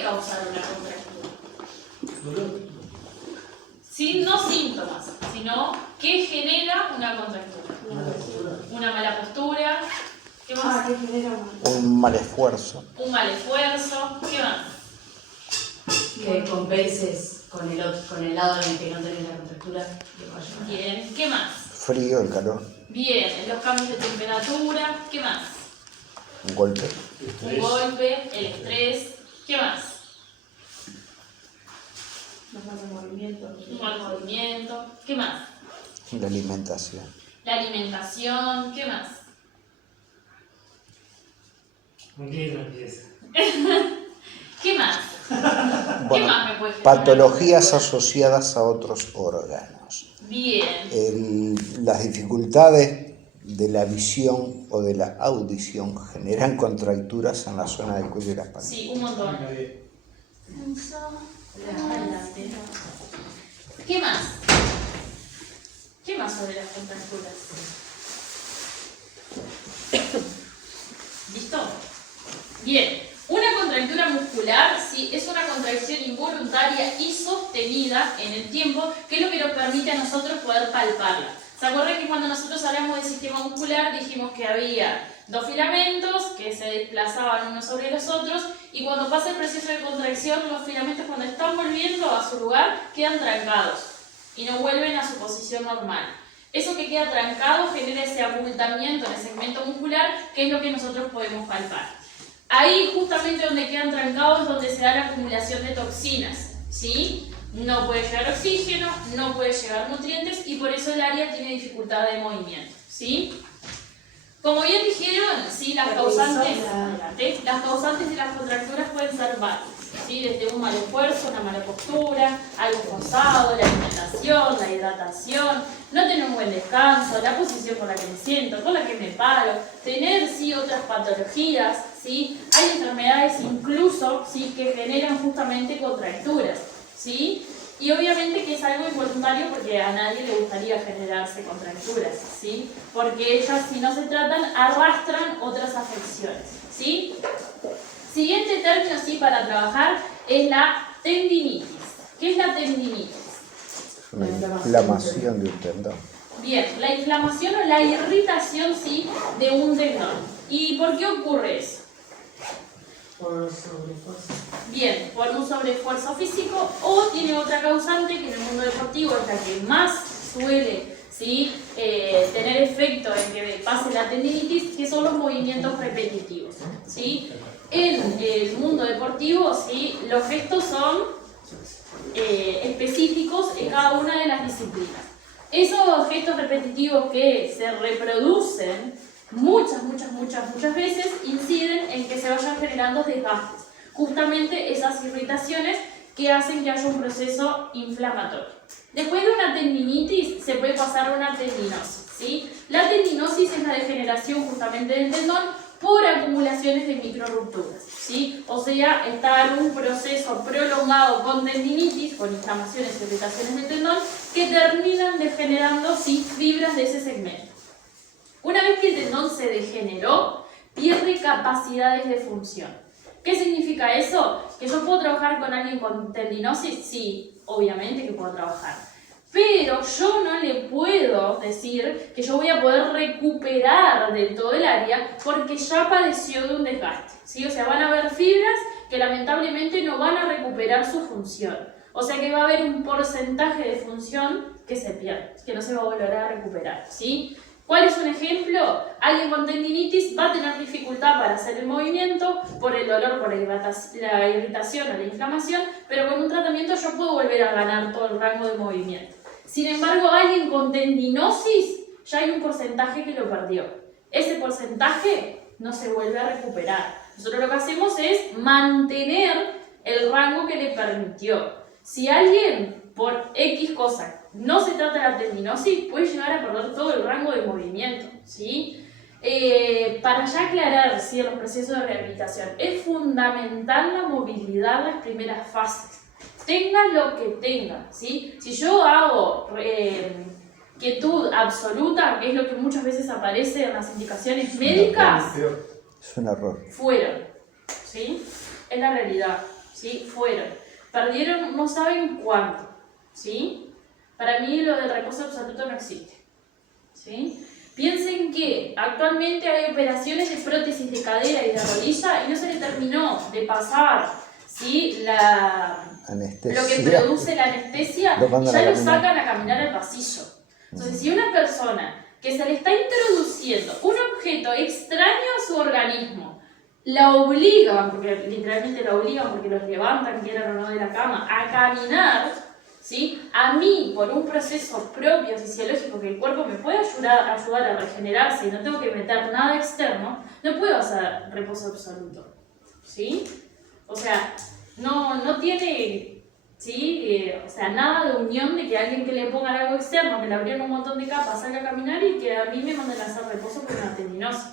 puede causar una contractura. Sí, no síntomas, sino ¿qué genera una contractura? Una mala postura. ¿Qué más? ¿Qué genera un mal esfuerzo. Un mal esfuerzo. ¿Qué más? Que compenses con el lado en el que no tenés la contractura. Bien. ¿Qué más? Frío, el calor, Bien. Los cambios de temperatura. ¿Qué más? un golpe, Un golpe, el estrés. ¿Qué más? Los malos movimientos. Un mal movimiento. ¿Qué más? la alimentación. La alimentación. ¿Qué más? ¿Con qué empieza? ¿Qué más? Bueno, más me puede generar? patologías asociadas a otros órganos. Bien. Las dificultades de la visión o de la audición generan contracturas en la zona del cuello y la espalda. Sí, un montón. ¿Qué más? ¿Qué más sobre las contracturas? ¿Listo? Bien. Una contractura muscular, sí, es una contracción involuntaria y sostenida en el tiempo, que es lo que nos permite a nosotros poder palparla. ¿Se acuerdan que cuando nosotros hablamos del sistema muscular dijimos que había dos filamentos que se desplazaban unos sobre los otros, y cuando pasa el proceso de contracción, los filamentos, cuando están volviendo a su lugar, quedan trancados y no vuelven a su posición normal? Eso que queda trancado genera ese abultamiento en el segmento muscular, que es lo que nosotros podemos palpar. Ahí, justamente donde quedan trancados, es donde se da la acumulación de toxinas, ¿sí? No puede llegar oxígeno, no puede llegar nutrientes, y por eso el área tiene dificultad de movimiento, ¿sí? Como bien dijeron, ¿sí? Las causantes de las contracturas pueden ser varias, ¿sí? Desde un mal esfuerzo, una mala postura, algo forzado, la alimentación, la hidratación, no tener un buen descanso, la posición con la que me siento, con la que me paro, tener, sí, otras patologías, ¿sí? Hay enfermedades incluso, ¿sí?, que generan justamente contracturas, ¿sí? Y obviamente que es algo involuntario, porque a nadie le gustaría generarse contracturas, ¿sí? Porque ellas, si no se tratan, arrastran otras afecciones, ¿sí? Siguiente término, sí, para trabajar es la tendinitis. ¿Qué es la tendinitis? Una inflamación de un tendón. Bien, la inflamación o la irritación, sí, de un tendón. ¿Y por qué ocurre eso? Por sobreesfuerzo. Bien, por un sobreesfuerzo físico, o tiene otra causante que en el mundo deportivo es la que más suele, ¿sí?, tener efecto en que pase la tendinitis, que son los movimientos repetitivos, ¿sí? En el mundo deportivo, ¿sí?, los gestos son específicos en cada una de las disciplinas. Esos gestos repetitivos que se reproducen muchas veces inciden en que se vayan generando desgastes, justamente esas irritaciones que hacen que haya un proceso inflamatorio. Después de una tendinitis se puede pasar a una tendinosis, ¿sí? La tendinosis es la degeneración justamente del tendón por acumulaciones de microrupturas, ¿sí? O sea, estar un proceso prolongado con tendinitis, con inflamaciones y irritaciones del tendón, que terminan degenerando, ¿sí?, fibras de ese segmento. Una vez que el tendón se degeneró, pierde capacidades de función. ¿Qué significa eso? ¿Que yo puedo trabajar con alguien con tendinosis? Sí, obviamente que puedo trabajar. Pero yo no le puedo decir que yo voy a poder recuperar de todo el área porque ya padeció de un desgaste, ¿sí? O sea, van a haber fibras que lamentablemente no van a recuperar su función. O sea que va a haber un porcentaje de función que se pierde, que no se va a volver a recuperar, ¿sí? ¿Cuál es un ejemplo? Alguien con tendinitis va a tener dificultad para hacer el movimiento por el dolor, por la irritación o la inflamación, pero con un tratamiento yo puedo volver a ganar todo el rango de movimiento. Sin embargo, alguien con tendinosis ya hay un porcentaje que lo perdió. Ese porcentaje no se vuelve a recuperar. Nosotros lo que hacemos es mantener el rango que le permitió. Si alguien, por X cosa, no se trata de la tendinosis, puede llegar a perder todo el rango de movimiento, ¿sí? Para ya aclarar, ¿sí?, los procesos de rehabilitación, es fundamental la movilidad en las primeras fases. Tengan lo que tengan, ¿sí? Si yo hago quietud absoluta, que es lo que muchas veces aparece en las indicaciones médicas, Es un error. fueron, ¿sí? Es la realidad. ¿sí? Fueron. Perdieron no saben cuánto, ¿sí? Para mí lo del reposo absoluto no existe, ¿sí? Piensen que actualmente hay operaciones de prótesis de cadera y de rodilla y no se le terminó de pasar, ¿sí? Anestesia. Lo que produce la anestesia Lo y mandan ya a lo caminar. sacan a caminar al pasillo. Entonces, si una persona que se le está introduciendo un objeto extraño a su organismo, la obligan, porque literalmente la obligan porque los levantan, quieran o no, de la cama, a caminar, ¿sí? A mí, por un proceso propio fisiológico que el cuerpo me puede ayudar a regenerarse y no tengo que meter nada externo, no puedo hacer reposo absoluto, ¿sí? O sea, no tiene, ¿sí? O sea, nada de unión de que alguien que le pongan algo externo, que le abrieron un montón de capas, salga a caminar y que a mí me manden a hacer reposo por una tendinosis,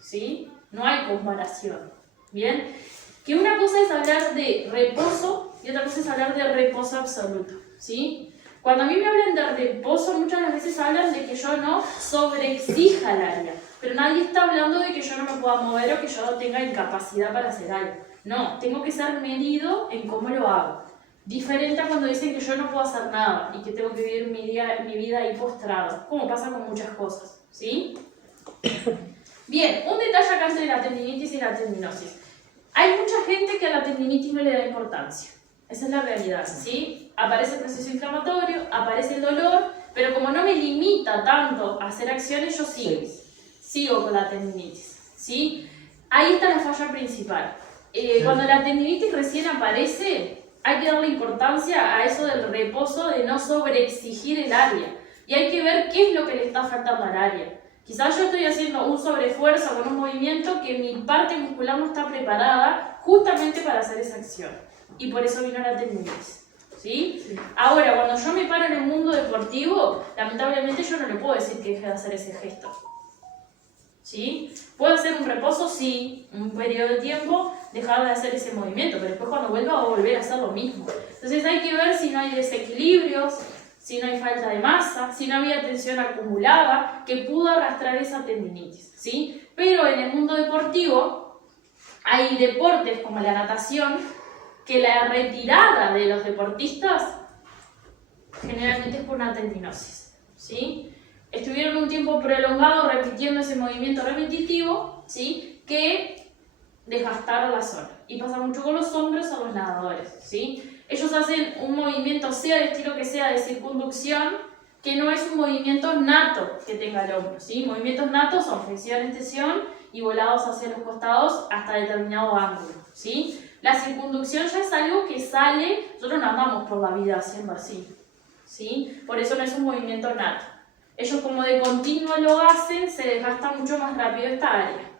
¿sí? No hay comparación, ¿bien? Que una cosa es hablar de reposo y otra cosa es hablar de reposo absoluto, ¿sí? Cuando a mí me hablan de reposo, muchas de las veces hablan de que yo no sobreexija el área, pero nadie está hablando de que yo no me pueda mover o que yo no tenga incapacidad para hacer algo. No, tengo que ser medido en cómo lo hago. Diferente a cuando dicen que yo no puedo hacer nada y que tengo que vivir mi vida ahí postrado, como pasa con muchas cosas, ¿sí? Bien, un detalle acá entre la tendinitis y la tendinosis. Hay mucha gente que a la tendinitis no le da importancia. Esa es la realidad, ¿sí? Aparece el proceso inflamatorio, aparece el dolor, pero como no me limita tanto a hacer acciones, yo sigo con la tendinitis, ¿sí? Ahí está la falla principal. Cuando la tendinitis recién aparece, hay que darle importancia a eso del reposo, de no sobreexigir el área. Y hay que ver qué es lo que le está faltando al área. Quizás yo estoy haciendo un sobreesfuerzo con un movimiento que mi parte muscular no está preparada justamente para hacer esa acción. Y por eso vino la tendinitis, ¿sí? Sí. Ahora, cuando yo me paro en el mundo deportivo, lamentablemente yo no le puedo decir que deje de hacer ese gesto, ¿sí? ¿Puedo hacer un reposo? Sí, un periodo de tiempo, dejar de hacer ese movimiento, pero después cuando vuelva va a volver a hacer lo mismo. Entonces hay que ver si no hay desequilibrios, si no hay falta de masa, si no había tensión acumulada que pudo arrastrar esa tendinitis, ¿sí? Pero en el mundo deportivo hay deportes como la natación que la retirada de los deportistas generalmente es por una tendinosis, ¿sí? Estuvieron un tiempo prolongado repitiendo ese movimiento repetitivo, ¿sí? Que desgastaron la zona. Y pasa mucho con los hombres o los nadadores, ¿sí? Ellos hacen un movimiento, sea del estilo que sea, de circunducción, que no es un movimiento nato que tenga el hombro, ¿sí? Movimientos natos son flexión, extensión y volados hacia los costados hasta determinado ángulo, ¿sí? La circunducción ya es algo que sale, nosotros no andamos por la vida haciendo así, ¿sí? Por eso no es un movimiento nato. Ellos como de continuo lo hacen, se desgasta mucho más rápido esta área,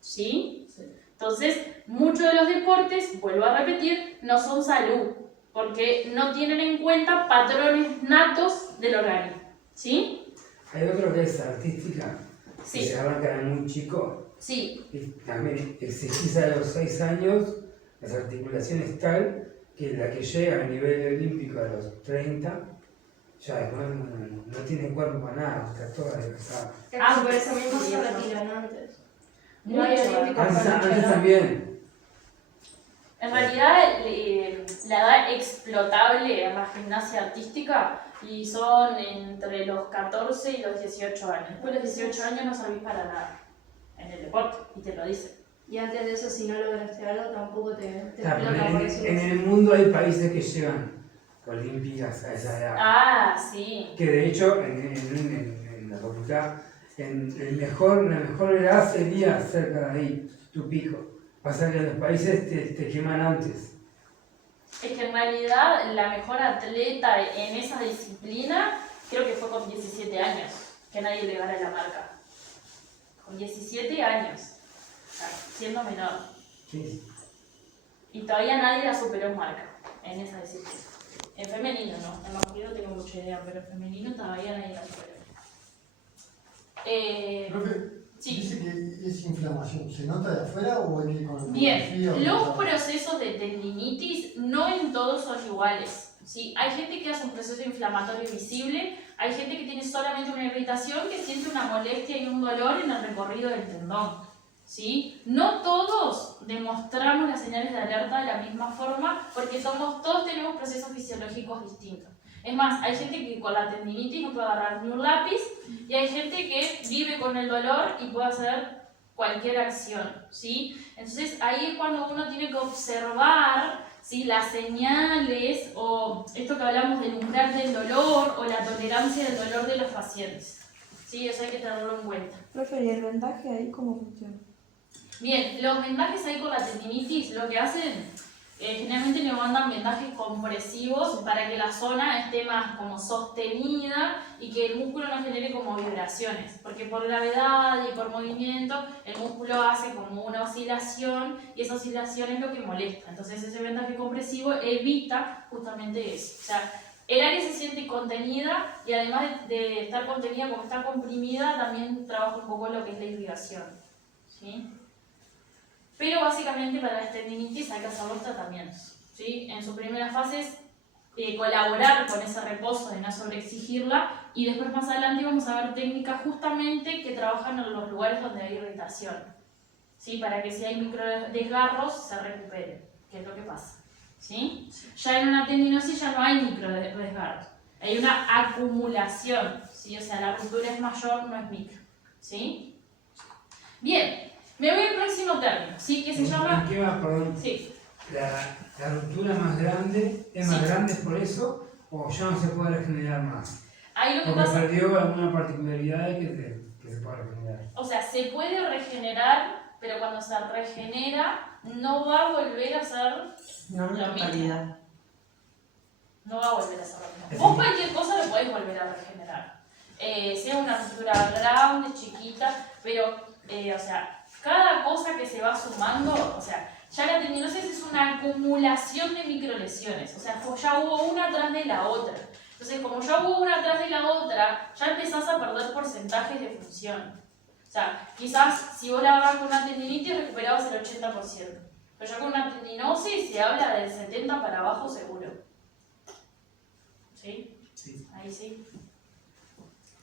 ¿sí? Entonces, muchos de los deportes, vuelvo a repetir, no son salud, porque no tienen en cuenta patrones natos del organismo, ¿sí? Hay otro que es artística, Sí. que se arranca de muy chico. Sí. Y también exigís a los 6 años las articulaciones tal que la que llega a nivel olímpico a los 30 ya no tiene cuerpo para nada, está toda desgastada. Por eso mismo se retiran antes. No hay Mucho. olímpicos Antes, para antes luchar. también. En realidad, la edad explotable en la gimnasia artística y son entre los 14 y los 18 años. Después de los 18 años no servís para nada en el deporte, y te lo dicen. Y antes de eso, si no lograste algo, tampoco te Claro, explotan por eso. en el mundo hay países que llevan olímpicas a esa edad. Ah, sí. Que de hecho, en la facultad, la mejor edad sería cerca de ahí, tu pico. Pasa que en los países te queman antes. Es que en realidad la mejor atleta en esa disciplina creo que fue con 17 años, que nadie le gana la marca. Con 17 años, o sea, siendo menor. Sí. Y todavía nadie la superó en marca en esa disciplina. En femenino no, en masculino no tengo mucha idea, pero en femenino todavía nadie la superó. Profe, Sí. dice que es inflamación, ¿se nota de afuera o es que con el Bien, frío? los procesos de tendinitis no en todos son iguales, ¿sí? Hay gente que hace un proceso inflamatorio visible, hay gente que tiene solamente una irritación que siente una molestia y un dolor en el recorrido del tendón, ¿sí? No todos demostramos las señales de alerta de la misma forma porque todos tenemos procesos fisiológicos distintos. Es más, hay gente que con la tendinitis no puede agarrar ni un lápiz y hay gente que vive con el dolor y puede hacer cualquier acción, ¿sí? Entonces ahí es cuando uno tiene que observar, ¿sí?, las señales o esto que hablamos del umbral del dolor o la tolerancia del dolor de los pacientes, ¿sí? Eso hay que tenerlo en cuenta. Profe, ¿y el vendaje ahí cómo funciona? Bien, los vendajes ahí con la tendinitis lo que hacen, generalmente le mandan vendajes compresivos para que la zona esté más como sostenida y que el músculo no genere como vibraciones, porque por gravedad y por movimiento el músculo hace como una oscilación y esa oscilación es lo que molesta. Entonces ese vendaje compresivo evita justamente eso. O sea, el área se siente contenida y además de estar contenida, como está comprimida, también trabaja un poco lo que es la irrigación, ¿sí? Pero básicamente para la tendinitis hay que hacer los tratamientos, ¿sí? En sus primeras fases colaborar con ese reposo de no sobreexigirla y después más adelante vamos a ver técnicas justamente que trabajan en los lugares donde hay irritación, ¿sí? Para que si hay micro desgarros se recuperen, que es lo que pasa, ¿sí? Ya en una tendinosis ya no hay micro desgarros, hay una acumulación, ¿sí? O sea, la ruptura es mayor, no es micro, ¿sí? Bien. Me voy al próximo término, ¿sí? Que se llama... ¿Qué va, perdón? Sí. La ruptura más grande, ¿es más grande por eso o ya no se puede regenerar más? Ahí lo que Porque pasa... perdió alguna particularidad que se puede regenerar. O sea, se puede regenerar, pero cuando se regenera no va a volver a ser No, lo la mismo. calidad. No va a volver a ser lo mismo. Vos cualquier cosa lo podés volver a regenerar. Sea una ruptura grande, chiquita, pero, o sea... Cada cosa que se va sumando, o sea, ya la tendinosis es una acumulación de microlesiones, o sea, ya hubo una atrás de la otra. Entonces, como ya hubo una atrás de la otra, ya empezás a perder porcentajes de función. O sea, quizás si vos la agarrás con una tendinitis recuperabas el 80%, pero ya con una tendinosis se habla del 70% para abajo seguro. ¿Sí? Sí. Ahí sí.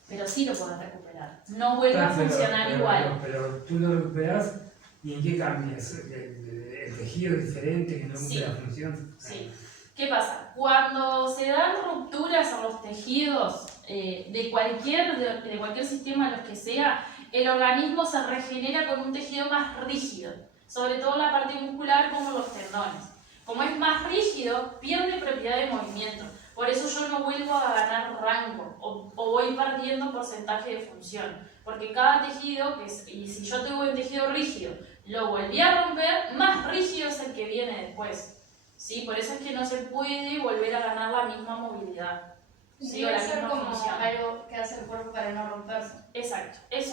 Pero sí lo podés recuperar. No vuelve a funcionar igual. Pero tú lo recuperas y ¿en qué cambias? ¿El tejido es diferente que no cumple la función? Sí. ¿Qué pasa? Cuando se dan rupturas en los tejidos de cualquier sistema, los que sea, el organismo se regenera con un tejido más rígido, sobre todo la parte muscular como los tendones. Como es más rígido, pierde propiedad de movimiento. Por eso yo no vuelvo a ganar rango o voy perdiendo porcentaje de función. Porque cada tejido, y si yo tengo un tejido rígido, lo volví a romper, más rígido es el que viene después. ¿Sí? Por eso es que no se puede volver a ganar la misma movilidad. ¿Sí? O la misma como función. algo que hace el cuerpo para no romperse. Exacto. Es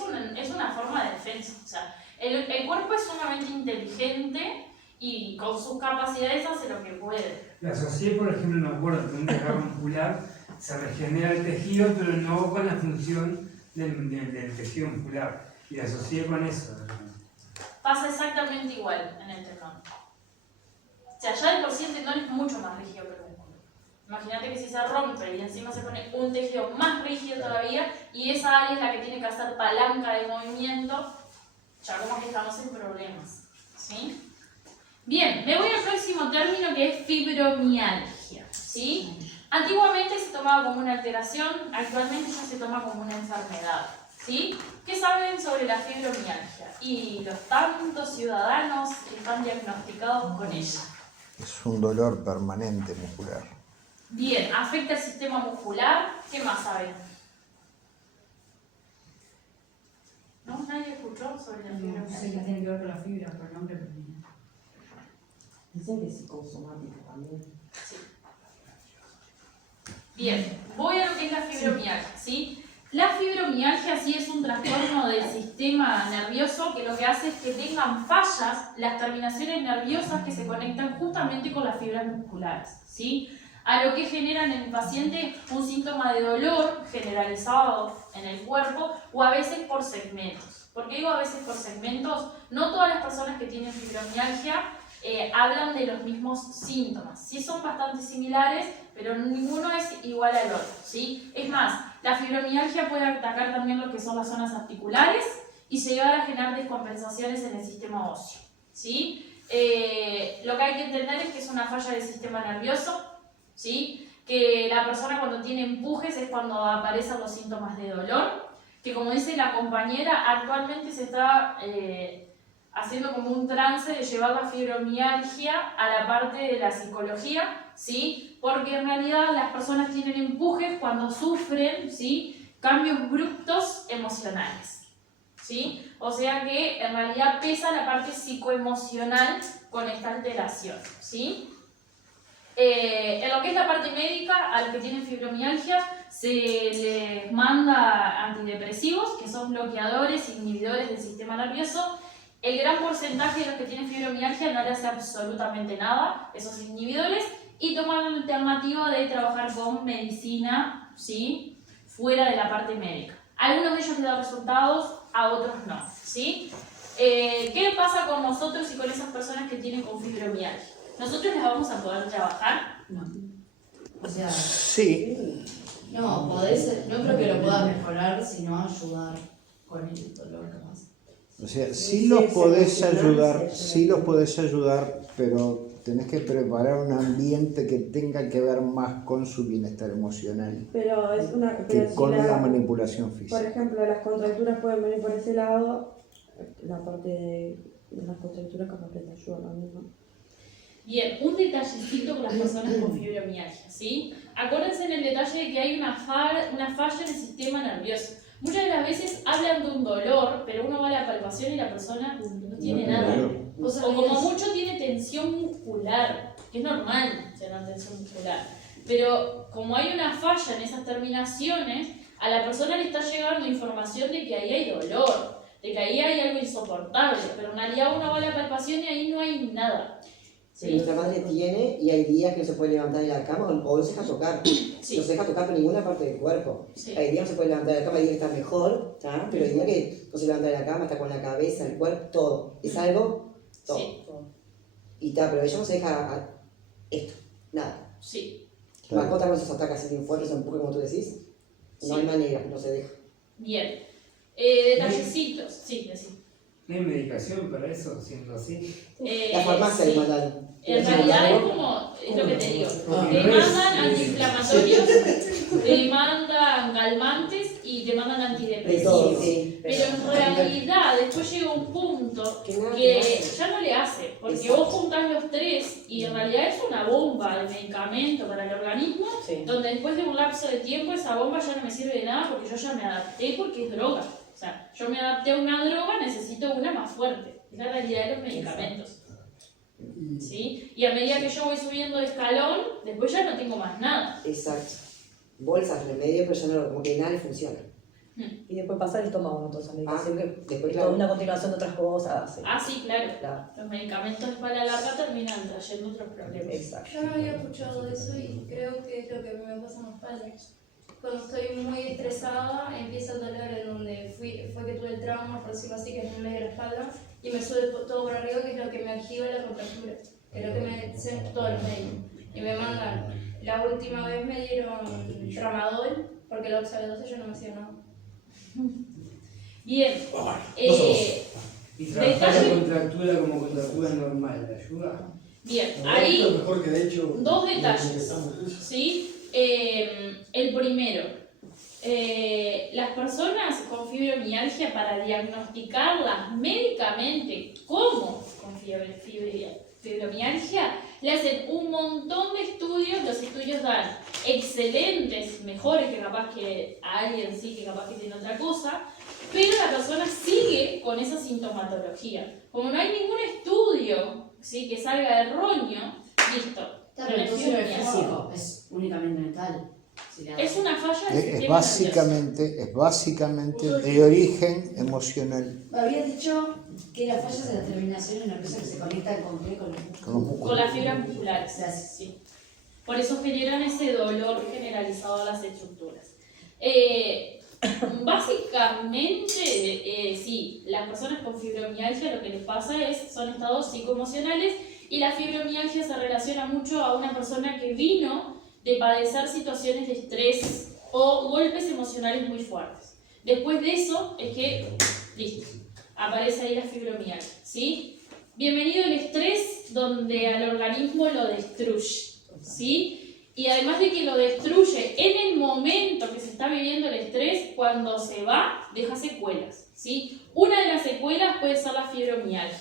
una forma de defensa. O sea, el cuerpo es sumamente inteligente y con sus capacidades hace lo que puede. La asocié, por ejemplo, me acuerdo que un desgarro muscular se regenera el tejido, pero no con la función del tejido muscular. Y la asocié con eso. Pasa exactamente igual en el tendón. O sea, ya de por sí el tendón es mucho más rígido que el músculo. Imagínate que si se rompe y encima se pone un tejido más rígido todavía y esa área es la que tiene que hacer palanca de movimiento, ya como que estamos en problemas. ¿Sí? Bien, me voy al próximo término que es fibromialgia, ¿sí? Antiguamente se tomaba como una alteración, actualmente ya se toma como una enfermedad, ¿sí? ¿Qué saben sobre la fibromialgia? Y los tantos ciudadanos que están diagnosticados con ella. Es un dolor permanente muscular. Bien, afecta el sistema muscular, ¿qué más saben? ¿No? ¿Nadie escuchó sobre la No sé fibromialgia? qué tiene que ver con la fibra, por el nombre. Dicen que es psicosomático también. Sí. Bien, voy a lo que es la fibromialgia, ¿sí? La fibromialgia sí es un trastorno del sistema nervioso que lo que hace es que tengan fallas las terminaciones nerviosas que se conectan justamente con las fibras musculares, ¿sí? A lo que generan en el paciente un síntoma de dolor generalizado en el cuerpo o a veces por segmentos. ¿Por qué digo a veces por segmentos? No todas las personas que tienen fibromialgia hablan de los mismos síntomas. Sí son bastante similares, pero ninguno es igual al otro, ¿sí? Es más, la fibromialgia puede atacar también lo que son las zonas articulares y llegar a generar descompensaciones en el sistema óseo, ¿sí? Lo que hay que entender es que es una falla del sistema nervioso, ¿sí? Que la persona cuando tiene empujes es cuando aparecen los síntomas de dolor, que como dice la compañera, actualmente se está haciendo como un trance de llevar la fibromialgia a la parte de la psicología, ¿sí? Porque en realidad las personas tienen empujes cuando sufren, ¿sí?, cambios bruscos emocionales, ¿sí? O sea que en realidad pesa la parte psicoemocional con esta alteración, ¿sí? En lo que es la parte médica, a los que tienen fibromialgia se les manda antidepresivos, que son bloqueadores, inhibidores del sistema nervioso. El gran porcentaje de los que tienen fibromialgia no le hace absolutamente nada esos inhibidores y toman la alternativa de trabajar con medicina, ¿sí?, fuera de la parte médica. A algunos de ellos les dan resultados, a otros no, ¿sí? ¿Qué pasa con nosotros y con esas personas que tienen con fibromialgia? ¿Nosotros les vamos a poder trabajar? No. O sea, Sí, no, no creo que lo puedas mejorar, sino ayudar con el dolor capaz. o sea, Sí, sí los es podés emocional, ayudar, sí, sí los podés ayudar, pero tenés que preparar un ambiente que tenga que ver más con su bienestar emocional Pero es una. que Pero si con la la- manipulación Por física. ejemplo, las contracturas pueden venir por ese lado. La parte de las contracturas capaz que te ayuda a mí, ¿no? Bien, un detallecito con las personas con fibromialgia, ¿sí? Acuérdense en el detalle de que hay una falla en el sistema nervioso. Muchas de las veces hablan de un dolor, pero uno va a la palpación y la persona no tiene nada. O como mucho tiene tensión muscular, que es normal tener tensión muscular. Pero como hay una falla en esas terminaciones, a la persona le está llegando información de que ahí hay dolor, de que ahí hay algo insoportable, pero en realidad uno va a la palpación y ahí no hay nada. Sí, nuestra madre tiene y hay días que no se puede levantar de la cama o no se deja tocar. Sí. No se deja tocar por ninguna parte del cuerpo. Sí. Hay días que no se puede levantar de la cama, hay días que está mejor, ¿tá? Pero hay días que no se levanta de la cama, está con la cabeza, el cuerpo, todo. Es algo, todo. Sí. todo. Y está, pero ella no se deja esto, nada. Sí, Va a contar con esos ataques así bien fuertes, un poco como tú decís. No Sí. hay manera, no se deja. bien. Detallecitos, sí, decimos. ¿No hay medicación para eso, siendo así? La farmacia sí. le mandan. En realidad es como, es lo que te digo, te mandan antiinflamatorios, te mandan calmantes y te mandan De todo, antidepresivos. sí. Pero en realidad después llega un punto Que nada que te hace. ya no le hace, porque Exacto. vos juntás los tres y en realidad es una bomba de medicamento para el organismo, donde después de un lapso de tiempo esa bomba ya no me sirve de nada porque yo ya me adapté porque es droga. O sea, yo me adapté a una droga, necesito una más fuerte. Es la realidad de los medicamentos. ¿Sí? Y a medida que yo voy subiendo de escalón, después ya no tengo más nada. Exacto. Bolsas, remedios, pero ya no, como que nada le funciona. Y después pasa el estómago, entonces, medicación que después, es claro. toda una continuación de otras cosas. Sí. Ah, sí, claro. Claro. Los medicamentos para la larga terminan trayendo otros problemas. Exacto. Yo no había escuchado eso y creo que es lo que a mí me pasa en los padres. Cuando estoy muy estresada, empieza el dolor en donde fue que tuve el trauma, por decirlo así, que es en medio de la espalda, y me sube todo por arriba, que es lo que me activa la contractura, que es lo que me dicen todos los médicos. Y me mandan, la última vez me dieron tramadol, porque la oxalodosa yo no me hacía nada. Bien. Y trabajar la Detalle- contractura como contractura normal, ¿te ayuda? Bien, Es ahí mejor que de hecho. dos detalles. empezamos eso. ¿Sí? El primero, las personas con fibromialgia, para diagnosticarlas médicamente como con fibromialgia, le hacen un montón de estudios. Los estudios dan excelentes, mejores que capaz que a alguien sí, que capaz que tiene otra cosa, pero la persona sigue con esa sintomatología. Como no hay ningún estudio, ¿sí?, que salga erróneo, listo. Pero tenés entonces no es fibromialgia. físico, es únicamente mental. Si le Es una falla del Es sistema básicamente de origen emocional Habías dicho que las fallas de las terminaciones nerviosas que se conectan con qué, con los con los nervioso. Con músculos. las fibras musculares. Gracias. Sí. Por eso generan ese dolor generalizado a las estructuras. Básicamente, sí, las personas con fibromialgia lo que les pasa son estados psicoemocionales, y la fibromialgia se relaciona mucho a una persona que vino de padecer situaciones de estrés o golpes emocionales muy fuertes. Después de eso es que, listo, aparece ahí la fibromialgia, ¿sí? Bienvenido el estrés, donde al organismo lo destruye, ¿sí? Y además de que lo destruye en el momento que se está viviendo el estrés, cuando se va, deja secuelas, ¿sí? Una de las secuelas puede ser la fibromialgia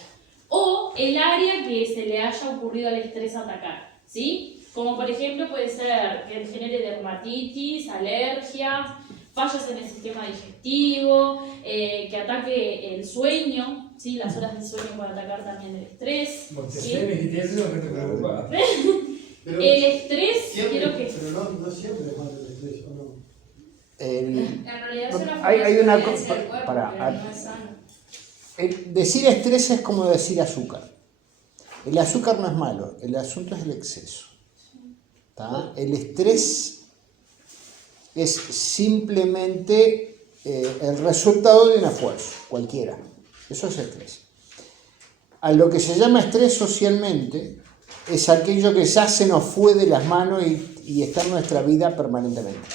o el área que se le haya ocurrido al estrés atacar, ¿sí? Como por ejemplo puede ser que genere dermatitis, alergias, fallos en el sistema digestivo, que ataque el sueño, ¿sí? Las horas de sueño pueden atacar también el estrés, ¿sí? Eso no te preocupa. Pero El estrés, siempre, quiero que... pero no siempre es malo el estrés, ¿o no? En realidad es una Hay una supervivencia cosa, del cuerpo, para, pero no es sano. decir estrés es como decir azúcar. El azúcar no es malo, el asunto es el exceso. ¿Tá? El estrés es simplemente el resultado de un esfuerzo, cualquiera. Eso es estrés. A lo que se llama estrés socialmente es aquello que ya se nos fue de las manos y está en nuestra vida permanentemente.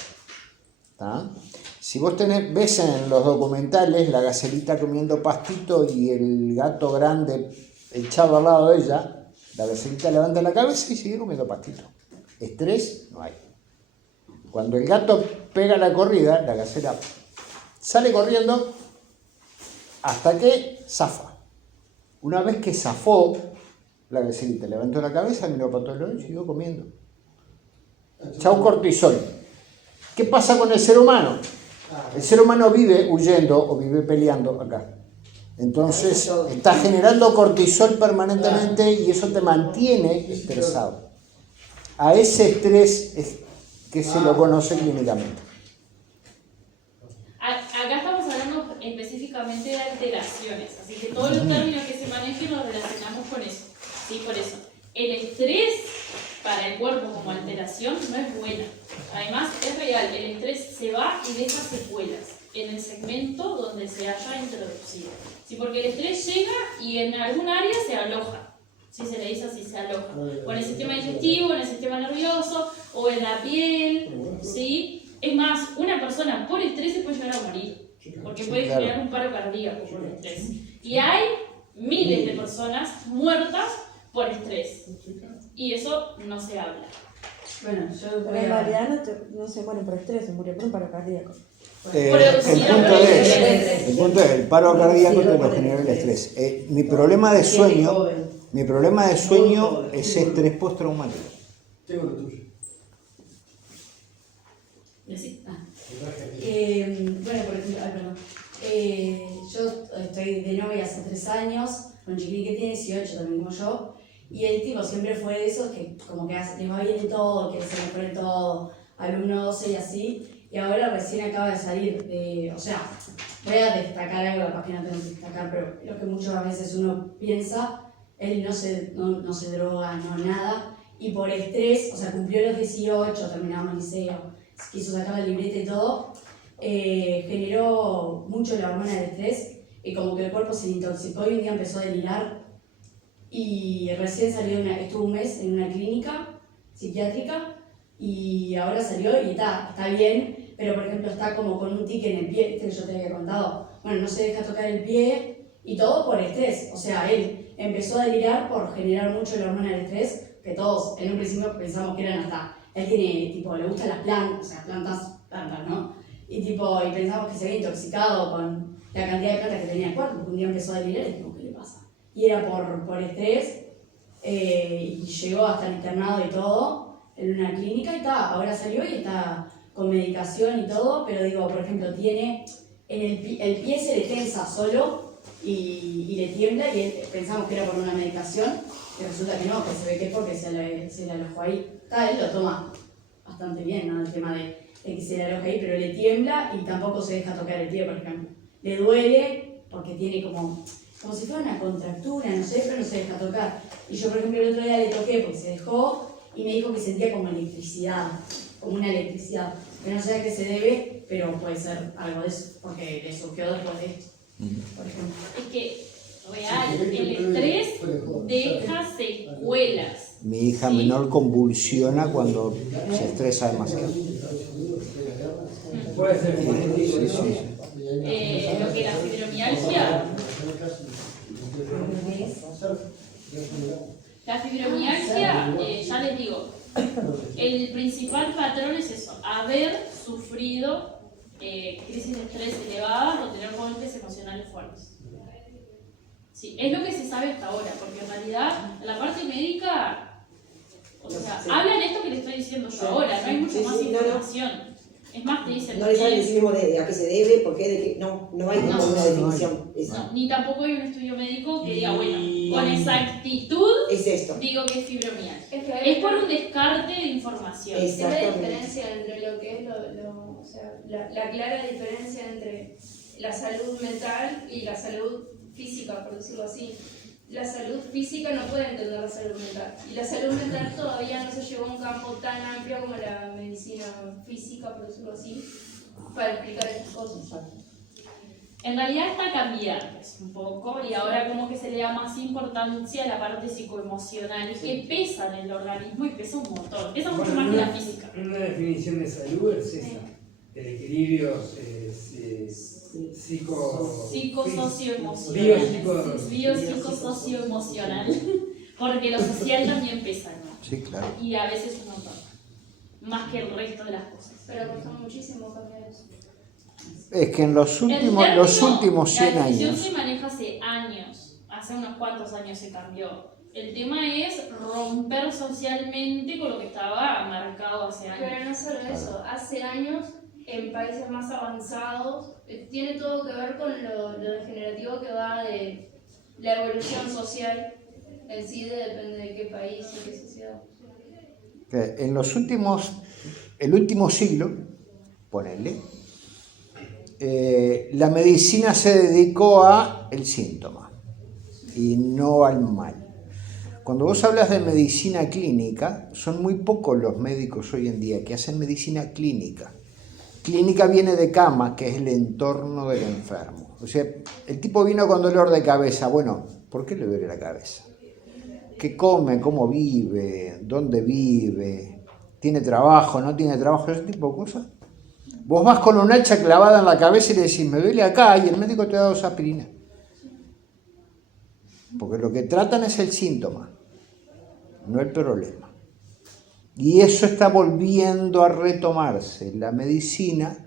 ¿Tá? Si vos ves en los documentales la gacelita comiendo pastito y el gato grande echado al lado de ella, la gacelita levanta la cabeza y sigue comiendo pastito. Estrés no hay. Cuando el gato pega la corrida, la gacela sale corriendo hasta que zafa. Una vez que zafó, la gacelita levantó la cabeza, miró para todos lados y siguió comiendo. Chau cortisol. ¿Qué pasa con el ser humano? El ser humano vive huyendo o vive peleando acá. Entonces está generando cortisol permanentemente y eso te mantiene estresado. A ese estrés es que se lo conoce clínicamente. Acá estamos hablando específicamente de alteraciones, así que todos los términos que se manejen los relacionamos con eso. ¿Sí? Por eso, el estrés para el cuerpo como alteración no es buena. Además, es real, el estrés se va y deja secuelas en el segmento donde se haya introducido. ¿Sí? Porque el estrés llega y en algún área se aloja. ¿Sí? Se le dice así, se aloja. O en el sistema digestivo, en el sistema nervioso, o en la piel. ¿Sí? Es más, una persona por estrés se puede llegar a morir. Porque puede generar un paro cardíaco por estrés. Y hay miles de personas muertas por estrés. Y eso no se habla. Bueno, yo Pero en realidad no se muere por estrés, se murió por un paro cardíaco. El punto es, el paro cardíaco te lo genera el estrés. Mi problema de sueño es estrés postraumático. Tengo lo tuyo. Y así. Bueno, por ejemplo, yo estoy de novia hace 3 años, con un chiquilín que tiene 18 también como yo, y el tipo siempre fue de esos que como que les va bien en todo, que se le pone todo, alumno 12 y así, y ahora recién acaba de salir de, o sea, voy a destacar algo, capaz que no tengo que destacar, pero lo que muchas veces uno piensa, él no se droga, no nada, y por estrés, o sea, cumplió los 18, terminamos el liceo, quiso sacar la libreta y todo, generó mucho la hormona del estrés y como que el cuerpo se intoxicó y un día empezó a delirar y recién salió, estuvo un mes en una clínica psiquiátrica y ahora salió y está bien, pero por ejemplo está como con un tic en el pie, que yo te había contado, bueno, no se deja tocar el pie y todo por estrés, o sea, él empezó a delirar por generar mucho la hormona del estrés, que todos en un principio pensamos que eran hasta, él tiene, tipo, le gustan las plantas, o sea, plantas, ¿no? Y pensamos que se había intoxicado con la cantidad de plantas que tenía en el cuerpo, porque un día empezó a delirar y dijimos, ¿qué le pasa? Y era por estrés, y llegó hasta el internado y todo, en una clínica y está, ahora salió y está con medicación y todo, pero digo, por ejemplo, tiene, el pie se le tensa solo y le tiembla y pensamos que era por una medicación, y resulta que no, que se ve que es porque se le alojó ahí. Él lo toma bastante bien, ¿no? El tema de que se le aloja ahí, pero le tiembla y tampoco se deja tocar el pie, por ejemplo. Le duele porque tiene como si fuera una contractura, no sé, pero no se deja tocar. Y yo, por ejemplo, el otro día le toqué porque se dejó y me dijo que sentía como electricidad, como una electricidad. Que no sé a qué se debe, pero puede ser algo de eso, porque le surgió después de esto, por ejemplo. Es que, real, el estrés deja secuelas. Mi hija menor convulsiona cuando se estresa demasiado. Puede ser. Sí. Lo que la fibromialgia hacer fibromialgia. La fibromialgia, ya les digo, el principal patrón es eso, haber sufrido crisis de estrés elevadas o tener golpes emocionales fuertes. Sí, es lo que se sabe hasta ahora, porque en realidad en la parte médica, o sea, Sí. hablan esto que les estoy diciendo yo Sí. ahora, no hay mucho Sí, más sí, no, información. Es más, te dicen No le saben que- decir mismo de a qué se debe, por qué, de qué. No, no hay como No, una no definición. Es, no, ni tampoco hay un estudio médico que diga, bueno, Y- con exactitud es esto. digo que es fibromialgia. Es que hay Es por un descarte de información. Es- es la Exactamente. diferencia entre lo que es o sea, la clara diferencia entre la salud mental y la salud física, por decirlo así. La salud física no puede entender la salud mental. Y la salud mental todavía no se llevó a un campo tan amplio como la medicina física, por decirlo así, para explicar estas cosas. En realidad está cambiando un poco y ahora como que se le da más importancia a la parte psicoemocional que pesa en el organismo y pesa un montón, pesa mucho más que la física. Una definición de salud es esa, el equilibrio Psicosocioemocional. biopsico- Biopsicosocioemocional. Porque lo social también pesa, ¿no? Sí, claro. Y a veces un montón. Más que el resto de las cosas. Pero costó muchísimo cambiar eso. Es que en los El últimos, término, los últimos 100 La definición años, se maneja hace años, hace unos cuantos años se cambió. El tema es romper socialmente con lo que estaba marcado hace años. Pero no solo eso, hace años en países más avanzados tiene todo que ver con lo degenerativo que va de la evolución social en sí, depende de qué país y qué sociedad. que en los últimos, el último siglo, ponele, la medicina se dedicó a el síntoma y no al mal. Cuando vos hablas de medicina clínica, son muy pocos los médicos hoy en día que hacen medicina clínica. Clínica viene de cama, que es el entorno del enfermo. O sea, el tipo vino con dolor de cabeza. Bueno, ¿por qué le duele la cabeza? ¿Qué come? ¿Cómo vive? ¿Dónde vive? ¿Tiene trabajo? ¿No tiene trabajo? Ese tipo de cosas. Vos vas con un hacha clavada en la cabeza y le decís, me duele acá, y el médico te da 2 aspirinas. Porque lo que tratan es el síntoma, no el problema. Y eso está volviendo a retomarse, la medicina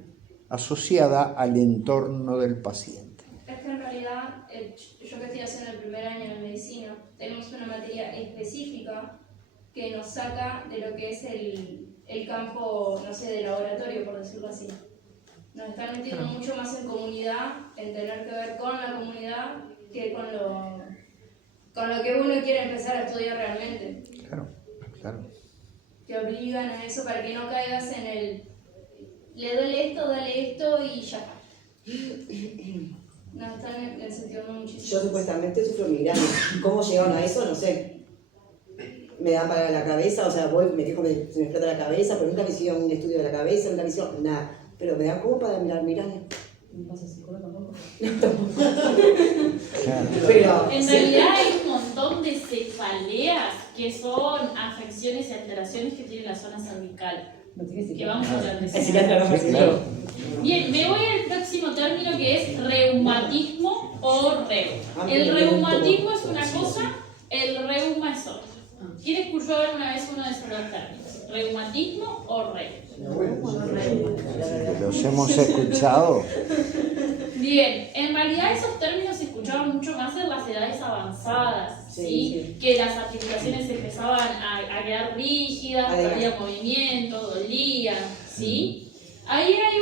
asociada al entorno del paciente. Es que en realidad, yo que estoy haciendo el primer año de medicina, tenemos una materia específica que nos saca de lo que es el campo, no sé, de laboratorio, por decirlo así. Nos están metiendo mucho más en comunidad, en tener que ver con la comunidad, que con lo que uno quiere empezar a estudiar realmente. Claro, claro. Te obligan a eso para que no caigas en el le duele esto, dale esto y ya está. Nos están incentivando muchísimo. Yo supuestamente sufro migraña. ¿Cómo llegaron a eso? No sé. Me da para la cabeza, o sea, voy, me quejo, se me explota la cabeza, pero nunca me hicieron un estudio de la cabeza, nunca me hicieron nada. Pero me da como para mirar migraña. ¿No pasa psicólogo tampoco? Claro. Pero, En sí. realidad hay un montón de cefaleas que son afecciones y alteraciones que tiene la zona cervical. No tiene Que psicólogo. vamos a hablar de Sí, eso. claro, Sí, claro. Bien, me voy al próximo término que es reumatismo o reu. El reumatismo es una cosa, el reuma es otra. ¿Quién escuchó alguna vez uno de esos dos términos? ¿Reumatismo o reu? Los hemos escuchado. Bien, en realidad esos términos se escuchaban mucho más en las edades avanzadas, ¿sí? Sí. Que las articulaciones empezaban a quedar rígidas, Además. perdían movimiento, dolían, ¿sí? Ahí hay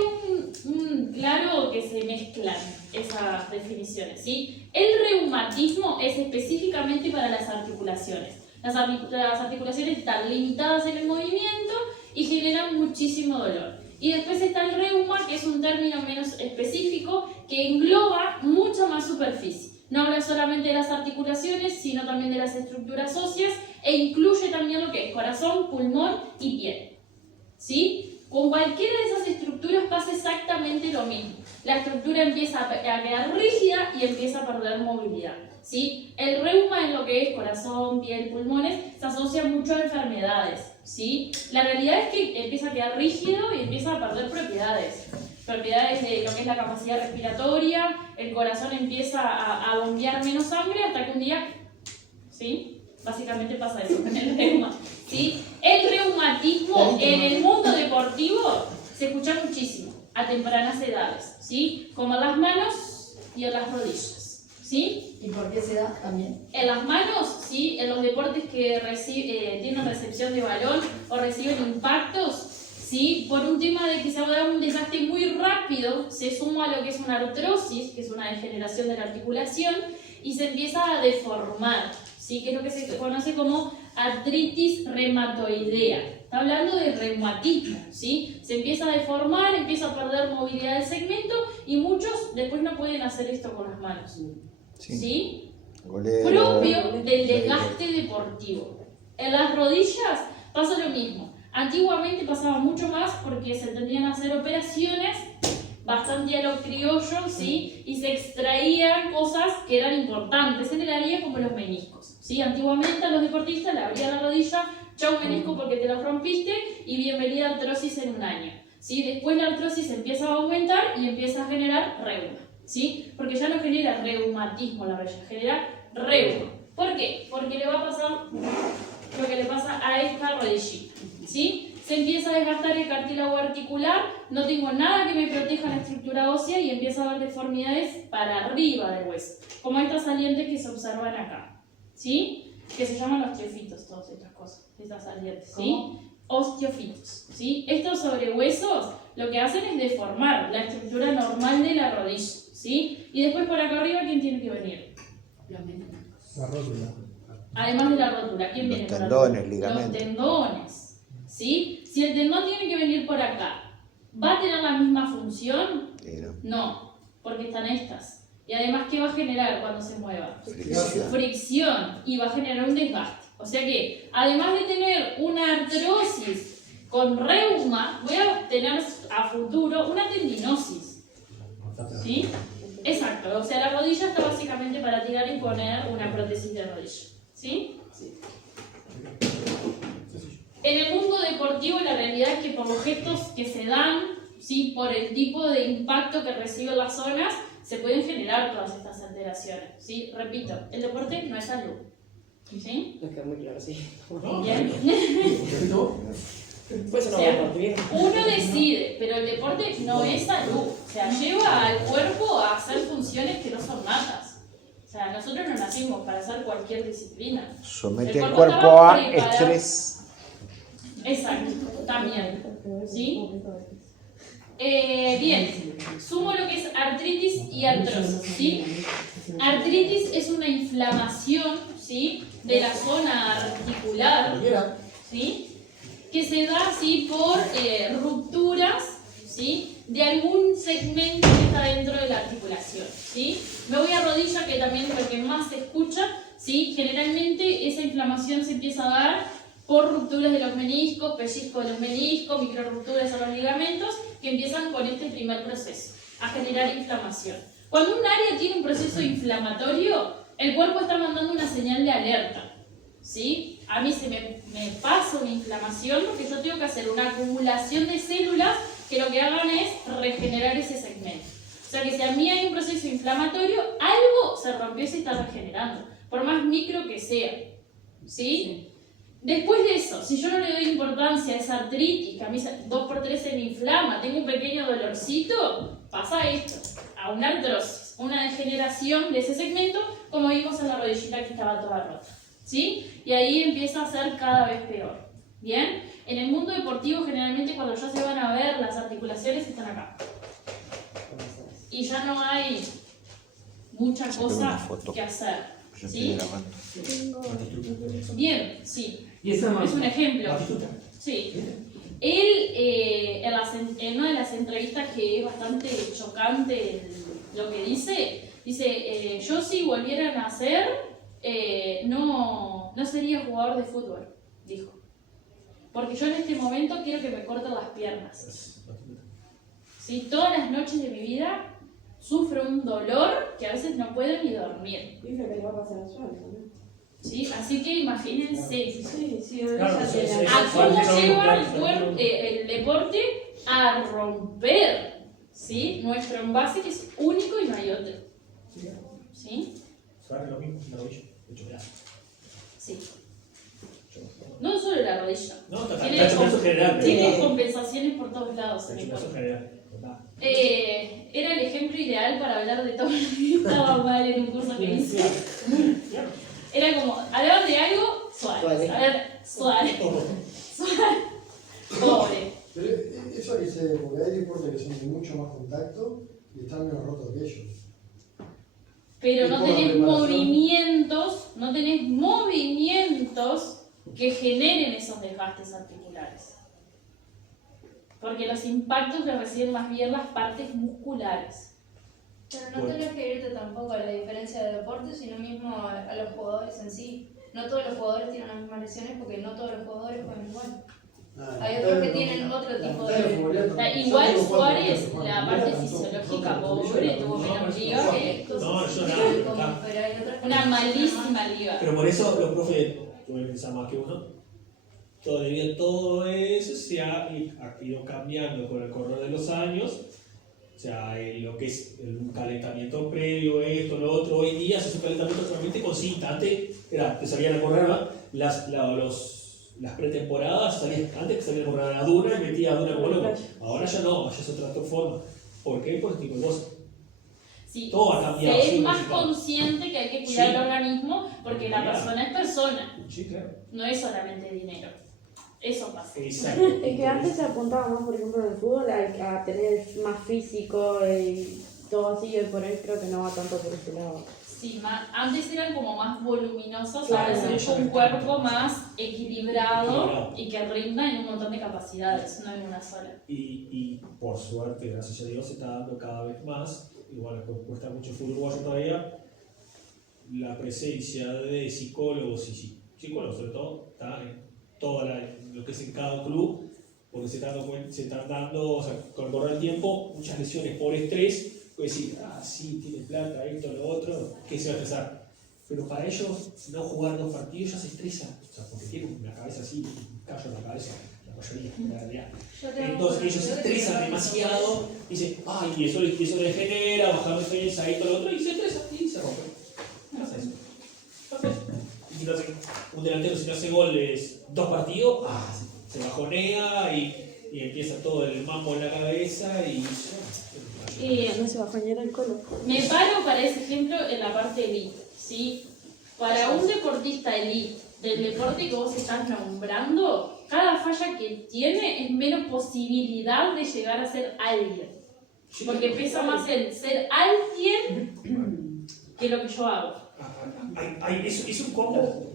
un claro que se mezclan esas definiciones, ¿sí? El reumatismo es específicamente para las articulaciones. Las articulaciones están limitadas en el movimiento y generan muchísimo dolor. Y después está el reuma, que es un término menos específico que engloba mucha más superficie. No habla solamente de las articulaciones, sino también de las estructuras óseas e incluye también lo que es corazón, pulmón y piel. ¿Sí? Con cualquiera de esas estructuras pasa exactamente lo mismo. La estructura empieza a quedar rígida y empieza a perder movilidad. ¿Sí? El reuma en lo que es corazón, piel, pulmones se asocia mucho a enfermedades. ¿Sí? La realidad es que empieza a quedar rígido y empieza a perder propiedades. Propiedades de lo que es la capacidad respiratoria, el corazón empieza a bombear menos sangre hasta que un día ¿sí? Básicamente pasa eso con el reuma, ¿sí? El reumatismo en el mundo deportivo se escucha muchísimo a tempranas edades, ¿sí? Como en las manos y en las rodillas, ¿sí? ¿Y por qué se da también? En las manos, ¿sí? En los deportes que tienen recepción de balón o reciben impactos, ¿sí? Por un tema de que se va a dar un desgaste muy rápido, se suma a lo que es una artrosis, que es una degeneración de la articulación, y se empieza a deformar, ¿sí? Que es lo que se conoce como artritis reumatoidea. Está hablando de reumatismo, ¿sí? Se empieza a deformar, empieza a perder movilidad del segmento y muchos después no pueden hacer esto con las manos, ¿sí? Propio del desgaste deportivo. En las rodillas pasa lo mismo. Antiguamente pasaba mucho más porque se tendían a hacer operaciones bastante a lo criollo, ¿sí? Y se extraían cosas que eran importantes en el área como los meniscos, ¿sí? Antiguamente a los deportistas le abrían la rodilla, chau menisco porque te lo rompiste y bienvenida artrosis en un año, ¿sí? Después la artrosis empieza a aumentar y empieza a generar reuma, ¿sí? Porque ya no genera reumatismo la rodilla, genera reuma. ¿Por qué? Porque le va a pasar lo que le pasa a esta rodillita, ¿sí? Se empieza a desgastar el cartílago articular, no tengo nada que me proteja la estructura ósea y empieza a haber deformidades para arriba del hueso, como estas salientes que se observan acá, ¿sí? Que se llaman osteofitos, todas estas cosas, estas salientes, ¿sí? Osteofitos, ¿sí? Estos sobrehuesos lo que hacen es deformar la estructura normal de la rodilla, ¿sí? Y después por acá arriba, ¿quién tiene que venir? Los meniscos. La rótula. Además de la rotura, ¿quién viene? Los tendones, Los ligamentos. tendones, ¿sí? Si el tendón tiene que venir por acá, ¿va a tener la misma función? No, porque están estas. Y además, ¿qué va a generar cuando se mueva? Fricción. Y va a generar un desgaste. O sea que, además de tener una artrosis con reuma, voy a tener a futuro una tendinosis, ¿sí? Exacto, o sea, la rodilla está básicamente para tirar y poner una prótesis de rodilla, ¿sí? En el mundo deportivo la realidad es que por los gestos que se dan, ¿sí? Por el tipo de impacto que reciben las zonas, se pueden generar todas estas alteraciones, ¿sí? Repito, el deporte no es salud, ¿sí? Nos queda muy claro, sí. Bien. Pues O sea, uno decide, pero el deporte no es salud. O sea, lleva al cuerpo a hacer funciones que no son natas. O sea, nosotros no nacimos para hacer cualquier disciplina. Somete El el cuerpo cuerpo a estaba preparado. estrés. Exacto, también. ¿Sí? Bien, sumo lo que es artritis y artrosis, ¿sí? Artritis es una inflamación, ¿sí? De la zona articular, ¿sí? Que se da, ¿sí? Por rupturas, ¿sí? De algún segmento que está dentro de la articulación, ¿sí? Me voy a rodilla, que también es lo que más se escucha, ¿sí? Generalmente esa inflamación se empieza a dar por rupturas de los meniscos, pellizco de los meniscos, microrupturas a los ligamentos, que empiezan con este primer proceso, a generar inflamación. Cuando un área tiene un proceso inflamatorio, el cuerpo está mandando una señal de alerta, ¿sí? A mí se me pasa una inflamación porque yo tengo que hacer una acumulación de células que lo que hagan es regenerar ese segmento. O sea que si a mí hay un proceso inflamatorio, algo se rompió y se está regenerando, por más micro que sea, ¿sí? Después de eso, si yo no le doy importancia a esa artritis, que a mí 2x3 se me inflama, tengo un pequeño dolorcito, pasa esto, a una artrosis, una degeneración de ese segmento, como vimos en la rodillita que estaba toda rota, ¿sí? Y ahí empieza a ser cada vez peor, ¿bien? En el mundo deportivo, generalmente cuando ya se van a ver, las articulaciones están acá. Y ya no hay mucha cosa que hacer. ¿Sí? Bien, sí. Y esa Es un ejemplo. Sí. Él, en una de las entrevistas que es bastante chocante lo que dice, yo si volviera a nacer, no sería jugador de fútbol, dijo. Porque yo en este momento quiero que me corten las piernas. ¿Sí? Todas las noches de mi vida sufro un dolor que a veces no puedo ni dormir. Y lo que le va a pasar a Suárez también. ¿Sí? Así que imagínense Claro, a cómo lleva el deporte a romper, ¿sí? Nuestro envase, que es único y no hay otro. ¿Sí? Suárez lo mismo, la rodilla, hecho en general. Tiene- Tengo compensaciones por todos lados. en el Rechazo cuerpo. en general. ¿Verdad? Era el ejemplo ideal para hablar de todo lo que estaba mal en un curso que hice. Claro. Era como, hablaban de algo, Suárez. Suárez. A ver, Suárez. Suárez. Pobre. Pero eso que se, porque hay deportes que son de mucho más contacto y están menos rotos que ellos. Pero Y no por la tenés preparación. movimientos que generen esos desgastes articulares. Porque los impactos los reciben más bien las partes musculares. Pero no tenés que irte tampoco a la diferencia de deporte, sino mismo a los jugadores en sí. No todos los jugadores tienen las mismas lesiones porque no todos los jugadores juegan igual. Hay otros que tienen otro tipo de... Igual Suárez, la parte fisiológica pobre, tuvo menos liga que No, yo nada. Como, pero hay otras que una son malísima liga. Pero por eso los profes, tú me pensás más que uno, todo eso se ha ido cambiando con el correr de los años. O sea, lo que es un calentamiento previo, esto, lo otro, hoy en día se hace un calentamiento realmente con cinta. Antes te salían a correr las pretemporadas, antes que salían a correr a la duna y metía a duna como loco. Ahora ya no, ya es otra forma. ¿Por qué? Por este tipo de cosas. Sí, Todo ha cambiado. se es sí, más modificado. consciente que hay que cuidar Sí. el organismo porque la Claro. persona es persona, Sí, claro. no es solamente dinero. Eso pasa. Exacto. Es que antes se apuntaba más, por ejemplo, en el fútbol a tener más físico y todo así, y hoy por hoy creo que no va tanto por ese lado. Sí, antes eran como más voluminosos, Claro. ahora se busca un cuerpo más equilibrado Equilibrado. y que rinda en un montón de capacidades, no en una sola. Y por suerte, gracias a Dios, se está dando cada vez más, igual cuesta mucho el fútbol uruguayo todavía, la presencia de psicólogos y psicólogos sobre todo, está en lo que es en cada club, porque se están dando, o sea, con el correr del tiempo, muchas lesiones por estrés. Puedes decir, sí, tiene plata, esto, lo otro, ¿qué se va a estresar? Pero para ellos, no jugar 2 partidos ya se estresa, o sea, porque tienen una cabeza así, un callo en la cabeza, la mayoría, en realidad. Yo tengo- Entonces ellos se yo estresan tengo- demasiado, dicen, y eso les genera, bajar defensa, esto, lo otro, y se estresan y se rompen. ¿Qué pasa eso? Y entonces, un delantero si no hace goles 2 partidos, se bajonea y empieza todo el mambo en la cabeza y... No se va a fañar el colo. Me paro para ese ejemplo en la parte elite, ¿sí? Para un deportista elite del deporte que vos estás nombrando, cada falla que tiene es menos posibilidad de llegar a ser alguien. Porque pesa más en ser alguien que lo que yo hago. Es un combo.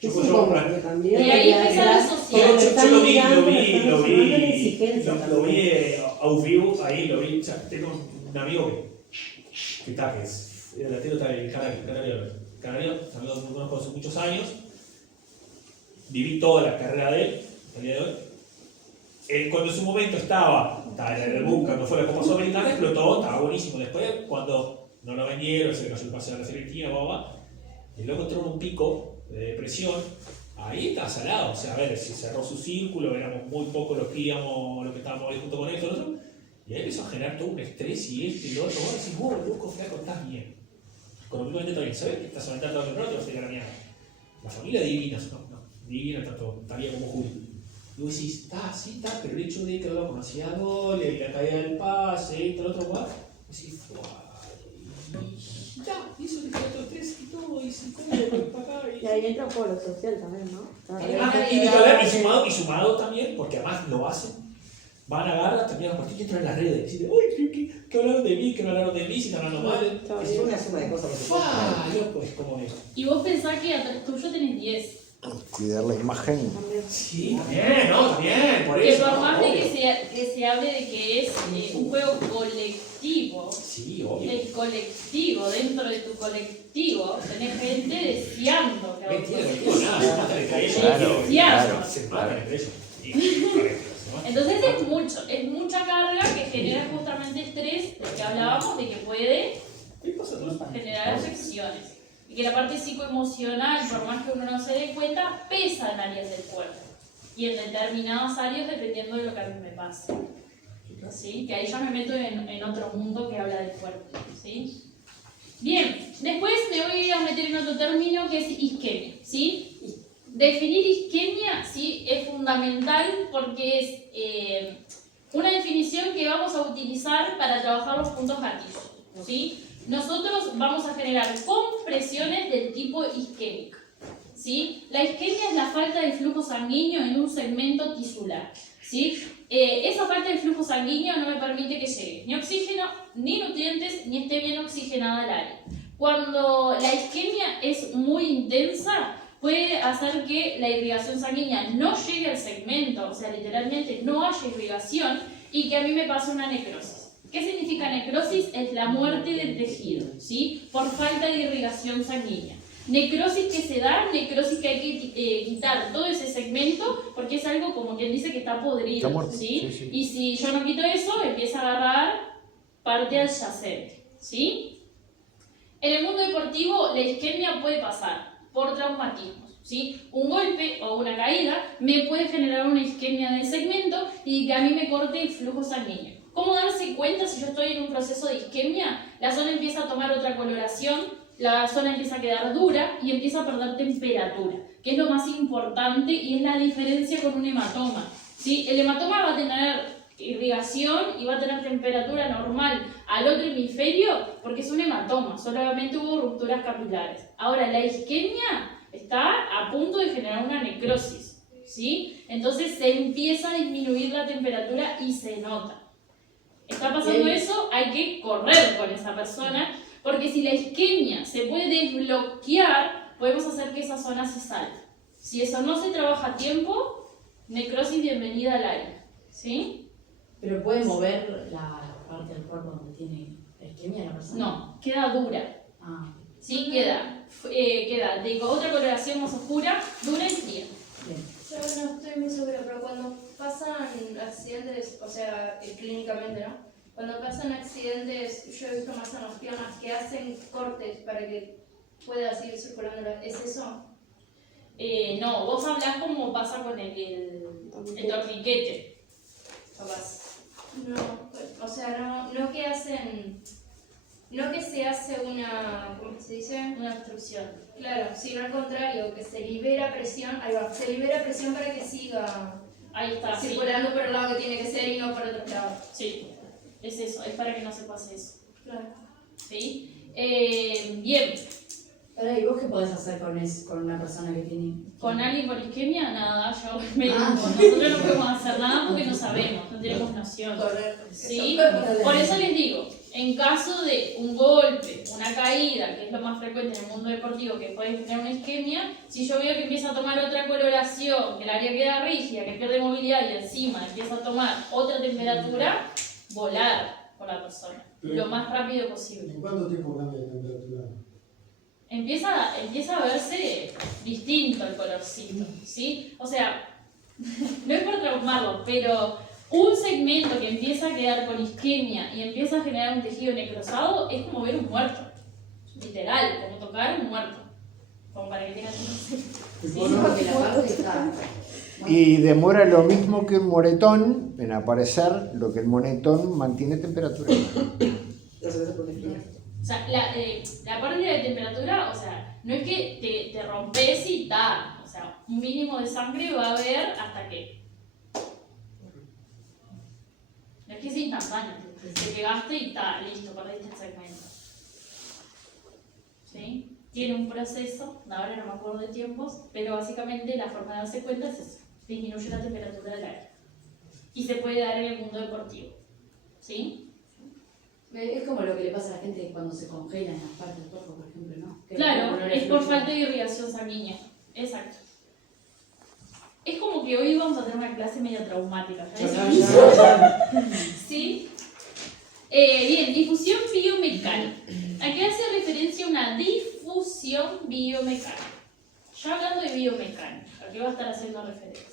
Es un combo que también. Y ahí empieza la Yo sociedad. lo vi a un vivo, ahí lo vi. O sea, tengo un amigo que es el delantero del Canario, también lo conozco hace muchos años. Viví toda la carrera de él, hasta el día de hoy. Él, cuando en su momento estaba en el boom, cuando fue la Copa Sudamericana, explotó, estaba buenísimo. Después, cuando no lo vendieron, se le cayó el pase a la Argentina, el loco entró en un pico de depresión. Ahí estaba salado, o sea, a ver, se cerró su círculo, éramos muy pocos los que íbamos, los que estábamos ahí junto con él, todo otro, y ahí empezó a generar todo un estrés y esto y lo otro. Vos decís, loco, flaco, estás bien. Económicamente está bien, ¿sabes? Que estás aventando otro rato, te vas a ir a la mierda. La familia divina, divina, está bien como Julio. Y vos decís, sí, está, pero el hecho de que hablamos hacía goles, la caída del pase, esto, lo otro, vos decís, y eso te queda todo estrés y todo, y si como para acá. Y ahí entra un poco lo social también, ¿no? Y sumado también, porque además lo hacen, van a agarrar, terminan los partidos y entran en las redes. Y dicen, uy, ¿qué hablaron de mí? ¿Qué no hablaron de mí? Si están hablando mal. Es una suma de cosas. Loco, es como eso. Y vos pensás que atrás tuyo tenés 10. Cuidar la imagen. Sí, también, ¿no? También, por Que eso. por más de obvio. que se hable de que es un juego colectivo, Sí, obvio. el colectivo, dentro de tu colectivo, tenés gente deseando que Mentira, vos- no digo nada, se matan entre ellos. Claro, Se matan entre ellos. Entonces es mucha carga que genera justamente estrés, de que hablábamos, de que puede generar afecciones. Y que la parte psicoemocional, por más que uno no se dé cuenta, pesa en áreas del cuerpo. Y en determinadas áreas dependiendo de lo que a mí me pasa. ¿Sí? Que ahí ya me meto en otro mundo que habla del cuerpo. ¿Sí? Bien, después me voy a meter en otro término que es isquemia. ¿Sí? Definir isquemia, sí, es fundamental porque es una definición que vamos a utilizar para trabajar los puntos gatillos, ¿sí? Nosotros vamos a generar compresiones del tipo isquémica, ¿sí? La isquemia es la falta de flujo sanguíneo en un segmento tisular, ¿sí? Esa falta de flujo sanguíneo no me permite que llegue ni oxígeno, ni nutrientes, ni esté bien oxigenada el área. Cuando la isquemia es muy intensa, puede hacer que la irrigación sanguínea no llegue al segmento, o sea, literalmente no haya irrigación, y que a mí me pase una necrosis. ¿Qué significa necrosis? Es la muerte del tejido, ¿sí? Por falta de irrigación sanguínea. Necrosis que se da, necrosis que hay que quitar todo ese segmento, porque es algo como quien dice que está podrido, Está muerto, ¿sí? sí, sí. Y si yo no quito eso, empieza a agarrar parte adyacente, ¿sí? En el mundo deportivo, la isquemia puede pasar por traumatismos, ¿sí? Un golpe o una caída me puede generar una isquemia del segmento y que a mí me corte el flujo sanguíneo. ¿Cómo darse cuenta si yo estoy en un proceso de isquemia? La zona empieza a tomar otra coloración, la zona empieza a quedar dura y empieza a perder temperatura, que es lo más importante y es la diferencia con un hematoma, ¿sí? El hematoma va a tener irrigación y va a tener temperatura normal al otro hemisferio porque es un hematoma, solamente hubo rupturas capilares. Ahora, la isquemia está a punto de generar una necrosis, ¿sí? Entonces se empieza a disminuir la temperatura y se nota. Está pasando eso, hay que correr con esa persona, porque si la isquemia se puede desbloquear, podemos hacer que esa zona se salga. Si eso no se trabaja a tiempo, necrosis bienvenida al área, ¿sí? Pero puede mover la parte del cuerpo donde tiene isquemia la persona. No, queda dura. Ah, Sí, queda de otra coloración más oscura, dura y fría. bien. Yo no estoy muy segura, pero cuando pasan accidentes, o sea, clínicamente, ¿no? Cuando pasan accidentes, yo he visto más en las piernas que hacen cortes para que pueda seguir circulando. ¿Es eso? No, vos hablás como pasa con el torniquete. Capaz. No, o sea, no que hacen. No que se hace una. ¿Cómo se dice? Una obstrucción. Claro, sino al contrario, que se libera presión. Ahí va, se libera presión para que siga Ahí está, sí. circulando por el lado que tiene que ser y no por otro lado. Sí, es eso, es para que no se pase eso. Claro. ¿Sí? Bien, Ahora, ¿y vos qué podés hacer con una persona que tiene? con alguien con isquemia, nada, yo me Ah. nosotros no podemos hacer nada porque no sabemos, no tenemos noción. Correcto. ¿Sí? Por eso les digo, en caso de un golpe, una caída, que es lo más frecuente en el mundo deportivo, que puede tener una isquemia, si yo veo que empieza a tomar otra coloración, que el área queda rígida, que pierde movilidad y encima empieza a tomar otra temperatura, volar con la persona, lo más rápido posible. ¿En cuánto tiempo cambia de temperatura? Empieza a verse distinto el colorcito, ¿sí? O sea, no es por traumarlo, pero un segmento que empieza a quedar con isquemia y empieza a generar un tejido necrosado es como ver un muerto, literal, como tocar un muerto, como para que tengan un concepto. Sí, porque la parte está... Y demora lo mismo que un moretón en aparecer, lo que el moretón mantiene temperatura. Eso se pone fría. O sea, la pérdida de temperatura, o sea, no es que te rompes y ta, o sea, un mínimo de sangre va a haber hasta que... No es que es instantáneo, te pegaste y ta, listo, perdiste el segmento. ¿Sí? Tiene un proceso, ahora no me acuerdo de tiempos, pero básicamente la forma de darse cuenta es eso, disminuye la temperatura del aire. Y se puede dar en el mundo deportivo. ¿Sí? Es como lo que le pasa a la gente cuando se congela en las partes del cuerpo, por ejemplo, ¿no? Que Claro, no le es por fluye. falta de irrigación sanguínea. Exacto. Es como que hoy vamos a tener una clase medio traumática. ¿Sí? Bien, difusión biomecánica. ¿A qué hace referencia una difusión biomecánica? Ya hablando de biomecánica, ¿a qué va a estar haciendo referencia?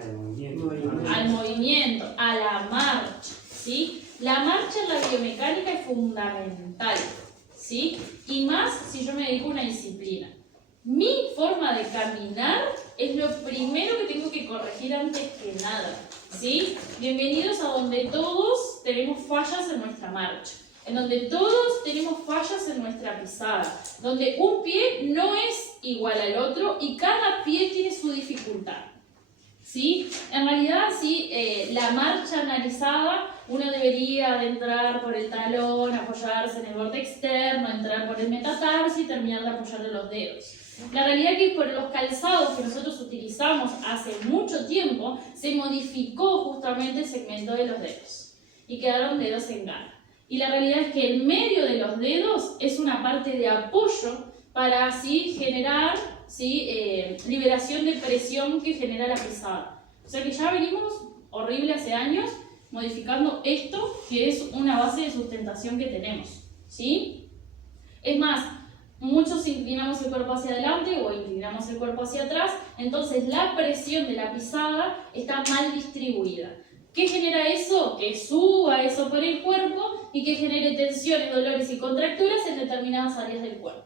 Al movimiento. Al movimiento, a la marcha, ¿sí? La marcha en la biomecánica es fundamental, ¿sí? Y más si yo me dedico a una disciplina. Mi forma de caminar es lo primero que tengo que corregir antes que nada, ¿sí? Bienvenidos a donde todos tenemos fallas en nuestra marcha. en donde todos tenemos fallas en nuestra pisada, donde un pie no es igual al otro y cada pie tiene su dificultad. ¿Sí? En realidad, sí, la marcha analizada, uno debería de entrar por el talón, apoyarse en el borde externo, entrar por el metatarso y terminar de apoyarle los dedos. La realidad es que por los calzados que nosotros utilizamos hace mucho tiempo, se modificó justamente el segmento de los dedos y quedaron dedos en gana. Y la realidad es que el medio de los dedos es una parte de apoyo para así generar, ¿sí?, liberación de presión que genera la pisada. O sea que ya venimos horrible hace años modificando esto, que es una base de sustentación que tenemos, ¿sí? Es más, muchos inclinamos el cuerpo hacia adelante o inclinamos el cuerpo hacia atrás, entonces la presión de la pisada está mal distribuida. ¿Qué genera eso? Que suba eso por el cuerpo y que genere tensiones, dolores y contracturas en determinadas áreas del cuerpo.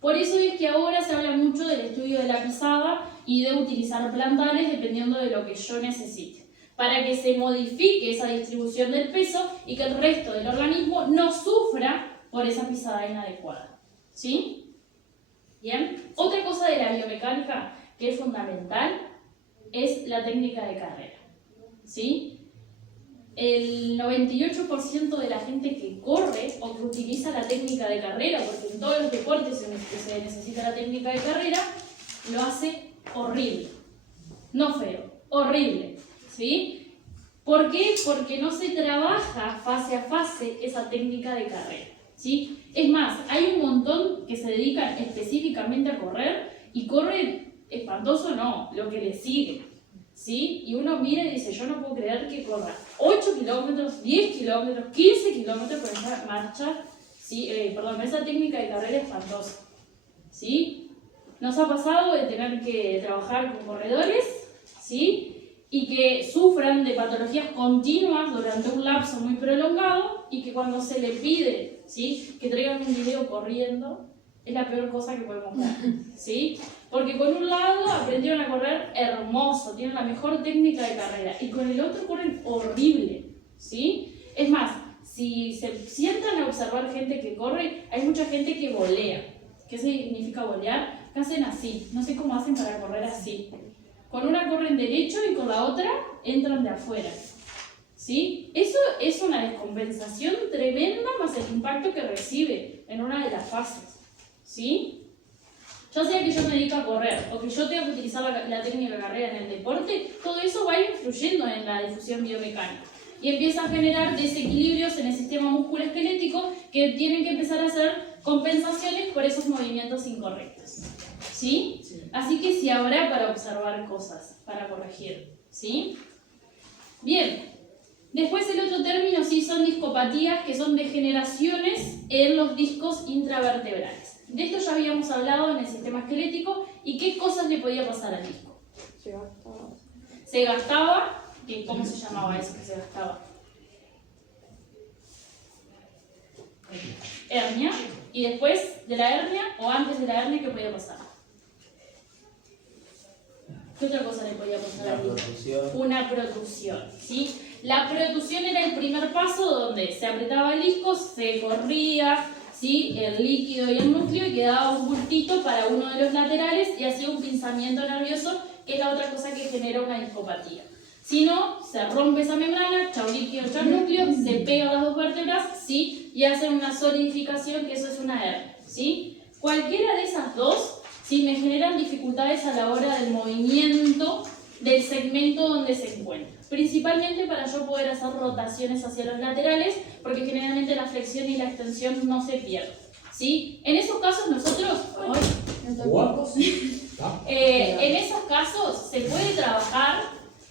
Por eso es que ahora se habla mucho del estudio de la pisada y de utilizar plantales dependiendo de lo que yo necesite, para que se modifique esa distribución del peso y que el resto del organismo no sufra por esa pisada inadecuada. ¿Sí? Bien. Otra cosa de la biomecánica que es fundamental es la técnica de carrera. ¿Sí? El 98% de la gente que corre o que utiliza la técnica de carrera, porque en todos los deportes se necesita la técnica de carrera, lo hace horrible. No feo, horrible. ¿Sí? ¿Por qué? Porque no se trabaja fase a fase esa técnica de carrera. ¿Sí? Es más, hay un montón que se dedican específicamente a correr y corren espantoso, no, lo que les sigue. ¿Sí? Y uno mira y dice, yo no puedo creer que corra 8 kilómetros, 10 kilómetros, 15 kilómetros por esa marcha, ¿sí? Esa técnica de carrera espantosa. ¿Sí? Nos ha pasado de tener que trabajar con corredores, ¿sí?, y que sufran de patologías continuas durante un lapso muy prolongado y que cuando se le pide, ¿sí?, que traigan un video corriendo, es la peor cosa que podemos dar, ¿sí? Porque con un lado aprendieron a correr hermoso, tienen la mejor técnica de carrera, y con el otro corren horrible, ¿sí? Es más, si se sientan a observar gente que corre, hay mucha gente que volea. ¿Qué significa volear? Que hacen así, no sé cómo hacen para correr así. Con una corren derecho y con la otra entran de afuera, ¿sí? Eso es una descompensación tremenda más el impacto que recibe en una de las fases, ¿sí? Ya sea que yo me dedico a correr o que yo tenga que utilizar la técnica de carrera en el deporte, todo eso va influyendo en la difusión biomecánica y empieza a generar desequilibrios en el sistema musculoesquelético que tienen que empezar a hacer compensaciones por esos movimientos incorrectos, ¿sí? Así que sí habrá para observar cosas, para corregir, ¿sí? Bien, después el otro término sí son discopatías, que son degeneraciones en los discos intravertebrales. De esto ya habíamos hablado en el sistema esquelético y qué cosas le podía pasar al disco. Se gastaba, ¿cómo se llamaba eso que se gastaba? Hernia, y después de la hernia o antes de la hernia, ¿qué podía pasar? ¿Qué otra cosa le podía pasar al disco? Una protusión, ¿sí? La protusión era el primer paso donde se apretaba el disco, se corría, ¿sí?, el líquido y el núcleo y quedaba un bultito para uno de los laterales y hacía un pinzamiento nervioso, que es la otra cosa que genera una discopatía. Si no, se rompe esa membrana, chau líquido, chau núcleo, se pegan las dos vértebras, ¿sí?, y hacen una solidificación, que eso es una hernia, ¿sí? Cualquiera de esas dos, ¿sí?, me generan dificultades a la hora del movimiento del segmento donde se encuentra. Principalmente para yo poder hacer rotaciones hacia los laterales, porque generalmente la flexión y la extensión no se pierden, ¿sí? En esos casos nosotros... en esos casos se puede trabajar,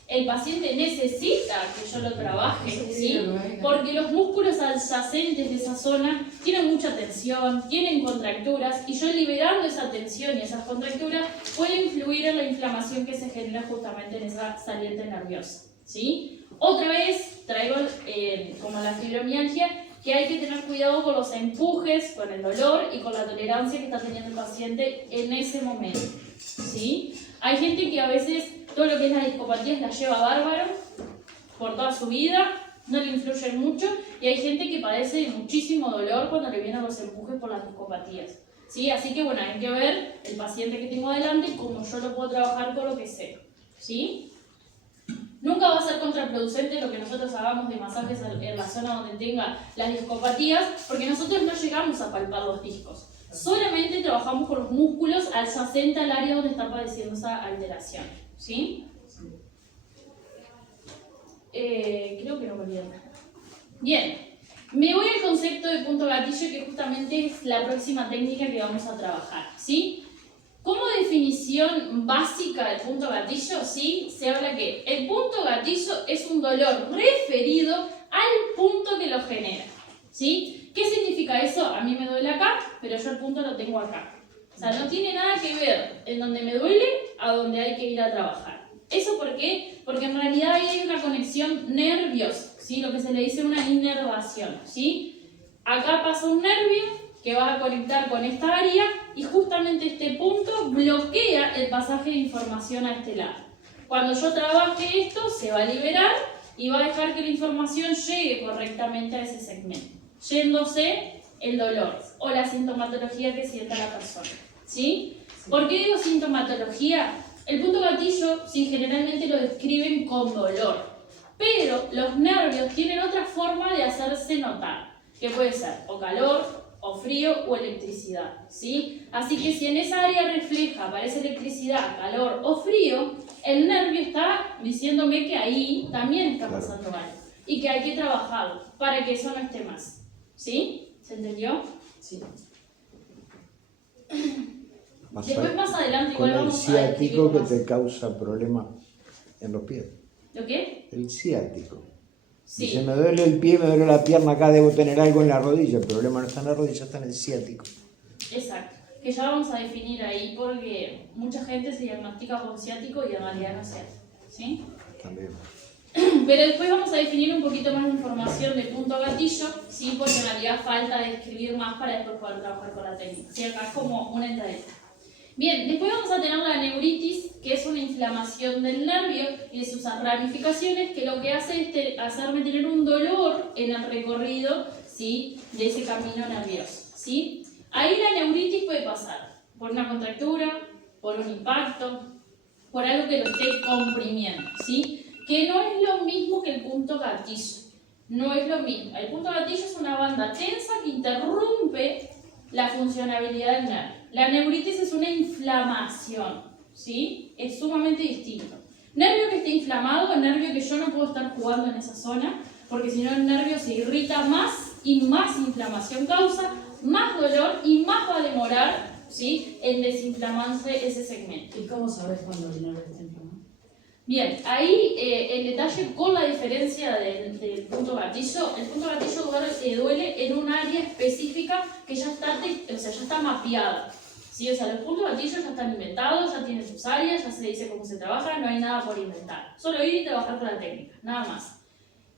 el paciente necesita que yo lo trabaje, ¿sí? Porque los músculos adyacentes de esa zona tienen mucha tensión, tienen contracturas, y yo liberando esa tensión y esas contracturas puede influir en la inflamación que se genera justamente en esa saliente nerviosa, ¿sí? Otra vez traigo como la fibromialgia, que hay que tener cuidado con los empujes, con el dolor y con la tolerancia que está teniendo el paciente en ese momento, ¿sí? Hay gente que a veces todo lo que es la discopatía la lleva bárbaro por toda su vida, no le influyen mucho y hay gente que padece de muchísimo dolor cuando le vienen los empujes por las discopatías. ¿Sí? Así que bueno, hay que ver el paciente que tengo adelante cómo yo lo puedo trabajar con lo que sé. ¿Sí? Nunca va a ser contraproducente lo que nosotros hagamos de masajes en la zona donde tenga las discopatías, porque nosotros no llegamos a palpar los discos. Solamente trabajamos con los músculos adyacentes al área donde está padeciendo esa alteración. ¿Sí? Creo que no me olvidé. Bien, me voy al concepto de punto gatillo, que justamente es la próxima técnica que vamos a trabajar. ¿Sí? Como definición básica del punto gatillo, ¿sí? Se habla que el punto gatillo es un dolor referido al punto que lo genera. ¿Sí? ¿Qué significa eso? A mí me duele acá, pero yo el punto lo tengo acá. O sea, no tiene nada que ver en donde me duele a donde hay que ir a trabajar. ¿Eso por qué? Porque en realidad ahí hay una conexión nerviosa, ¿sí? Lo que se le dice una inervación, ¿sí? Acá pasa un nervio que va a conectar con esta área y justamente este punto bloquea el pasaje de información a este lado. Cuando yo trabaje esto, se va a liberar y va a dejar que la información llegue correctamente a ese segmento, yéndose el dolor o la sintomatología que sienta la persona. ¿Sí? ¿Por qué digo sintomatología? El punto gatillo, sí, generalmente lo describen con dolor, pero los nervios tienen otra forma de hacerse notar, que puede ser o calor, o frío, o electricidad. ¿Sí? Así que si en esa área refleja, aparece electricidad, calor o frío, el nervio está diciéndome que ahí también está pasando algo y que hay que trabajarlo para que eso no esté más. ¿Sí? ¿Se entendió? Sí. Después más adelante con igual el vamos a describir ciático que más. te causa problemas en los pies. ¿Lo qué? El ciático. Sí. Dice, me duele el pie, me duele la pierna, acá debo tener algo en la rodilla. El problema no está en la rodilla, está en el ciático. Exacto. Que ya vamos a definir ahí porque mucha gente se diagnostica con ciático y en realidad no es ciático. ¿Sí? También. Pero después vamos a definir un poquito más de información de punto gatillo, ¿sí? Porque en realidad falta describir más para después poder trabajar con la técnica. ¿Sí? Acá es como una entradita. Bien, después vamos a tener la neuritis, que es una inflamación del nervio y de sus ramificaciones, que lo que hace es hacerme tener un dolor en el recorrido, ¿sí? De ese camino nervioso. ¿Sí? Ahí la neuritis puede pasar por una contractura, por un impacto, por algo que lo esté comprimiendo, ¿sí? Que no es lo mismo que el punto gatillo. No es lo mismo. El punto gatillo es una banda tensa que interrumpe la funcionabilidad del nervio. La neuritis es una inflamación, ¿sí? Es sumamente distinto. Nervio que esté inflamado, nervio que yo no puedo estar jugando en esa zona, porque si no el nervio se irrita más y más inflamación causa, más dolor y más va a demorar, ¿sí? En desinflamarse ese segmento. ¿Y cómo sabes cuándo el nervio está inflamado? Bien, ahí el detalle con la diferencia del punto gatillo. El punto gatillo duele en un área específica que ya está mapeada. ¿Sí? O sea, los puntos gatillos ya están inventados, ya tienen sus áreas, ya se dice cómo se trabaja, no hay nada por inventar. Solo ir y trabajar con la técnica, nada más.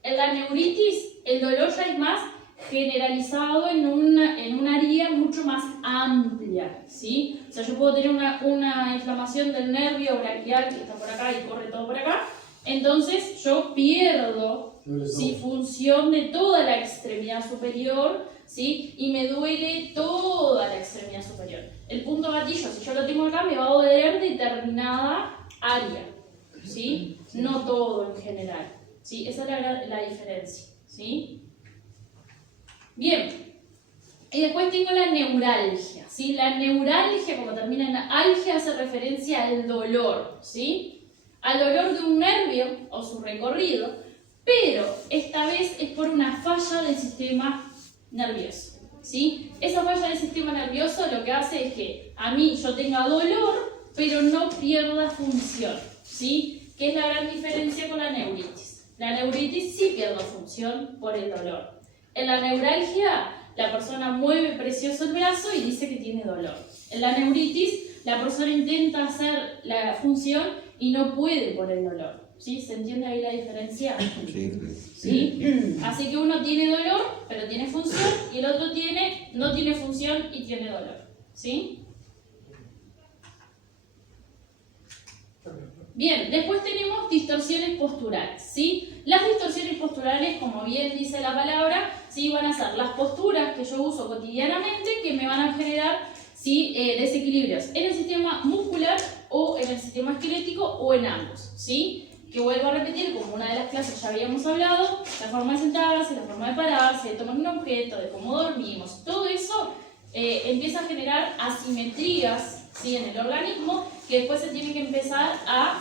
En la neuritis, el dolor ya es más generalizado en un área mucho más amplia, ¿sí? O sea, yo puedo tener una inflamación del nervio braquial que está por acá y corre todo por acá, entonces yo pierdo, ¿sí? Función de toda la extremidad superior, ¿sí? Y me duele toda la extremidad superior. El punto gatillo, si yo lo tengo acá, me va a doler determinada área, ¿sí? No todo en general, ¿sí? Esa es la diferencia, ¿sí? Bien, y después tengo la neuralgia, ¿sí? La neuralgia, como termina en algia, hace referencia al dolor, ¿sí? Al dolor de un nervio o su recorrido, pero esta vez es por una falla del sistema nervioso, ¿sí? Esa falla del sistema nervioso lo que hace es que a mí yo tenga dolor, pero no pierda función, ¿sí? Que es la gran diferencia con la neuritis. La neuritis sí pierde función por el dolor. En la neuralgia, la persona mueve precioso el brazo y dice que tiene dolor. En la neuritis, la persona intenta hacer la función y no puede por el dolor. ¿Sí? ¿Se entiende ahí la diferencia? Sí. ¿Sí? Así que uno tiene dolor, pero tiene función, y el otro no tiene función y tiene dolor. ¿Sí? Bien, después tenemos distorsiones posturales, ¿sí? Las distorsiones posturales, como bien dice la palabra, ¿sí? Van a ser las posturas que yo uso cotidianamente que me van a generar, ¿sí? Desequilibrios en el sistema muscular o en el sistema esquelético o en ambos, ¿sí? Que vuelvo a repetir, como una de las clases ya habíamos hablado, la forma de sentarse, la forma de pararse, de tomar un objeto, de cómo dormimos, todo eso empieza a generar asimetrías, ¿sí? En el organismo que después se tienen que empezar a,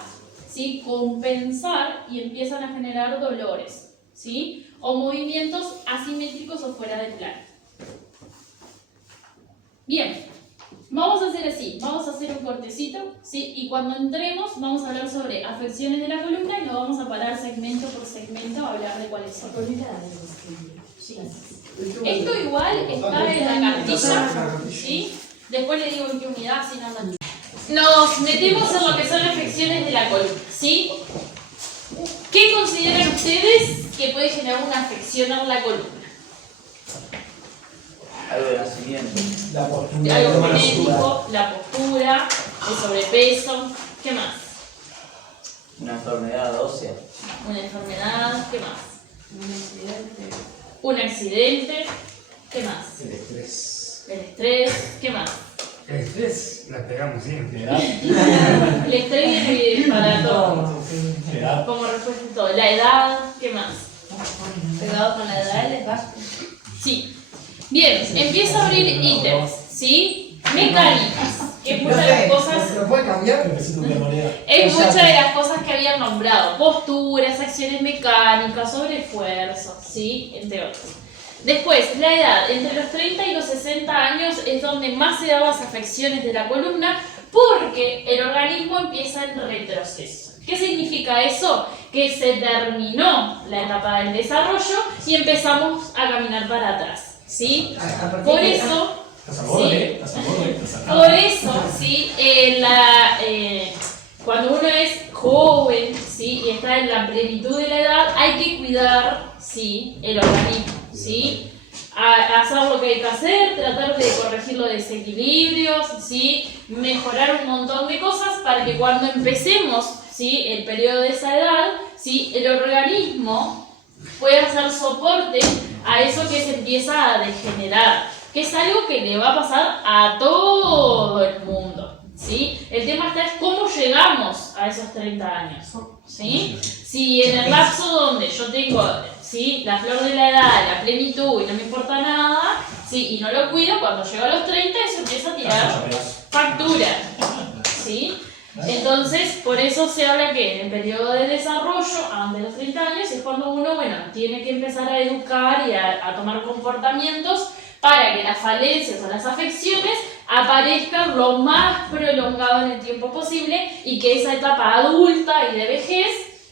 ¿sí? Compensar y empiezan a generar dolores, ¿sí? O movimientos asimétricos o fuera de plano. Bien, vamos a hacer así, vamos a hacer un cortecito, ¿sí? Y cuando entremos vamos a hablar sobre afecciones de la columna y nos vamos a parar segmento por segmento a hablar de cuáles son. Sí. Esto igual está en la cartilla, ¿sí? Después le digo en qué unidad, si no, no. Nos metemos en lo que son las afecciones de la columna, ¿sí? ¿Qué consideran ustedes que puede generar una afección a la columna? Algo de nacimiento. La postura. Algo genético, la postura, el sobrepeso, ¿qué más? Una enfermedad ósea. Una enfermedad, ¿qué más? Un accidente. Un accidente, ¿qué más? El estrés. El estrés, ¿qué más? El estrés la pegamos siempre. El estrés viene para todo. Edad. Como respuesta a todo. La edad, ¿qué más? Pegado con la edad, el desgaste. Sí. Bien, empiezo a abrir ítems, ¿sí? Mecánicas, que es muchas de las cosas. ¿Lo puede cambiar? Necesito una moneda. Es muchas de las cosas que habían nombrado. Posturas, acciones mecánicas, sobreesfuerzos, ¿sí? Entre otros. Después, la edad. Entre los 30 y los 60 años es donde más se dan las afecciones de la columna porque el organismo empieza en retroceso. ¿Qué significa eso? Que se terminó la etapa del desarrollo y empezamos a caminar para atrás, ¿sí? Por eso... Estás al borde, estás al borde, estás acá. Por eso, ¿sí? Cuando uno es joven, ¿sí? Y está en la plenitud de la edad, hay que cuidar, ¿sí? El organismo, ¿sí? Hacer lo que hay que hacer, tratar de corregir los desequilibrios, ¿sí? Mejorar un montón de cosas para que cuando empecemos, ¿sí? El periodo de esa edad, ¿sí? El organismo pueda hacer soporte a eso que se empieza a degenerar, que es algo que le va a pasar a todo el mundo, ¿sí? El tema está es cómo llegamos a esos 30 años, ¿sí? Si en el lapso donde yo tengo, ¿sí? La flor de la edad, la plenitud y no me importa nada, ¿sí? Y no lo cuido, cuando llego a los 30 eso empieza a tirar factura, ¿sí? Entonces, por eso se habla que en el periodo de desarrollo, antes de los 30 años, es cuando uno, bueno, tiene que empezar a educar y a tomar comportamientos para que las falencias o las afecciones aparezcan lo más prolongado en el tiempo posible y que esa etapa adulta y de vejez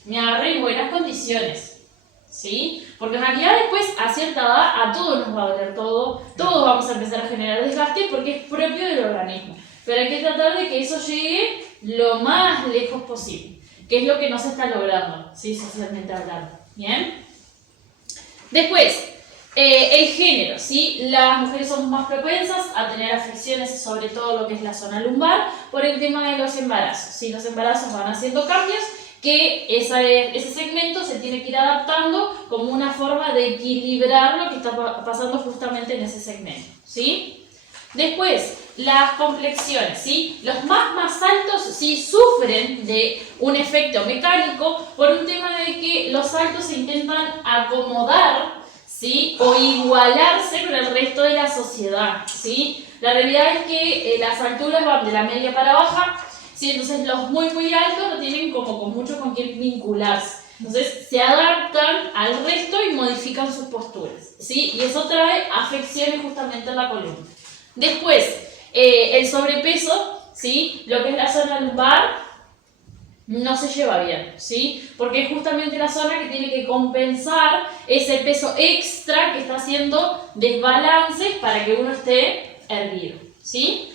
me agarre en buenas condiciones, ¿sí? Porque en realidad después, a cierta edad, a todos nos va a doler todo, todos vamos a empezar a generar desgaste porque es propio del organismo. Pero hay que tratar de que eso llegue lo más lejos posible, que es lo que no se está logrando, ¿sí? Socialmente hablando. ¿Bien? Después, el género, ¿sí? Las mujeres son más propensas a tener afecciones, sobre todo lo que es la zona lumbar, por el tema de los embarazos, ¿sí? Los embarazos van haciendo cambios que ese segmento se tiene que ir adaptando como una forma de equilibrar lo que está pasando justamente en ese segmento, ¿sí? Después, las complexiones, ¿sí? Los más altos sí sufren de un efecto mecánico por un tema de que los altos se intentan acomodar, ¿sí? O igualarse con el resto de la sociedad, ¿sí? La realidad es que las alturas van de la media para baja, ¿sí? Entonces los muy altos no tienen como con mucho con quién vincularse. Entonces se adaptan al resto y modifican sus posturas, ¿sí? Y eso trae afecciones justamente en la columna. Después, el sobrepeso, ¿sí? Lo que es la zona lumbar no se lleva bien, ¿sí? Porque es justamente la zona que tiene que compensar ese peso extra que está haciendo desbalances para que uno esté erguido, ¿sí?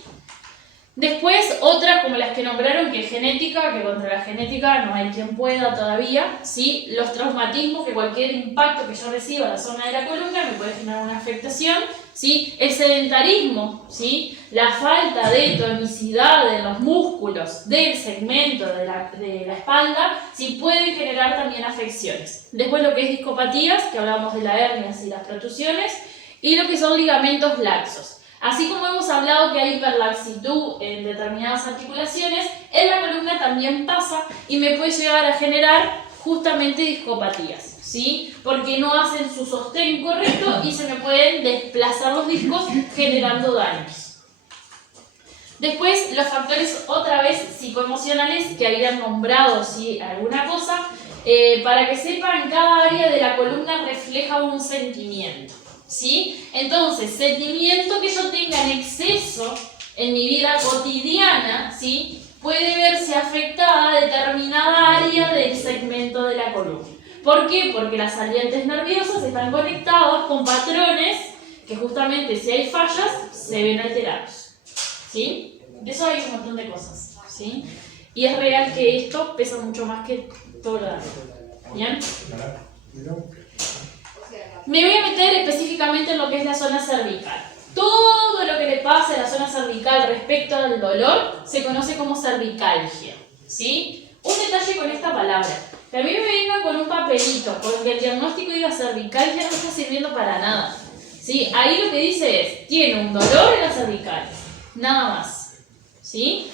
Después, otras como las que nombraron, que es genética, que contra la genética no hay quien pueda todavía, ¿sí? Los traumatismos, que cualquier impacto que yo reciba en la zona de la columna me puede generar una afectación, ¿sí? El sedentarismo, ¿sí? La falta de tonicidad de los músculos del segmento de la espalda, ¿sí? Puede generar también afecciones. Después lo que es discopatías, que hablamos de las hernias y las protusiones, y lo que son ligamentos laxos. Así como hemos hablado que hay hiperlaxitud en determinadas articulaciones, en la columna también pasa y me puede llegar a generar justamente discopatías, ¿sí? Porque no hacen su sostén correcto y se me pueden desplazar los discos generando daños. Después, los factores otra vez psicoemocionales que habían nombrado, ¿sí? Alguna cosa, para que sepan, cada área de la columna refleja un sentimiento. ¿Sí? Entonces, sentimiento que yo tenga en exceso en mi vida cotidiana, ¿sí? Puede verse afectada determinada área del segmento de la columna. ¿Por qué? Porque las salientes nerviosas están conectadas con patrones que justamente si hay fallas se ven alterados. ¿Sí? De eso hay un montón de cosas. ¿Sí? Y es real que esto pesa mucho más que todo lo demás. ¿Bien? Me voy a meter específicamente en lo que es la zona cervical. Todo lo que le pasa a la zona cervical respecto al dolor se conoce como cervicalgia, ¿sí? Un detalle con esta palabra, que a mí me vengan con un papelito, porque el diagnóstico diga cervicalgia no está sirviendo para nada, ¿sí? Ahí lo que dice es, tiene un dolor en las cervicales, nada más, ¿sí?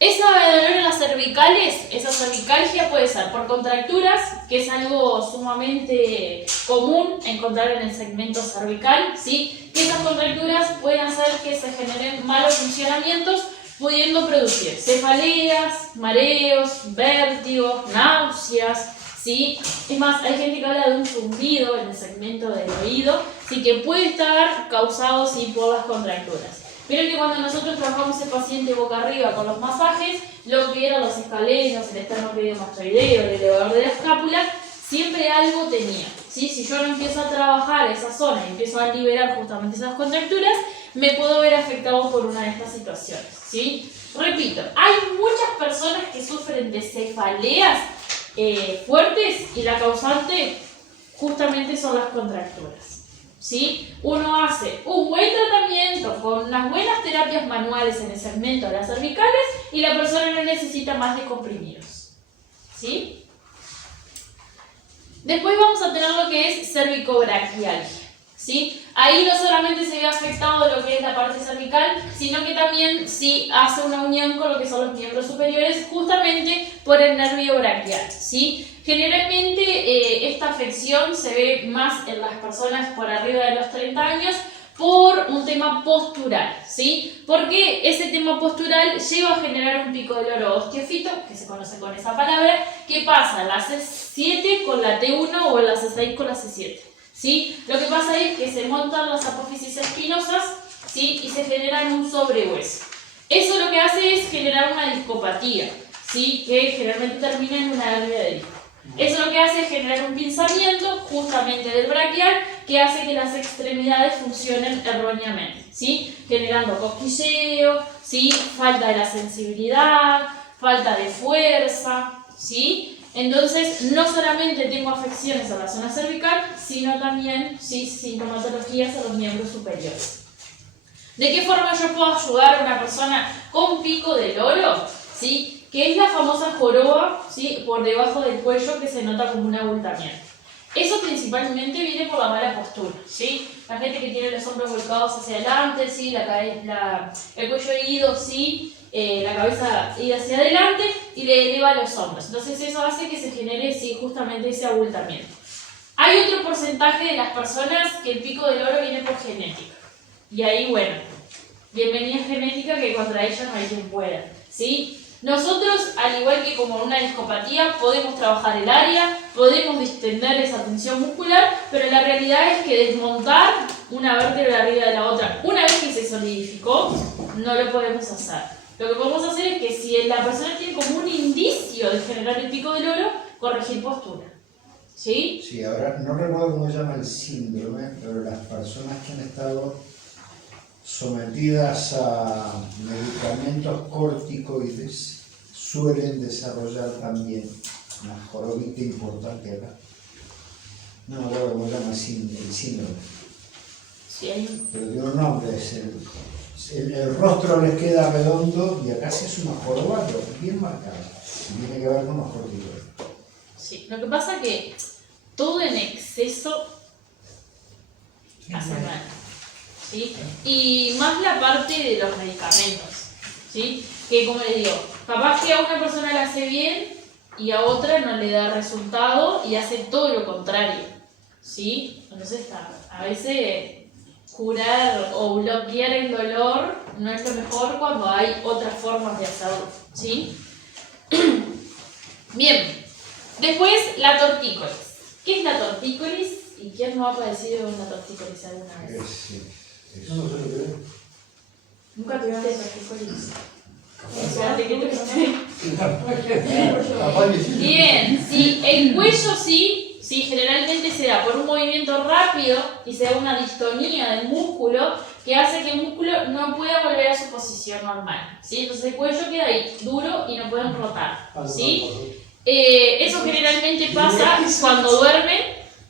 Ese dolor en las cervicales, esa cervicalgia puede ser por contracturas, que es algo sumamente común encontrar en el segmento cervical, ¿sí? Que esas contracturas pueden hacer que se generen malos funcionamientos, pudiendo producir cefaleas, mareos, vértigos, náuseas, ¿sí? Es más, hay gente que habla de un zumbido en el segmento del oído, ¿sí? Que puede estar causado, ¿sí? Por las contracturas. Miren que cuando nosotros trabajamos el paciente boca arriba con los masajes, lo que eran los escalenos, el esternocleidomastoideo, el elevador de la escápula, siempre algo tenía, ¿sí? Si yo no empiezo a trabajar esa zona y empiezo a liberar justamente esas contracturas, me puedo ver afectado por una de estas situaciones, ¿sí? Repito, hay muchas personas que sufren de cefaleas fuertes y la causante justamente son las contracturas. ¿Sí? Uno hace un buen tratamiento con unas buenas terapias manuales en el segmento de las cervicales y la persona no necesita más de comprimidos. ¿Sí? Después vamos a tener lo que es cervicobraquialgia. ¿Sí? Ahí no solamente se ve afectado lo que es la parte cervical, sino que también sí hace una unión con lo que son los miembros superiores justamente por el nervio braquial. ¿Sí? Generalmente esta afección se ve más en las personas por arriba de los 30 años por un tema postural, ¿sí? Porque ese tema postural lleva a generar un pico de loro osteofito, que se conoce con esa palabra, que pasa en la C7 con la T1 o en la C6 con la C7, ¿sí? Lo que pasa es que se montan las apófisis espinosas, ¿sí? Y se generan un sobrehueso. Eso lo que hace es generar una discopatía, ¿sí? Que generalmente termina en una hernia de disco. Eso lo que hace es generar un pinzamiento justamente del braquial que hace que las extremidades funcionen erróneamente, ¿sí? Generando cosquilleo, ¿sí? Falta de la sensibilidad, falta de fuerza, ¿sí? Entonces, no solamente tengo afecciones a la zona cervical, sino también, ¿sí? Sintomatologías a los miembros superiores. ¿De qué forma yo puedo ayudar a una persona con pico de loro? ¿Sí? Que es la famosa joroba, ¿sí? Por debajo del cuello que se nota como un abultamiento. Eso principalmente viene por la mala postura, ¿sí? La gente que tiene los hombros volcados hacia adelante, ¿sí? El cuello ido, ¿sí? La cabeza ida hacia adelante y le eleva los hombros. Entonces eso hace que se genere, ¿sí? Justamente ese abultamiento. Hay otro porcentaje de las personas que el pico del loro viene por genética. Y ahí, bueno, bienvenida genética, que contra ella no hay quien pueda, ¿sí? Nosotros, al igual que como una discopatía, podemos trabajar el área, podemos distender esa tensión muscular, pero la realidad es que desmontar una vértebra arriba de la otra, una vez que se solidificó, no lo podemos hacer. Lo que podemos hacer es que si la persona tiene como un indicio de generar el pico del loro, corregir postura. ¿Sí? Sí, ahora no recuerdo cómo se llama el síndrome, pero las personas que han estado sometidas a medicamentos corticoides suelen desarrollar también una jorobita importante acá. No me acuerdo cómo se llama el síndrome. Sí, hay un... Pero tiene un nombre, es el rostro les queda redondo y acá se hace una joroba pero bien marcada. Y tiene que ver con los corticoides. Sí, lo que pasa es que todo en exceso hace mal, ¿sí? Y más la parte de los medicamentos, ¿sí? Que como les digo, capaz que a una persona le hace bien y a otra no le da resultado y hace todo lo contrario, ¿sí? Entonces a veces curar o bloquear el dolor no es lo mejor cuando hay otras formas de hacerlo, ¿sí? Bien. Después, la tortícolis. ¿Qué es la tortícolis? ¿Y quién no ha padecido una tortícolis alguna vez? No, no sé lo que es. ¿Nunca tuviste tortícolis? Espérate, ¿qué tuviste? Capaz que sí. Bien, sí, el cuello sí, generalmente se da por un movimiento rápido y se da una distonía del músculo que hace que el músculo no pueda volver a su posición normal, ¿sí? Entonces el cuello queda ahí, duro y no pueden rotar, ¿sí? Eso generalmente pasa cuando duermen,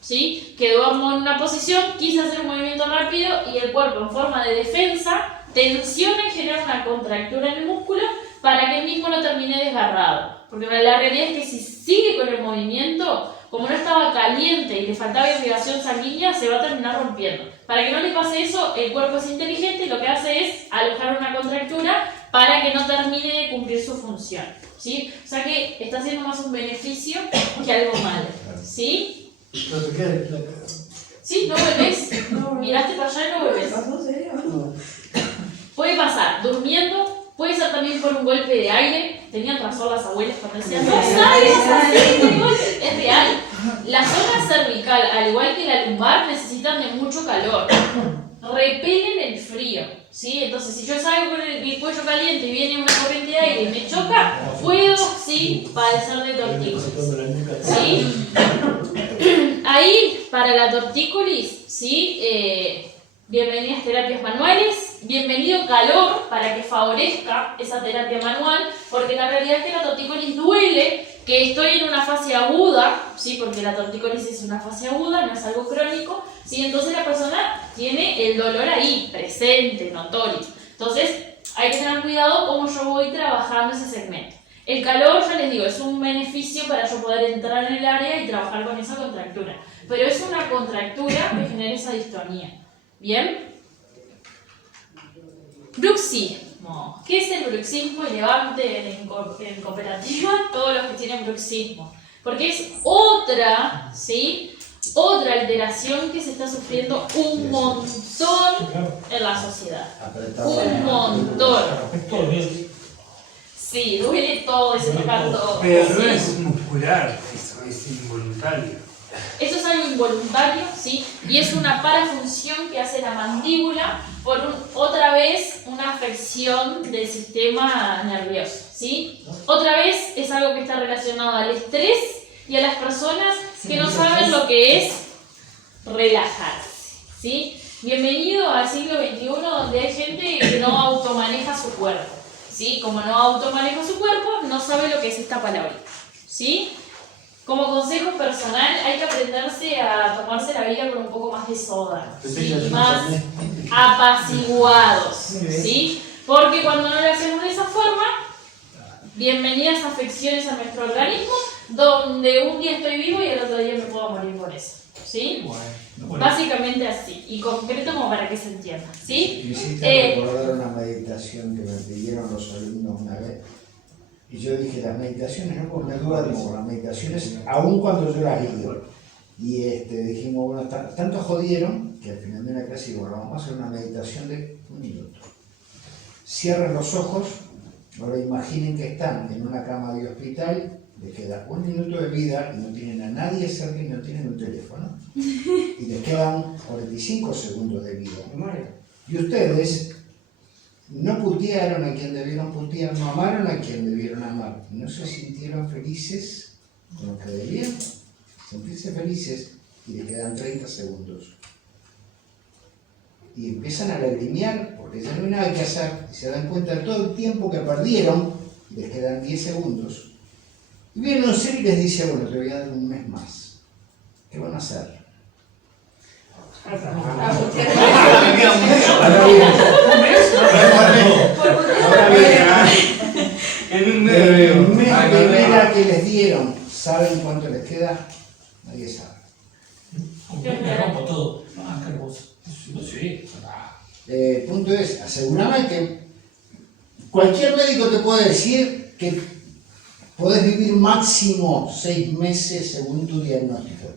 ¿sí? Que duermo en una posición, quise hacer un movimiento rápido y el cuerpo en forma de defensa tensiona y genera una contractura en el músculo para que el mismo no termine desgarrado. Porque la realidad es que si sigue con el movimiento, como no estaba caliente y le faltaba irrigación sanguínea, se va a terminar rompiendo. Para que no le pase eso, el cuerpo es inteligente y lo que hace es alojar una contractura para que no termine de cumplir su función, ¿sí? O sea que está haciendo más un beneficio que algo malo, ¿sí? No te quedes. Sí, no volvés. Miraste para allá y no volvés. ¿En serio? No. Puede pasar durmiendo, puede ser también por un golpe de aire. Tenían razón las abuelas cuando decían, no salgas así de golpe. Es real. La zona cervical, al igual que la lumbar, necesitan de mucho calor. Repelen el frío, ¿sí? Entonces, si yo salgo con el cuello caliente y viene una corriente de aire y me choca, puedo, sí, padecer de tortícolis, ¿sí? Ahí, para la tortícolis, ¿sí? Bienvenidas terapias manuales, bienvenido calor para que favorezca esa terapia manual, porque la realidad es que la tortícolis duele, que estoy en una fase aguda, ¿sí? Porque la tortícolis es una fase aguda, no es algo crónico, ¿sí? Entonces la persona tiene el dolor ahí, presente, notorio. Entonces hay que tener cuidado cómo yo voy trabajando ese segmento. El calor, ya les digo, es un beneficio para yo poder entrar en el área y trabajar con esa contractura, pero es una contractura que genera esa distonía. ¿Bien? Bruxismo. ¿Qué es el bruxismo? Y levanten en cooperativa todos los que tienen bruxismo. Porque es otra, ¿sí? Otra alteración que se está sufriendo un montón en la sociedad. Un montón. Sí, duele todo y se toca todo. Pero no Sí. es muscular, eso es involuntario. Eso es algo involuntario, ¿sí? Y es una parafunción que hace la mandíbula por otra vez una afección del sistema nervioso, ¿sí? Otra vez es algo que está relacionado al estrés y a las personas que no saben lo que es relajarse, ¿sí? Bienvenido al siglo XXI donde hay gente que no automaneja su cuerpo, ¿sí? Como no automaneja su cuerpo, no sabe lo que es esta palabra, ¿sí? Como consejo personal, hay que aprenderse a tomarse la vida con un poco más de soda, ¿sí? Más apaciguados, ¿sí? Porque cuando no lo hacemos de esa forma, bienvenidas afecciones a nuestro organismo, donde un día estoy vivo y el otro día me puedo morir por eso, ¿sí? Básicamente así, y concreto como para que se entienda, ¿sí? Me hiciste recordar una meditación que me pidieron los alumnos una vez. Y yo dije, las meditaciones no porque me duermo, las meditaciones, aun cuando yo las digo. Y dijimos, bueno, tanto jodieron que al final de una clase digo, bueno, vamos a hacer una meditación de 1 minuto. Cierren los ojos, ahora imaginen que están en una cama de hospital, les queda 1 minuto de vida y no tienen a nadie cerca y no tienen un teléfono. Y les quedan 45 segundos de vida. Y ustedes no putearon a quien debieron putear, no amaron a quien debieron amar, no se sintieron felices con lo que debían sentirse felices y les quedan 30 segundos. y empiezan a lagrimear porque ya no hay nada que hacer y se dan cuenta de todo el tiempo que perdieron, les quedan 10 segundos. Y viene un ser y les dice, bueno, te voy a dar un mes más. ¿Qué van a hacer? En un El mes de vida que les dieron, ¿saben cuánto les queda? Nadie sabe. Me rompo todo. Ah, qué hermoso. Sí. El punto es, asegúrame que cualquier médico te puede decir que podés vivir máximo 6 meses según tu diagnóstico.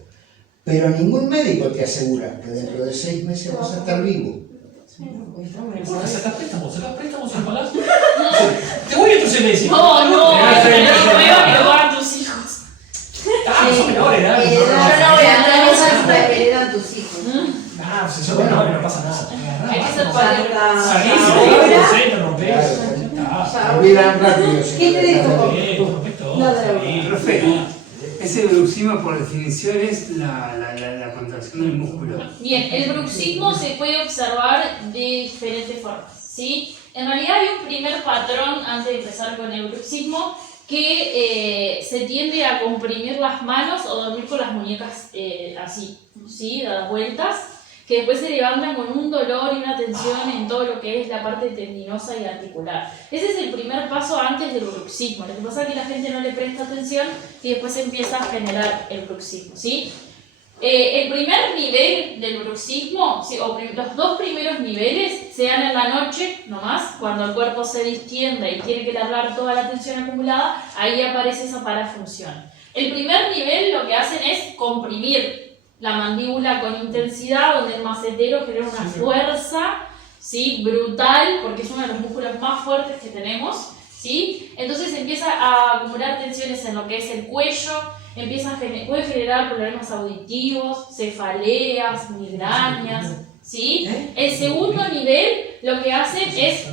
Pero ningún médico te asegura que dentro de 6 meses vas a estar vivo. ¿Sacás préstamos en Palacio? Te voy a tu silencio. No, prueba que lo hagan tus hijos. Son menores, ¿no? Yo no voy a entrar en esa heredan tus hijos. Ah, pues son menores, no pasa nada. Hay que ser padre. Salís, te rompés. Olvidan rápido. ¿Qué te dijo? Profe, ese bruxismo por definición es la contracción del músculo. Bien, el bruxismo se puede observar de diferentes formas, ¿sí? En realidad hay un primer patrón antes de empezar con el bruxismo que se tiende a comprimir las manos o dormir con las muñecas así, ¿sí? Dadas vueltas, que después se levantan con un dolor y una tensión en todo lo que es la parte tendinosa y articular. Ese es el primer paso antes del bruxismo. Lo que pasa es que la gente no le presta atención y después empieza a generar el bruxismo, ¿sí? El primer nivel del bruxismo, ¿sí? Los 2 primeros niveles se dan en la noche nomás, cuando el cuerpo se distiende y tiene que largar toda la tensión acumulada, ahí aparece esa parafunción. El primer nivel lo que hacen es comprimir la mandíbula con intensidad, donde el macetero genera una fuerza, ¿sí? Brutal, porque es uno de los músculos más fuertes que tenemos, ¿sí? Entonces empieza a acumular tensiones en lo que es el cuello, puede generar problemas auditivos, cefaleas, migrañas, ¿sí? El segundo nivel lo que hace es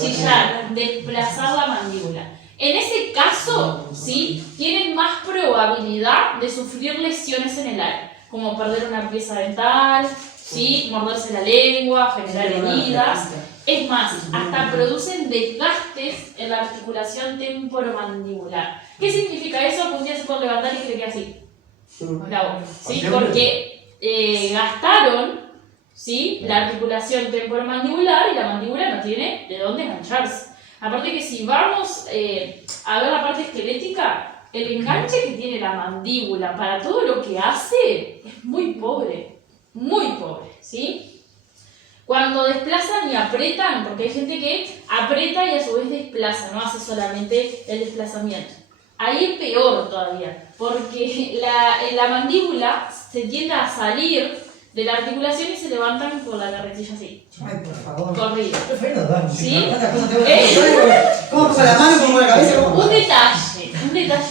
chillar, desplazar la mandíbula. En ese caso, ¿sí? Tienen más probabilidad de sufrir lesiones en el área, como perder una pieza dental, ¿sí? Morderse la lengua, generar heridas. Es más, hasta producen desgastes en la articulación temporomandibular. ¿Qué significa eso? Que un día se puede levantar y que le queda así, la boca, ¿sí? Porque gastaron, ¿sí? La articulación temporomandibular y la mandíbula no tiene de dónde engancharse. Aparte que si vamos a ver la parte esquelética, el enganche que tiene la mandíbula para todo lo que hace es muy pobre, ¿sí? Cuando desplazan y apretan, porque hay gente que aprieta y a su vez desplaza, no hace solamente el desplazamiento. Ahí es peor todavía, porque la mandíbula se tiende a salir de la articulación y se levantan con la carretilla así. Ay, por favor. Corrido. ¿Sí? ¿Cómo pasa la mano? ¿Cómo la cabeza? Un detalle.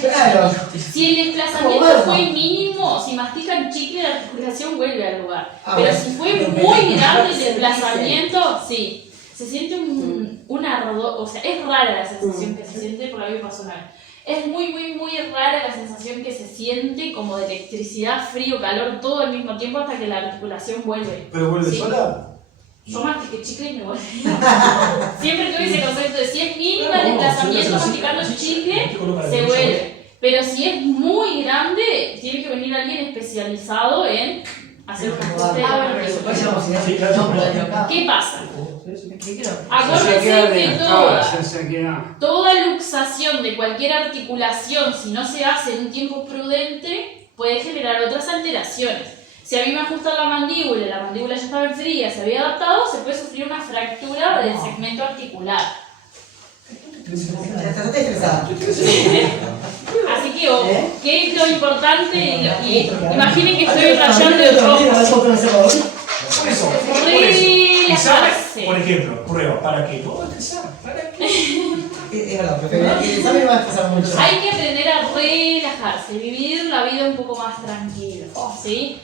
Claro. Si el desplazamiento fue mínimo, si mastican chicle, la articulación vuelve al lugar. Pero si fue muy grande el desplazamiento, sí. Se siente un ardor, o sea, es rara la sensación que se siente, por ahí me pasó una vez. Es muy rara la sensación que se siente, como de electricidad, frío, calor, todo al mismo tiempo hasta que la articulación vuelve. ¿Pero vuelve ¿sí? sola? Yo mastiqué chicle y me vuelve. Siempre tuve ese concepto de si es mínimo el desplazamiento masticando chicle, se vuelve. Pero si es muy grande, tiene que venir alguien especializado en hacer un ajuste de la mandíbula. ¿Qué pasa? Acuérdense que toda luxación de cualquier articulación, si no se hace en un tiempo prudente, puede generar otras alteraciones. Si a mí me ajustan la mandíbula ya estaba en fría, se había adaptado, se puede sufrir una fractura del segmento articular. Estás estresada. Así que, ¿qué es lo importante? Imaginen que estoy rayando de rojo. Por eso, Relajarse. por ejemplo, prueba, ¿para qué? No va a estresar, ¿para qué? Es verdad, profe, el examen va a estresar mucho. Hay que aprender a relajarse, vivir la vida un poco más tranquila, ¿sí?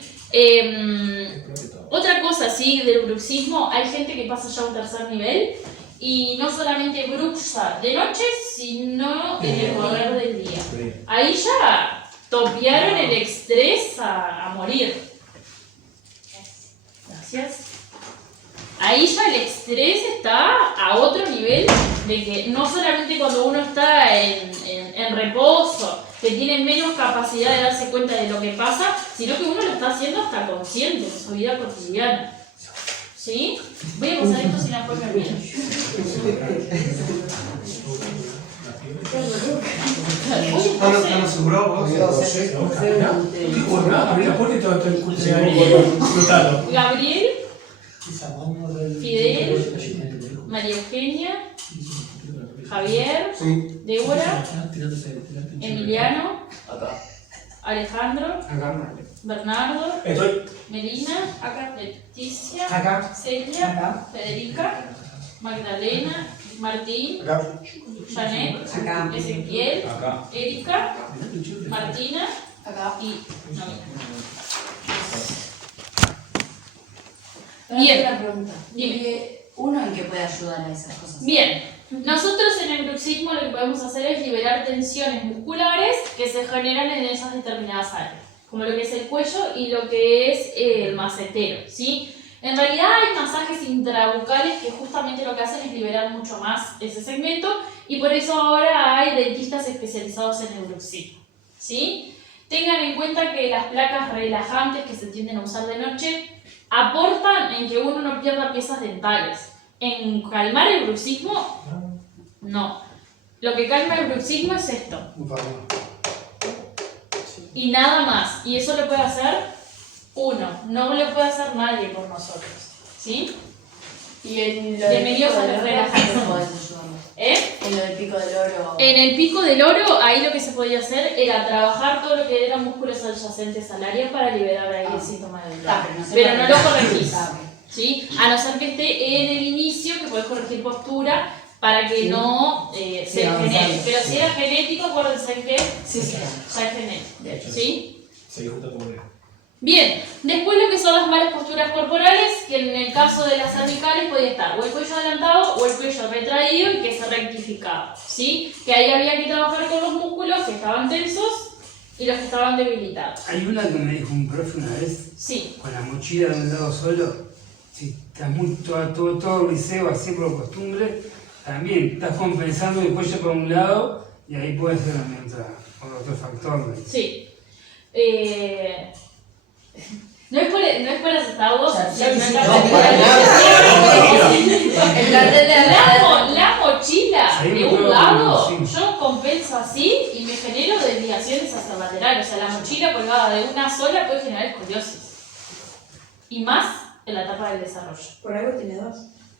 Otra cosa, sí, del bruxismo, hay gente que pasa ya a un tercer nivel y no solamente bruxa de noche, sino en el correr del día. Ahí ya topearon el estrés a morir. Gracias. Ahí ya el estrés está a otro nivel de que no solamente cuando uno está en reposo, que tiene menos capacidad de darse cuenta de lo que pasa, sino que uno lo está haciendo hasta consciente en su vida cotidiana. ¿Sí? Voy a pasar esto sin apoyo mío. ¿Están asegurados vos? Abrí la puerta y todo el culto. Gabriel, Fidel, María Eugenia, Javier, Débora, Emiliano, Alejandro, Bernardo, Melina, Leticia, Celia, Federica, Magdalena, Martín, Janet, Ezequiel, Erika, Martina y Novia. Bien. Una pregunta. Dime. ¿Uno en qué puede ayudar a esas cosas? Bien. Nosotros en el bruxismo lo que podemos hacer es liberar tensiones musculares que se generan en esas determinadas áreas, como lo que es el cuello y lo que es el macetero, ¿sí? En realidad hay masajes intrabucales que justamente lo que hacen es liberar mucho más ese segmento y por eso ahora hay dentistas especializados en el bruxismo, ¿sí? Tengan en cuenta que las placas relajantes que se tienden a usar de noche aportan en que uno no pierda piezas dentales. En calmar el bruxismo, no. Lo que calma el bruxismo es esto. Y nada más. Y eso lo puede hacer uno. No lo puede hacer nadie por nosotros. ¿Sí? Y en lo de del medios pico a del los oro, relajantes. ¿cómo podés ayudarnos? En lo del pico del oro. En el pico del oro, ahí lo que se podía hacer era trabajar todo lo que eran músculos adyacentes al área para liberar ahí el síntoma del dolor. Pero no lo corregís. ¿Sí? A no ser que esté en el inicio, que podés corregir postura para que no se genere. Pero si era genético, acuérdense que ya es genético. ¿Sí? Bien, después lo que son las malas posturas corporales, que en el caso de las cervicales podía estar o el cuello adelantado o el cuello retraído y que se rectificaba, ¿sí? Que ahí había que trabajar con los músculos que estaban tensos y los que estaban debilitados. Hay una que me dijo un profe una vez, con la mochila de un lado solo, si estás todo el liceo así por costumbre, también estás compensando el cuello por un lado y ahí puede ser también otro factor. Sí. No es por asustado. La mochila de un lado, yo compenso así y me genero desviaciones hacia el lateral. O sea, la mochila colgada de una sola puede generar escoliosis. Y más en la etapa del desarrollo. Por algo tiene dos.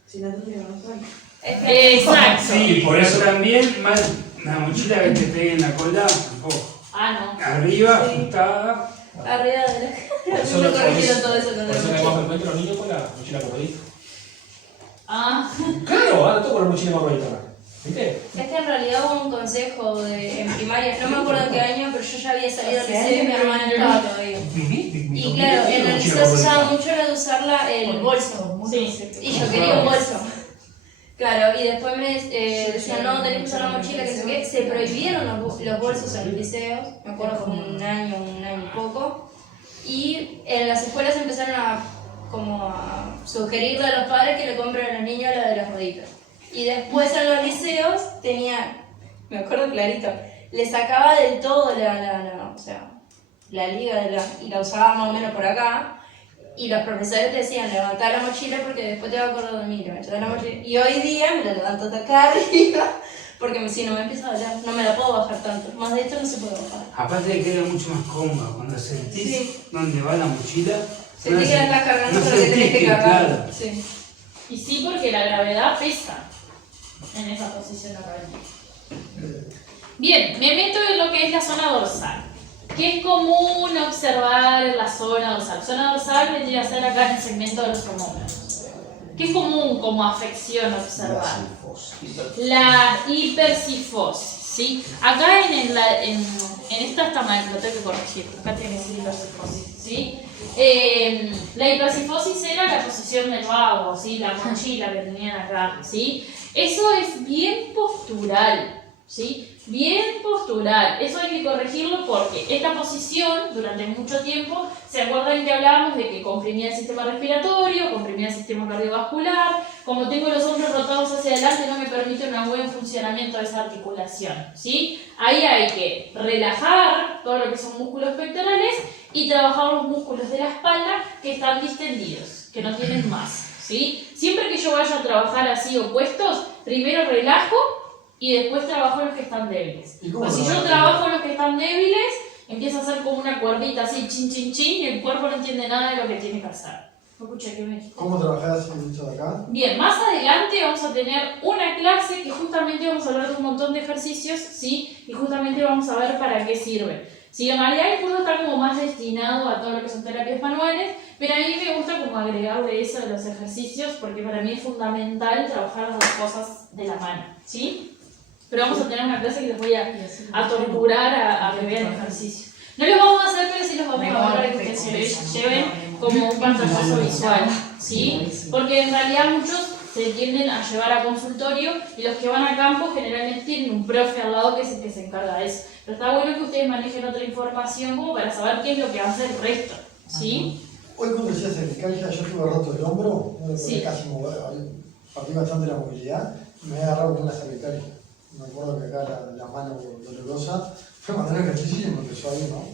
Si no tendría una sola. Exacto. Sí, por eso también más una mochila que te pegue en la cola, tampoco. Ah, no. Arriba, ajustada. Arriba de la cara. No corrigieron todo eso con la Por eso que mochila. más frecuente los niños con la mochila corredita. Ah. Claro, ahora todo con la mochila corredita. ¿Viste? Es que en realidad hubo un consejo en primaria, no me acuerdo en qué año, pero yo ya había salido del liceo y mi hermana estaba todavía. Y claro, en el liceo se usaba mucho lo de usarla el bolso. Sí. Y yo quería un bolso. Claro, y después me decían, no, tenés que usar la mochila, que no sé qué. Se prohibieron los bolsos en los liceos, me acuerdo como un año y poco. Y en las escuelas empezaron a sugerirle a los padres que le compren a los niños la de las rueditas. Y después en los liceos me acuerdo clarito, le sacaba del todo la liga y la usaba más o menos por acá. Y los profesores te decían, levantá la mochila porque después te va a acordar de mí, levantá la mochila. Y hoy día me la levanto hasta acá arriba, porque si no me empieza a doler, no me la puedo bajar tanto. Más de esto no se puede bajar. Aparte de que era mucho más cómoda, cuando sentís dónde va la mochila. Sentí que la estás cargando con lo que tenés que cargar. Claro. Sí. Y sí, porque la gravedad pesa en esa posición acá. Bien, me meto en lo que es la zona dorsal. ¿Qué es común observar en la zona dorsal? Zona dorsal vendría a ser acá en el segmento de los femómenos. ¿Qué es común como afección observar? La hipercifosis, ¿sí? Acá en esta está mal, lo tengo que corregir. Acá tiene que ser hipercifosis, ¿sí? La hipercifosis era la posición del vago, ¿sí? La mochila que tenían acá, ¿sí? Eso es bien postural. ¿sí? Bien postural, eso hay que corregirlo porque esta posición durante mucho tiempo, ¿se acuerdan que hablábamos de que comprimía el sistema respiratorio, comprimía el sistema cardiovascular? Como tengo los hombros rotados hacia adelante no me permite un buen funcionamiento de esa articulación, ¿sí? Ahí hay que relajar todo lo que son músculos pectorales y trabajar los músculos de la espalda que están distendidos, que no tienen más, ¿sí? Siempre que yo vaya a trabajar así opuestos, primero relajo y después trabajo los que están débiles. Pues si yo trabajo los que están débiles, empieza a hacer como una cuerdita así, chin, chin, chin, y el cuerpo no entiende nada de lo que tiene que hacer. No escuché, ¿qué me dijiste? ¿Cómo trabajás en esto de acá? Bien, más adelante vamos a tener una clase que justamente vamos a hablar de un montón de ejercicios, ¿sí? Y justamente vamos a ver para qué sirven. Sí, en realidad el curso está como más destinado a todo lo que son terapias manuales, pero a mí me gusta como agregarle eso de los ejercicios porque para mí es fundamental trabajar las dos cosas de la mano, ¿sí? Pero vamos a tener una clase que les voy a torturar a que vean ejercicios. No los vamos a hacer, pero sí los vamos a ver para que ustedes se lleven como un pantallazo visual, ¿sí? Porque en realidad muchos se tienden a llevar a consultorio y los que van a campo generalmente tienen un profe al lado que es el que se encarga de eso. Pero está bueno que ustedes manejen otra información como para saber qué es lo que va a hacer el resto, ¿sí? Hoy cuando decías cervicalgia, yo tuve roto el hombro, no me podía casi mover, perdí bastante la movilidad y me había agarrado con una cervicalgia. Me acuerdo que acá la mano dolorosa, fue mandar ejercicio y me empezó ahí, ¿no?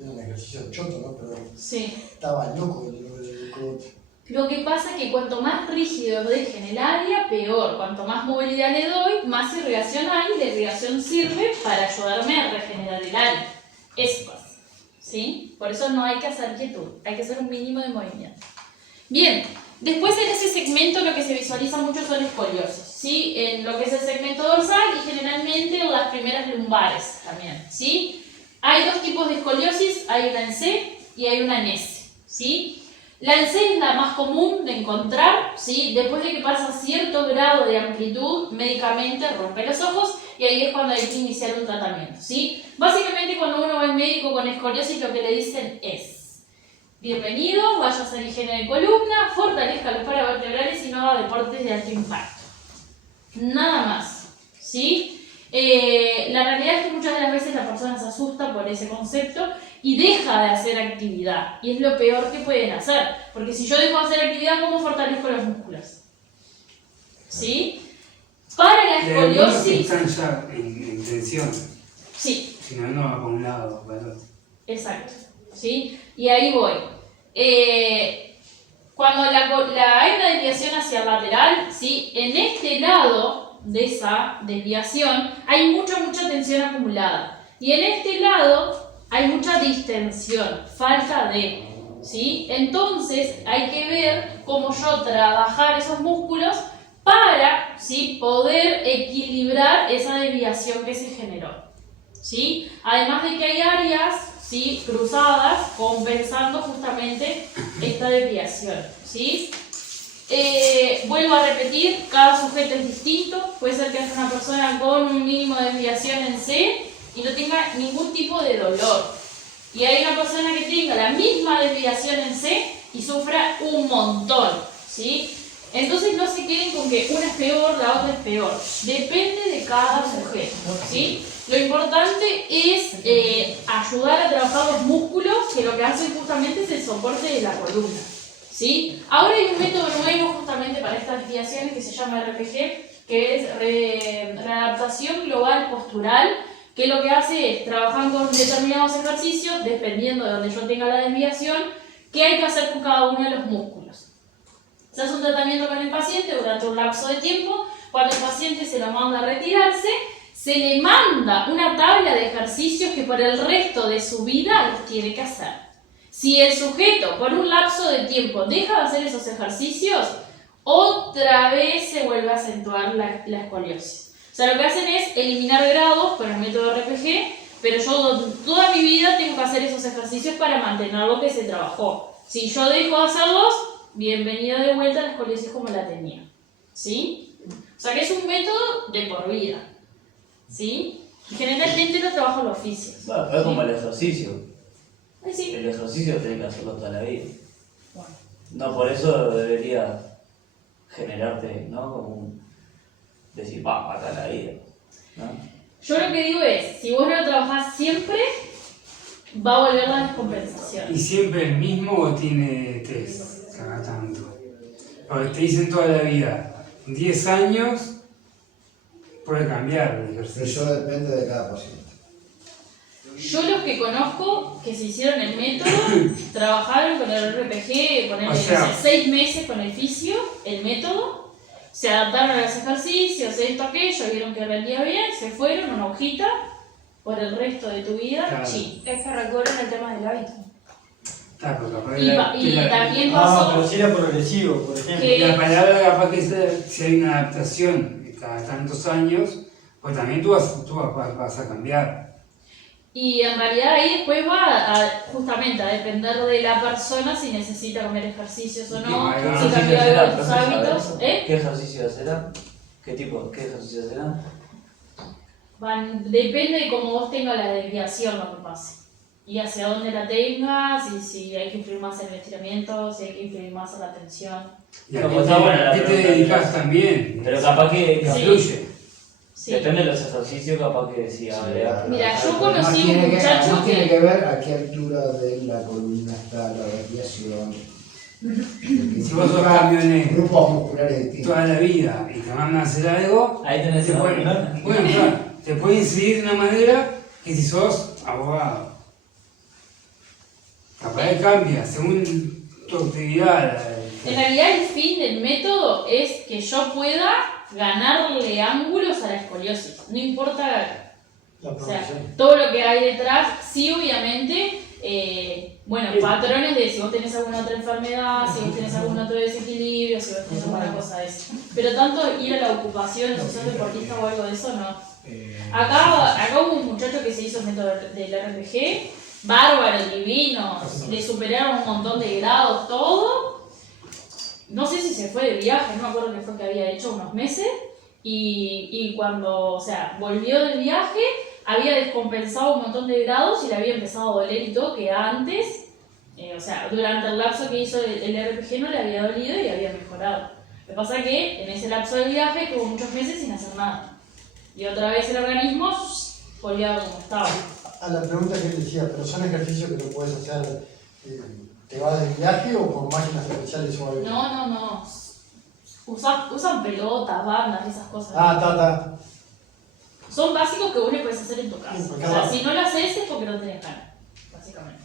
Era un ejercicio choto, ¿no? Pero estaba loco el dolor del cogote. Lo que pasa es que cuanto más rígido dejen el área, peor. Cuanto más movilidad le doy, más irrigación hay y la irrigación sirve para ayudarme a regenerar el área. Eso pasa, ¿sí? Por eso no hay que hacer quietud, hay que hacer un mínimo de movimiento. Bien, después en ese segmento lo que se visualiza mucho son escoliosis, ¿sí? En lo que es el segmento dorsal y generalmente en las primeras lumbares también, ¿sí? Hay dos tipos de escoliosis, hay una en C y hay una en S, ¿sí? La en C es la más común de encontrar, ¿sí? Después de que pasa cierto grado de amplitud, médicamente rompe los ojos y ahí es cuando hay que iniciar un tratamiento, ¿sí? Básicamente cuando uno va al médico con escoliosis lo que le dicen es: bienvenido, vaya a hacer higiene de columna, fortalezca los paravertebrales y no haga deportes de alto impacto. Nada más, ¿sí? La realidad es que muchas de las veces la persona se asusta por ese concepto y deja de hacer actividad. Y es lo peor que pueden hacer. Porque si yo dejo de hacer actividad, ¿cómo fortalezco los músculos? ¿Sí? Para la escoliosis... Están ya en tensión. Sí. Si no, no va para un lado, para el otro. Exacto. ¿Sí? Y ahí voy. Cuando hay una desviación hacia el lateral, ¿sí? En este lado de esa desviación hay mucha tensión acumulada. Y en este lado hay mucha distensión, falta de, ¿sí? Entonces hay que ver cómo yo trabajar esos músculos para, ¿sí? Poder equilibrar esa desviación que se generó, ¿sí? Además de que hay áreas, ¿sí? Cruzadas compensando justamente esta desviación, ¿sí? Vuelvo a repetir, cada sujeto es distinto. Puede ser que haya una persona con un mínimo de desviación en C y no tenga ningún tipo de dolor. Y hay una persona que tenga la misma desviación en C y sufra un montón, ¿sí? Entonces no se queden con que una es peor, la otra es peor. Depende de cada sujeto, ¿sí? Lo importante es ayudar a trabajar los músculos, que lo que hacen justamente es el soporte de la columna, ¿sí? Ahora hay un método nuevo justamente para estas desviaciones que se llama RPG, que es readaptación global postural, que lo que hace es trabajar con determinados ejercicios, dependiendo de donde yo tenga la desviación, qué hay que hacer con cada uno de los músculos. Se hace un tratamiento con el paciente durante un lapso de tiempo. Cuando el paciente se lo manda a retirarse, se le manda una tabla de ejercicios que por el resto de su vida los tiene que hacer. Si el sujeto por un lapso de tiempo deja de hacer esos ejercicios, otra vez se vuelve a acentuar la escoliosis. O sea, lo que hacen es eliminar grados con el método RPG, pero yo toda mi vida tengo que hacer esos ejercicios para mantener lo que se trabajó. Si yo dejo de hacerlos, bienvenido de vuelta a la escoliosis como la tenía, ¿sí? O sea que es un método de por vida, ¿sí? Y generalmente lo trabajo los oficios. Bueno, pero es como el ejercicio. Sí. El ejercicio tenés que hacerlo toda la vida. Bueno. No, por eso debería generarte, ¿no? Como un... decir, va, toda la vida, ¿no? Yo lo que digo es, si vos no lo trabajás siempre, va a volver la descompensación. ¿Y siempre el mismo o tiene test cada tanto? Porque te dicen toda la vida, 10 años puede cambiar el ejercicio. Eso depende de cada paciente. Yo los que conozco que se hicieron el método, trabajaron con el RPG, O sea, 6 meses con el fisio, el método, se adaptaron a los ejercicios, esto, aquello, vieron que rendía bien, se fueron, una hojita, por el resto de tu vida, Claro. sí. Es que recobran el tema del hábito. Está, pero capaz Y también Ah, pasó pero si era progresivo, por ejemplo. que- la palabra capaz que si hay una adaptación cada tantos años, pues también tú vas a cambiar. y en realidad ahí después justamente a depender de la persona si necesita comer ejercicios o no, ¿Qué si ejercicios cambió algo serán, de tus profesor, hábitos, eso? ¿eh? ¿Qué ejercicios serán? ¿Qué ejercicios serán? Depende de cómo vos tengas la desviación lo que pase. Y hacia dónde la tengas, y si hay que influir más en el estiramiento, si hay que influir más en la tensión. ¿Y a Como qué está buena la qué te pregunta, dedicas Nicolás. también? Pero capaz que Influye. Sí. depende de los ejercicios, capaz que sí, agregar. Mira, yo Además conocí un tiene que- muchacho además tiene que... que ver a qué altura de la columna está la desviación. Si vos sos camionero Grupos musculares distintos. toda la vida y te mandan a hacer algo, Ahí tenés te una puede, opinión. bueno, claro, te puede incidir de una manera que si sos abogado. Capaz que cambia según tu actividad. En realidad el fin del método es que yo pueda ganarle ángulos a la escoliosis. No importa, La o sea, progresión. todo lo que hay detrás, sí obviamente, bueno, patrones de si vos tenés alguna otra enfermedad, si vos tenés algún otro desequilibrio, si vos tenés alguna cosa de eso. Pero tanto ir a la ocupación, si sos deportista o algo de eso, no. Acá hubo un muchacho que se hizo el método del RPG, bárbaro, divino, le superaron un montón de grados, todo. No sé si se fue de viaje, no me acuerdo qué fue que había hecho unos meses. Y cuando, o sea, volvió del viaje, había descompensado un montón de grados y le había empezado a doler y todo, que antes, o sea, durante el lapso que hizo el RPG no le había dolido y había mejorado. Lo que pasa es que en ese lapso del viaje tuvo muchos meses sin hacer nada. Y otra vez el organismo volvió a como estaba. A la pregunta que él decía, pero son ejercicios que lo puedes hacer, ¿te vas de viaje o con máquinas especiales o algo? No. Usan pelotas, bandas, esas cosas. Ah, Son básicos que vos le puedes hacer en tu casa. Sí, O porque sea, va. si no lo haces es porque no tenés ganas, básicamente.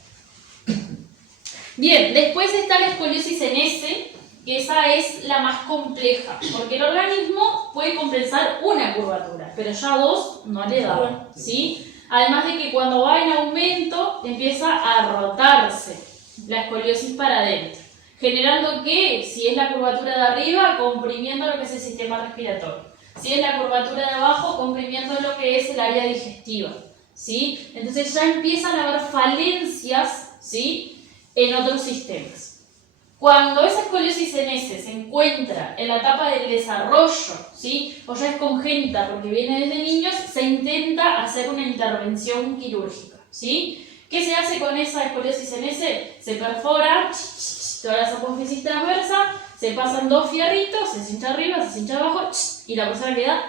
Bien, después está la escoliosis en S, que esa es la más compleja, porque el organismo puede compensar una curvatura, pero ya dos no le da, ¿sí? Además de que cuando va en aumento empieza a rotarse la escoliosis para adentro, generando que, si es la curvatura de arriba, comprimiendo lo que es el sistema respiratorio. Si es la curvatura de abajo, comprimiendo lo que es el área digestiva, ¿sí? Entonces ya empiezan a haber falencias, ¿sí?, en otros sistemas. Cuando esa escoliosis en S se encuentra en la etapa del desarrollo, ¿sí?, o ya es congénita porque viene desde niños, se intenta hacer una intervención quirúrgica, ¿sí? ¿Qué se hace con esa escoliosis en S? Se perfora toda la apófisis transversa, se pasan dos fierritos, se cincha arriba, se cincha abajo, y la persona queda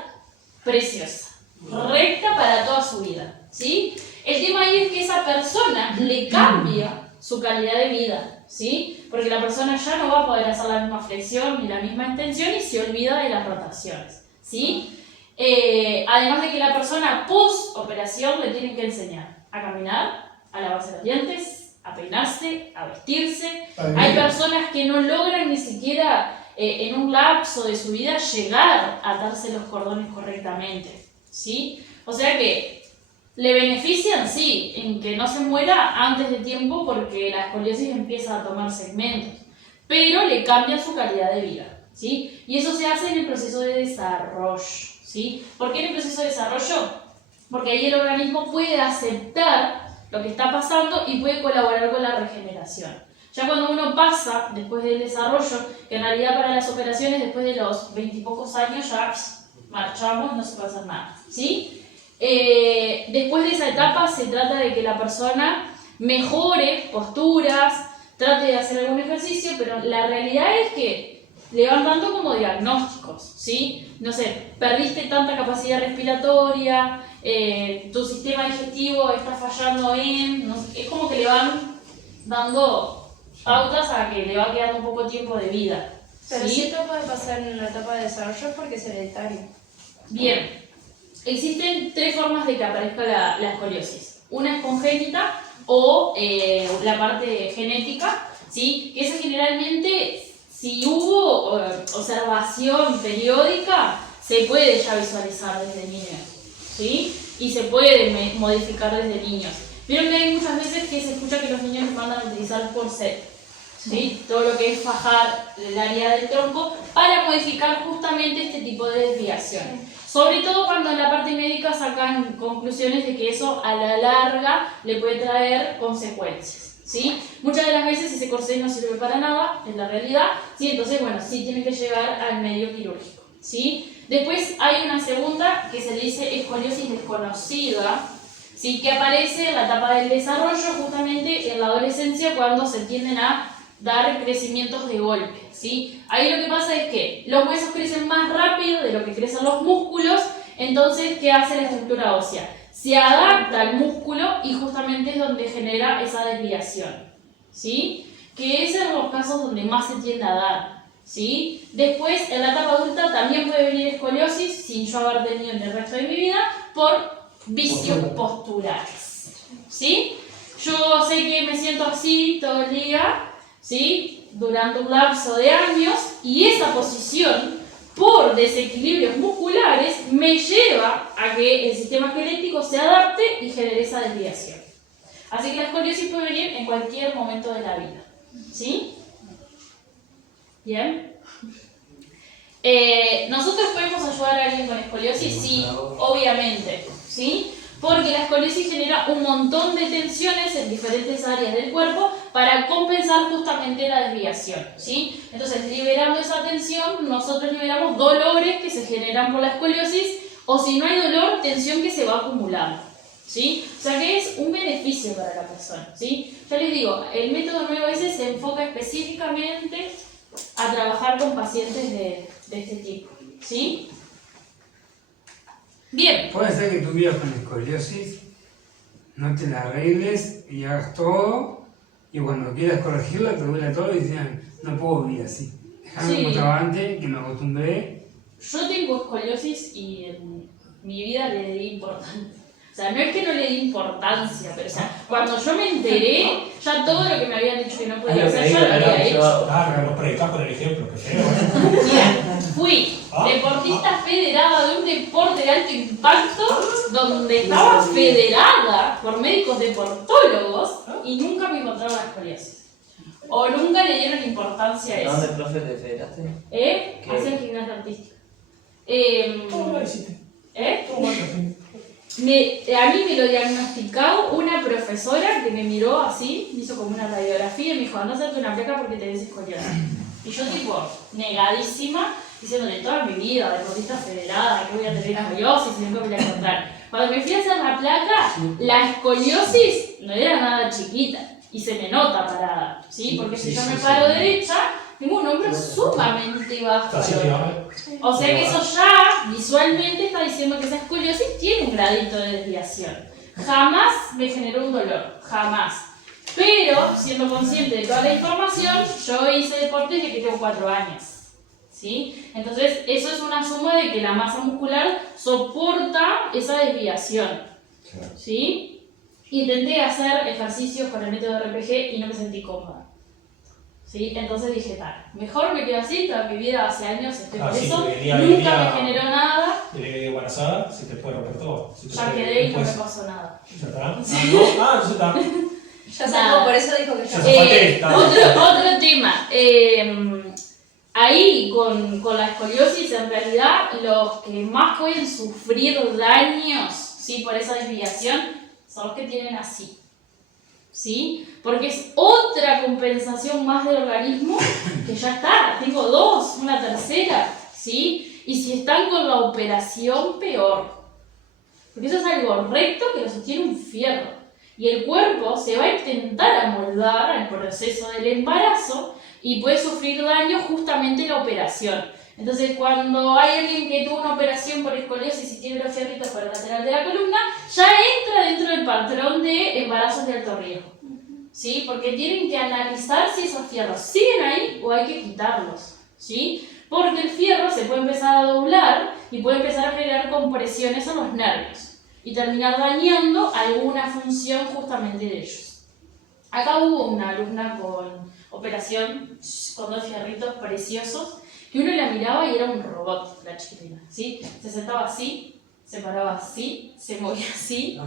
preciosa, recta para toda su vida, ¿sí? El tema ahí es que esa persona le cambia su calidad de vida, ¿sí? Porque la persona ya no va a poder hacer la misma flexión ni la misma extensión y se olvida de las rotaciones, ¿sí? Además de que la persona post operación le tienen que enseñar a caminar, a lavarse los dientes, a peinarse, a vestirse. Hay personas que no logran ni siquiera en un lapso de su vida llegar a atarse los cordones correctamente, ¿sí? O sea que le benefician, sí, en que no se muera antes de tiempo porque la escoliosis empieza a tomar segmentos, pero le cambia su calidad de vida, ¿sí? Y eso se hace en el proceso de desarrollo, ¿sí? ¿Por qué en el proceso de desarrollo? Porque ahí el organismo puede aceptar lo que está pasando y puede colaborar con la regeneración. Ya cuando uno pasa, después del desarrollo, que en realidad para las operaciones después de los 20 y pocos años ya marchamos, no se puede hacer nada, ¿sí? Después de esa etapa se trata de que la persona mejore posturas, trate de hacer algún ejercicio, pero la realidad es que le van dando como diagnósticos, ¿sí? No sé, perdiste tanta capacidad respiratoria, tu sistema digestivo está fallando en... es como que le van dando pautas a que le va quedando un poco tiempo de vida. Pero ¿sí? si esto puede pasar en la etapa de desarrollo porque es hereditario. Bien, existen 3 formas de que aparezca la escoliosis. Una es congénita o la parte genética, ¿sí? Que esa generalmente, si hubo observación periódica, se puede ya visualizar desde niños, ¿sí? Y se puede modificar desde niños. Vieron que hay muchas veces que se escucha que los niños les mandan a utilizar corset, ¿sí? Todo lo que es fajar el área del tronco para modificar justamente este tipo de desviación. Sobre todo cuando en la parte médica sacan conclusiones de que eso a la larga le puede traer consecuencias, ¿sí? Muchas de las veces ese corset no sirve para nada, en la realidad, ¿sí? Entonces, bueno, sí tiene que llegar al medio quirúrgico, ¿sí? Después hay una segunda que se le dice escoliosis desconocida, ¿sí? Que aparece en la etapa del desarrollo, justamente en la adolescencia, cuando se tienden a dar crecimientos de golpe, ¿sí? Ahí lo que pasa es que los huesos crecen más rápido de lo que crecen los músculos, entonces, ¿qué hace la estructura ósea? Se adapta al músculo y justamente es donde genera esa desviación, ¿sí? Que es en los casos donde más se tiende a dar, ¿sí? Después, en la etapa adulta también puede venir escoliosis, sin yo haber tenido en el resto de mi vida, por vicios posturales, ¿sí? Yo sé que me siento así todo el día, ¿sí? Durante un lapso de años, y esa posición, por desequilibrios musculares, me lleva a que el sistema esquelético se adapte y genere esa desviación. Así que la escoliosis puede venir en cualquier momento de la vida, ¿sí? ¿Bien? ¿Nosotros podemos ayudar a alguien con escoliosis? Sí, obviamente, ¿sí? Porque la escoliosis genera un montón de tensiones en diferentes áreas del cuerpo para compensar justamente la desviación, ¿sí? Entonces, liberando esa tensión, nosotros liberamos dolores que se generan por la escoliosis, o si no hay dolor, tensión que se va acumulando, ¿sí? O sea que es un beneficio para la persona, ¿sí? Ya les digo, el método 9 veces se enfoca específicamente a trabajar con pacientes de este tipo, ¿sí? Bien. Puede ser que tú vivas con escoliosis, no te la arregles y hagas todo, y cuando quieras corregirla te duele todo y dices, no puedo vivir así. Dejame como estaba antes, que me acostumbré. Yo tengo escoliosis y en mi vida le di importancia. O sea, no es que no le di importancia, pero o sea, cuando yo me enteré, ya todo lo que me habían dicho que no podía hacer, yo lo había hecho. Claro, no predicás con el ejemplo, que feo. Mira, fui deportista federada de un deporte de alto impacto donde estaba federada por médicos deportólogos y nunca me encontraron la escoliosis. O nunca le dieron importancia a eso. ¿Dónde, profe, te federaste? Hacía gimnasia artística. ¿Cómo lo hiciste? ¿Cómo a mí me lo diagnosticó una profesora que me miró así, me hizo como una radiografía y me dijo, anda a hacerte una placa porque tenés escoliosis. Y yo tipo, negadísima, diciéndole toda mi vida, deportista federada, que voy a tener escoliosis y nunca me voy a encontrar. Cuando me fui a hacer la placa, la escoliosis no era nada chiquita y se me nota parada, ¿sí? Porque si yo me paro derecha, tengo un hombro sumamente bajo. O sea que eso ya visualmente está diciendo que esa escoliosis tiene un gradito de desviación. Jamás me generó un dolor, jamás. Pero, siendo consciente de toda la información, yo hice deporte desde que tengo 4 años. ¿Sí? Entonces, eso es una suma de que la masa muscular soporta esa desviación. ¿Sí? Intenté hacer ejercicios con el método RPG y no me sentí cómoda. ¿Sí? Entonces dije, tal, mejor me quedo así, toda mi vida hace años estoy por eso, nunca me generó nada. Venía embarazada, se te puede romper todo. Ya quedé y no me pasó nada. ¿Ya está? No está. Ya sacó, por eso dijo que ya otro tema. Ahí con la escoliosis, en realidad, los que más pueden sufrir daños, ¿sí? Por esa desviación son los que tienen así. ¿Sí? Porque es otra compensación más del organismo que ya está, tengo 2, una tercera, ¿sí? Y si están con la operación, peor. Porque eso es algo recto que lo sostiene un fierro. Y el cuerpo se va a intentar amoldar al proceso del embarazo, y puede sufrir daño justamente en la operación. Entonces, cuando hay alguien que tuvo una operación por escoliosis y tiene los fierritos por el lateral de la columna, ya entra dentro del patrón de embarazos de alto riesgo. ¿Sí? Porque tienen que analizar si esos fierros siguen ahí o hay que quitarlos. ¿Sí? Porque el fierro se puede empezar a doblar y puede empezar a generar compresiones en los nervios y terminar dañando alguna función justamente de ellos. Acá hubo una alumna con operación, con 2 fierritos preciosos, que uno la miraba y era un robot, la chiquilina, ¿sí? Se sentaba así, se paraba así, se movía así.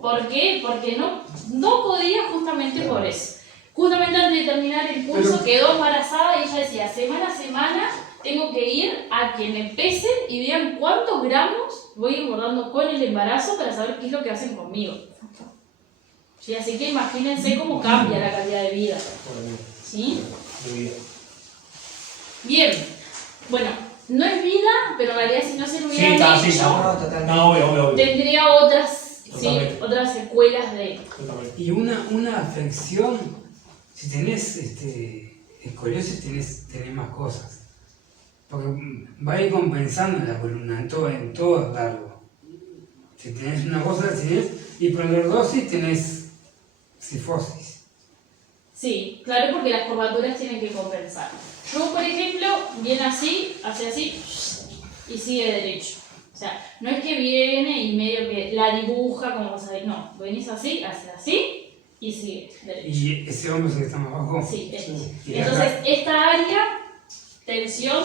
¿Por qué? Porque no podía justamente por eso. Justamente antes de terminar el curso quedó embarazada y ella decía, semana a semana tengo que ir a que me pesen y vean cuántos gramos voy engordando con el embarazo para saber qué es lo que hacen conmigo. ¿Sí? Así que imagínense cómo cambia la calidad de vida. ¿Sí? Bien. Bueno, no es vida, pero en realidad si no se lo hubiera hecho, tendría otras secuelas de... Y una afección, si tenés escoliosis tenés más cosas. Porque va a ir compensando la columna en todo largo. Si tenés una cosa, tenés hiperlordosis, tenés cifosis. Sí, claro, porque las curvaturas tienen que compensar. Yo, por ejemplo, viene así, hace así y sigue derecho. O sea, no es que viene y medio que la dibuja como vos sabés, no. Venís así, hace así y sigue derecho. ¿Y ese hombro es el que está más bajo? Sí, entonces, esta área, tensión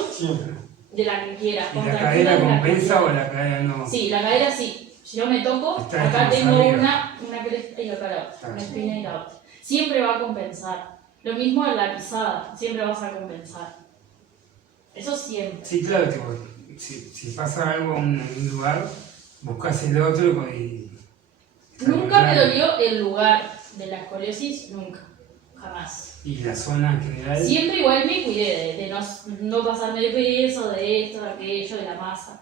de la que quiera. ¿Y la cadera compensa o la cadera no? Sí, la cadera sí. Si yo me toco, Está acá tengo arriba. una cresta y acá la otra, una espina y la otra. Siempre va a compensar. Lo mismo en la pisada, siempre vas a compensar. Eso siempre. Sí, claro, tipo, si pasa algo en un lugar, buscas el otro y... Nunca me dolió el lugar de la escoliosis, nunca, jamás. ¿Y la zona en general? Siempre igual me cuidé de no pasarme de peso, de esto, de aquello, de la masa.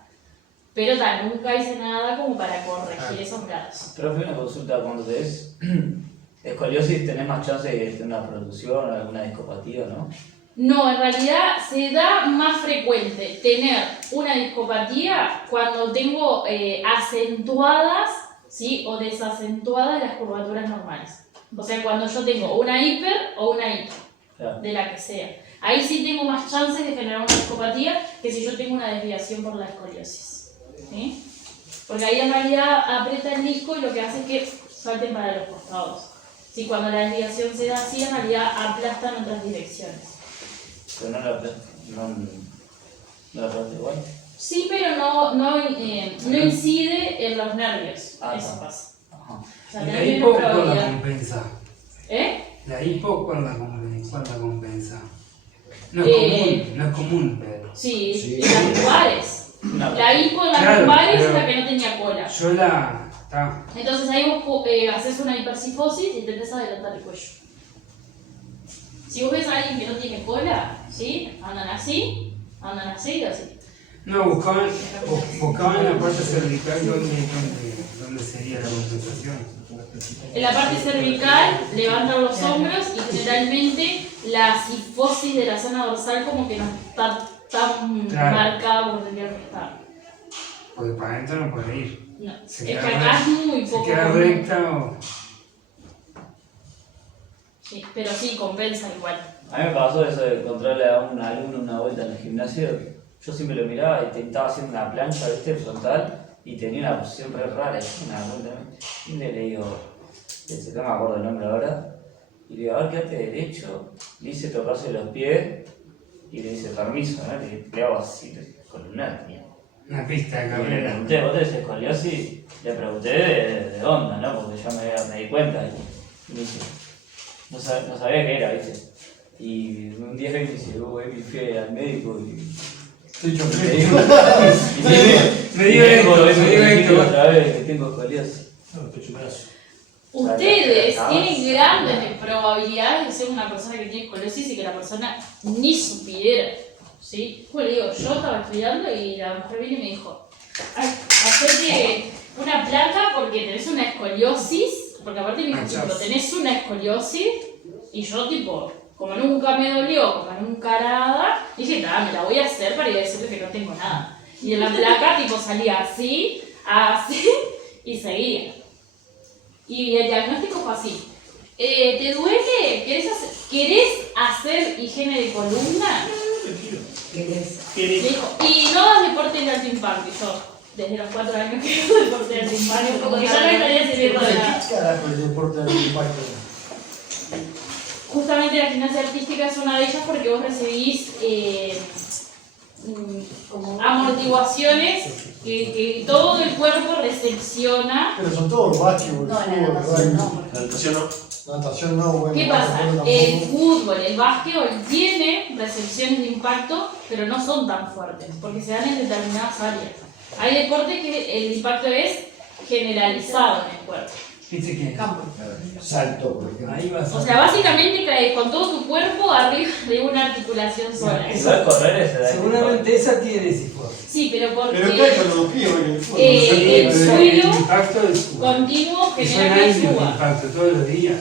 Pero nunca hice nada como para corregir esos grados. Profe, una consulta, cuando tenés escoliosis tenés más chance de tener una producción o alguna discopatía, ¿no? No, en realidad se da más frecuente tener una discopatía cuando tengo acentuadas, ¿sí? O desacentuadas las curvaturas normales. O sea, cuando yo tengo una hiper o una hipo, claro, de la que sea. Ahí sí tengo más chances de generar una discopatía que si yo tengo una desviación por la escoliosis. ¿Sí? Porque ahí en realidad aprieta el disco y lo que hace es que salten para los costados. ¿Sí? Cuando la desviación se da así, en realidad aplastan otras direcciones. Pero no la aplasta igual. Sí, pero no incide en los nervios. Eso pasa. Ajá. O sea, ¿Y la tenés hipo menos cuál la probabilidad. compensa? ¿La hipo cuál la compensa? No es común, pero... Sí, en las lumbares. La hipo en las lumbares es la que no tenía cola. Yo la... Entonces ahí vos haces una hipercifosis y intentás adelantar el cuello. Si vos ves a alguien que no tiene cola, ¿sí? Andan así y así. No, buscaban en la parte cervical donde sería la compensación. En la parte cervical levantan los hombros y generalmente la cifosis de la zona dorsal como que no está tan marcada por tendría que estar. Porque para adentro no puede ir. No, es que acá es muy poco. Se queda recta o... Sí, pero sí, compensa igual. A mí me pasó eso de encontrarle a un alumno una vuelta en el gimnasio. Yo siempre lo miraba y estaba haciendo una plancha, ¿viste? Frontal, y tenía una posición re rara. Y le digo, no me acuerdo el nombre ahora, y le digo, a ver, quédate derecho. Le hice tocarse los pies y le dice permiso, ¿no? Le hago así, columnar, tío. Una pista de Y le carrera. pregunté, ¿vos tenés escoliosis? Le pregunté de onda, ¿no? Porque yo me di cuenta y me dice, no sabía qué era, ¿viste? Y un día me dice, me fui al médico y... Me dio esto otra vez que tengo escoliosis. Ustedes tienen grandes probabilidades de ser una persona que tiene escoliosis y que la persona ni supiera. ¿Sí? Pues le digo, yo estaba estudiando y la mujer vino y me dijo, hacete una placa porque tenés una escoliosis, porque aparte me dijo, pero tenés una escoliosis, y yo tipo, como nunca me dolió, como nunca nada, dije, nada, me la voy a hacer para ir a decirle que no tengo nada. Y en la placa, tipo, salía así, así, y seguía. Y el diagnóstico fue así. ¿Te duele? ¿Querés hacer higiene de columna? Me dijo, y no hagas deporte de alto impacto. Y yo, desde los 4 años que hago deporte de alto impacto, porque ya no estaría sirviendo de nada. ¿Qué carajo el deporte de impacto? Justamente la gimnasia artística es una de ellas porque vos recibís como amortiguaciones que todo el cuerpo recepciona. Pero son todos básquetbol, No, la fútbol, natación no. La natación no. natación no, bueno. ¿Qué pasa? El fútbol, el básquetbol tiene recepciones de impacto, pero no son tan fuertes, porque se dan en determinadas áreas. Hay deportes que el impacto es generalizado en el cuerpo. Viste que Salto, por ejemplo. ahí vas a... O sea, básicamente caes con todo tu cuerpo arriba de una articulación sola. Igual correr es edad. Seguramente esa tiene Sifor. Sí, pero porque Pero cae con los pies en el fútbol. el suelo impacto del suelo. continuo Eso genera en que años de suba. impacto todos los días.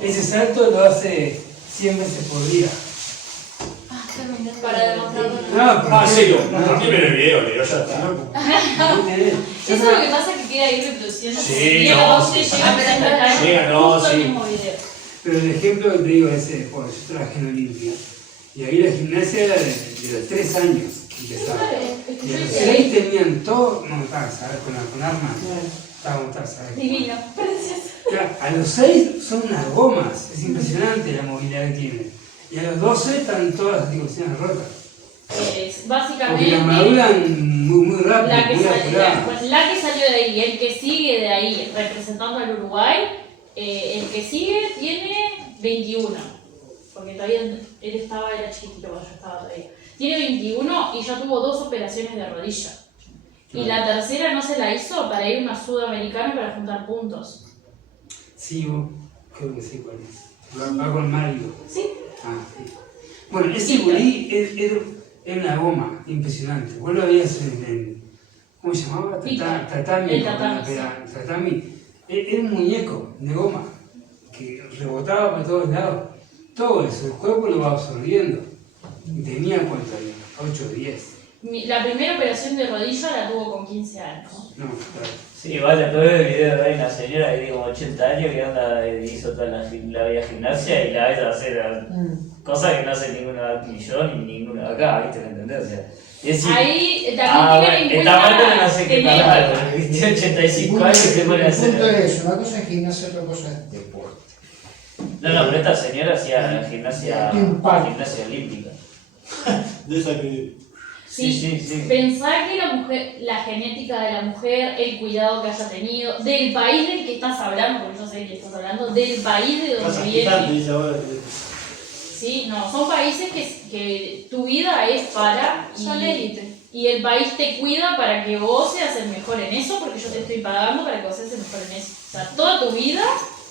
Ese salto lo hace 100 veces por día. Para demostrar Ah, sí, también en el video, le digo, ya está. Eso es lo que pasa que queda ahí reproduciendo. Sí, Llega no, 12, sí, llega a 30 años, llega, no, justo el sí. mismo video. Pero el ejemplo que te digo es, bueno, yo trabajé en Olimpia. Y ahí la gimnasia era de los 3 años que empezaba. Y a los 6 tenían todo montado, ¿sabes? Con armas. Estaba montado, ¿sabes? Divino, precioso. Claro, a los 6 son unas gomas. Es impresionante la movilidad que tienen. Y a los 12 están todas las articulaciones rotas. Porque Básicamente, las maduran muy rápido, la que, muy pues, la que salió de ahí, el que sigue de ahí, representando al Uruguay, el que sigue tiene 21. Porque todavía él era chiquitito cuando yo estaba todavía. Tiene 21 y ya tuvo 2 operaciones de rodilla. Y la tercera no se la hizo para ir a una sudamericana para juntar puntos. Sí, creo que sé cuál es. Va con Mario. Sí. Ah, sí. Bueno, ese gurí era una goma impresionante. Vos lo veías en ¿cómo se llamaba? Tatami. El tatami, Tatami. Era un muñeco de goma que rebotaba por todos lados. Todo eso, el cuerpo lo va absorbiendo. Y tenía cuánto ahí, 8 o 10. La primera operación de rodilla la tuvo con 15 años. No, claro. Sí, vaya, todo el video de una señora que tiene como 80 años que anda, hizo toda la vida gimnasia y la ves a hacer cosas que no hace ninguna ni yo ni ninguno de acá, ¿viste? ¿Me entendés? O sea, y decir, ahí también tiene en está mal, cuenta no sé qué tal, tiene 85 años y se pone a El punto hacer. es, una cosa es gimnasia, otra cosa es deporte. No, pero esta señora hacía gimnasia olímpica. De esa que. Sí. Pensá que la mujer, la genética de la mujer, el cuidado que haya tenido, del país del que estás hablando, porque yo sé de qué estás hablando, del país de donde viene. Sí, no, son países que tu vida es para Son élite. y el país te cuida para que vos seas el mejor en eso, porque yo te estoy pagando para que vos seas el mejor en eso. O sea, toda tu vida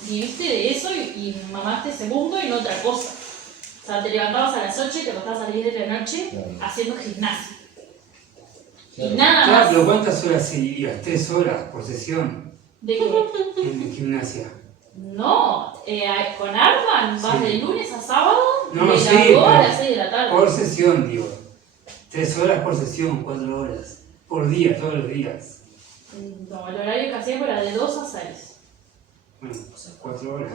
viviste de eso y mamaste segundo y no otra cosa. O sea, te levantabas a las 8 y te acostabas a las 10 de la noche haciendo gimnasia. Y nada Claro, más. pero ¿cuántas horas ibas? 3 horas por sesión ¿De qué? en gimnasia. No, con Arman vas de lunes a sábado No, de sí, las 2 a pero las 6 de la tarde. por sesión, digo. 3 horas por sesión, 4 horas. Por día, todos los días. No, el horario que hacíamos era de 2 a 6. Bueno, 4 horas.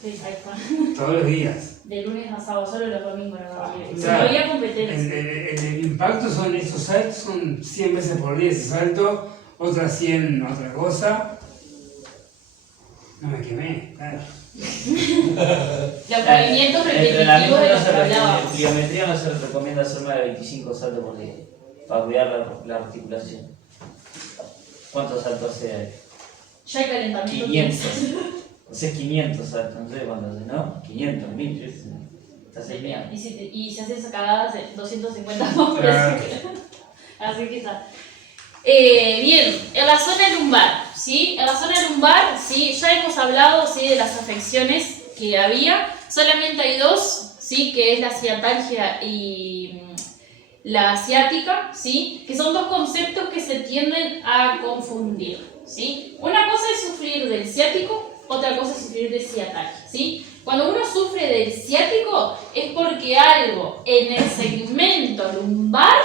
Sí, ahí está. Todos los días. De lunes a sábado, solo los domingos no había. Si Claro. no había competencia. El impacto son, estos saltos son 100 veces por día ese salto, otras 100 otra cosa. No me quemé, claro. Los movimientos repetitivos de los que hablábamos. En pliometría no se recomienda hacer más de 25 saltos por día para cuidar la articulación. ¿Cuántos saltos hace? Ya hay calentamiento. 500. Hace 500 saltos, no sé cuántos hace, ¿no? 500, 1000, estás ahí bien. Y si haces cagadas de 250 más. Claro. Así que está. Bien, en la zona lumbar, ¿sí? En la zona lumbar, sí, ya hemos hablado, ¿sí? De las afecciones que había. Solamente hay 2, ¿sí? Que es la ciatalgia y la ciática, ¿sí? Que son 2 conceptos que se tienden a confundir, ¿sí? Una cosa es sufrir del ciático, otra cosa es sufrir de ciatalgia, ¿sí? Cuando uno sufre del ciático es porque algo en el segmento lumbar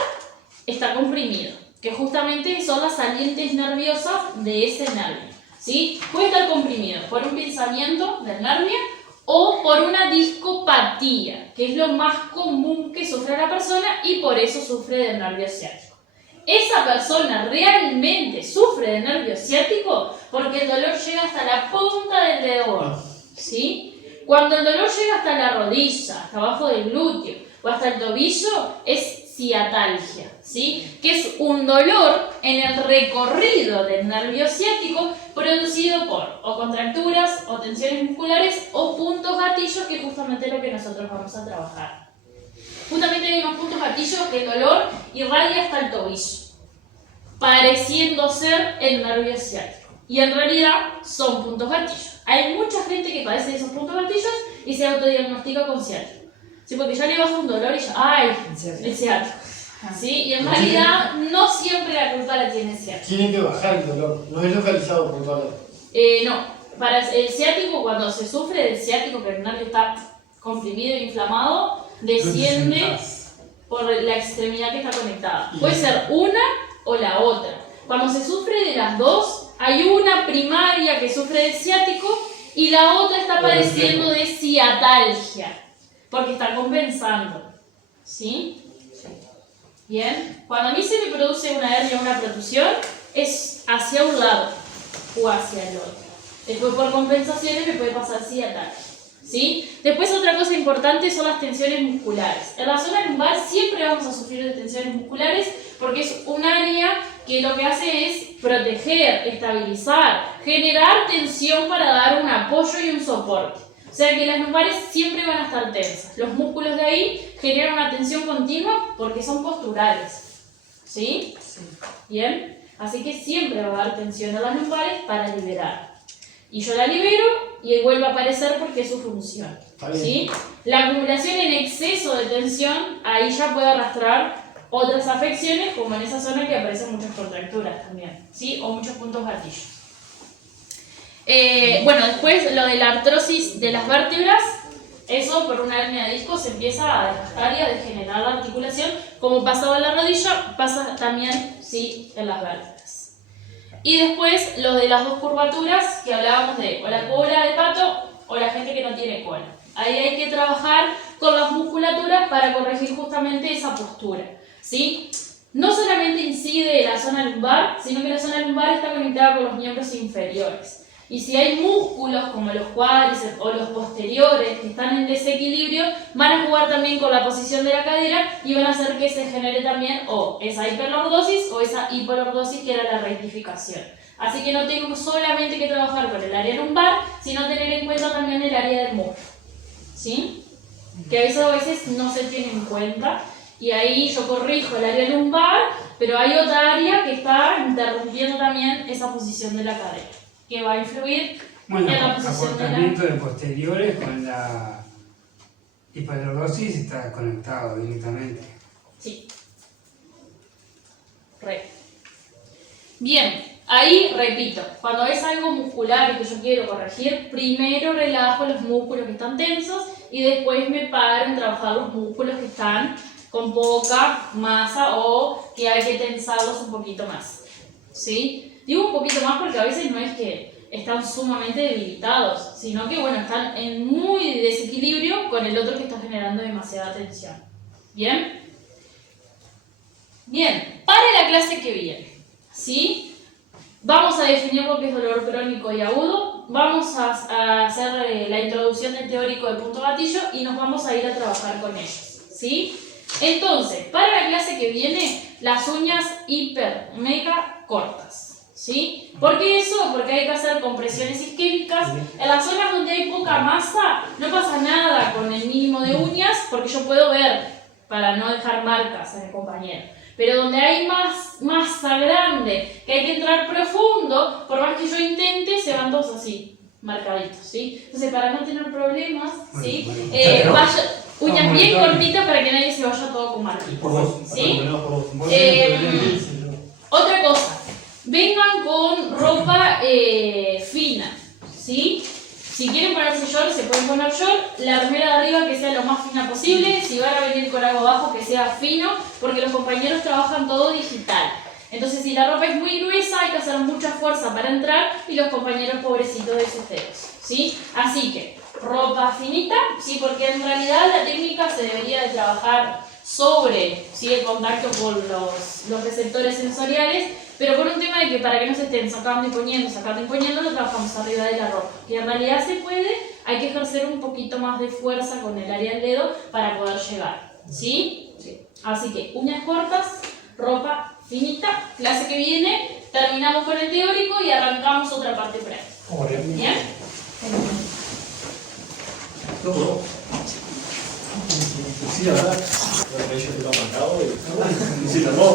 está comprimido, que justamente son las salientes nerviosas de ese nervio, ¿sí? Puede estar comprimido por un pinzamiento del nervio o por una discopatía, que es lo más común que sufre la persona y por eso sufre del nervio ciático. Esa persona realmente sufre de nervio ciático porque el dolor llega hasta la punta del dedo gordo, ¿sí? Cuando el dolor llega hasta la rodilla, hasta abajo del glúteo o hasta el tobillo, es ciatalgia, ¿sí? Que es un dolor en el recorrido del nervio ciático producido por o contracturas o tensiones musculares o puntos gatillos, que es justamente lo que nosotros vamos a trabajar. Justamente hay unos puntos gatillos que el dolor irradia hasta el tobillo, pareciendo ser el nervio ciático. Y en realidad son puntos gatillos. Hay mucha gente que padece de esos puntos gatillos y se autodiagnostica con ciático. Sí, porque ya le baja un dolor y ya, ¡ay! El ciático. ¿Sí? Y en realidad no siempre la culpa la tiene el ciático. Tiene que bajar el dolor, no es localizado por todo. No, para el ciático, cuando se sufre del ciático, que el nervio está comprimido e inflamado, desciende por la extremidad que está conectada. Puede ser una o la otra. Cuando se sufre de las dos, hay una primaria que sufre de ciático y la otra está padeciendo de ciatalgia, porque está compensando. ¿Sí? Bien. Cuando a mí se me produce una hernia o una protusión, es hacia un lado o hacia el otro. Después, por compensaciones, me puede pasar ciatalgia. ¿Sí? Después, otra cosa importante son las tensiones musculares. En la zona lumbar siempre vamos a sufrir de tensiones musculares porque es un área que lo que hace es proteger, estabilizar, generar tensión para dar un apoyo y un soporte. O sea que las lumbares siempre van a estar tensas. Los músculos de ahí generan una tensión continua porque son posturales. ¿Sí? Bien. Así que siempre va a haber tensión en las lumbares para liberar. Y yo la libero y vuelve a aparecer porque es su función. ¿Sí? La acumulación en exceso de tensión, ahí ya puede arrastrar otras afecciones, como en esa zona que aparecen muchas contracturas también, ¿sí? O muchos puntos gatillos. Bueno, después lo de la artrosis de las vértebras, eso por una hernia de disco se empieza a desgastar y a degenerar la articulación, como pasaba en la rodilla, pasa también, sí, en las vértebras. Y después lo de las dos curvaturas que hablábamos de o la cola de pato o la gente que no tiene cola. Ahí hay que trabajar con las musculaturas para corregir justamente esa postura, ¿sí? No solamente incide la zona lumbar, sino que la zona lumbar está conectada con los miembros inferiores. Y si hay músculos como los cuádriceps o los posteriores que están en desequilibrio, van a jugar también con la posición de la cadera y van a hacer que se genere también o esa hiperlordosis o esa hiperlordosis, que era la rectificación. Así que no tengo solamente que trabajar con el área lumbar, sino tener en cuenta también el área del muslo, ¿sí? Que a veces no se tiene en cuenta y ahí yo corrijo el área lumbar, pero hay otra área que está interrumpiendo también esa posición de la cadera, que va a influir en la posición de la... Acortamiento de posteriores con la hiperlordosis está conectado directamente. Sí. Bien, ahí repito, cuando es algo muscular y que yo quiero corregir, primero relajo los músculos que están tensos y después me paro en trabajar los músculos que están con poca masa o que hay que tensarlos un poquito más. ¿Sí? Digo un poquito más porque a veces no es que están sumamente debilitados, sino que bueno, están en muy desequilibrio con el otro que está generando demasiada tensión. ¿Bien? Bien, para la clase que viene, ¿sí? Vamos a definir lo que es dolor crónico y agudo, vamos a hacer la introducción del teórico de punto gatillo y nos vamos a ir a trabajar con ellos, ¿sí? Entonces, para la clase que viene, las uñas hiper, mega cortas, ¿sí? ¿Por qué eso? Porque hay que hacer compresiones isquémicas. En las zonas donde hay poca masa, no pasa nada con el mínimo de uñas, porque yo puedo ver, para no dejar marcas en el compañero. Pero donde hay más masa grande, que hay que entrar profundo, por más que yo intente, se van todos así, marcaditos, ¿sí? Entonces, para no tener problemas, ¿sí? Uñas bien cortitas para que nadie se vaya todo con marcas, ¿sí? Otra cosa, vengan con ropa fina, ¿sí? Si quieren ponerse short, se pueden poner short. La remera de arriba que sea lo más fina posible. Si van a venir con algo abajo, que sea fino, porque los compañeros trabajan todo digital. Entonces, si la ropa es muy gruesa, hay que hacer mucha fuerza para entrar y los compañeros pobrecitos de sus dedos, ¿sí? Así que, ropa finita, ¿sí? Porque en realidad la técnica se debería de trabajar sobre, ¿sí? El contacto con los receptores sensoriales, pero por un tema de que para que no se estén sacando y poniendo, lo trabajamos arriba de la ropa. Que en realidad se puede, hay que ejercer un poquito más de fuerza con el área del dedo para poder llegar, ¿sí? Sí. Así que, uñas cortas, ropa finita, clase que viene, terminamos con el teórico y arrancamos otra parte práctica. ¿Bien? Sí, la verdad. Bueno, yo te lo he marcado y se tomó.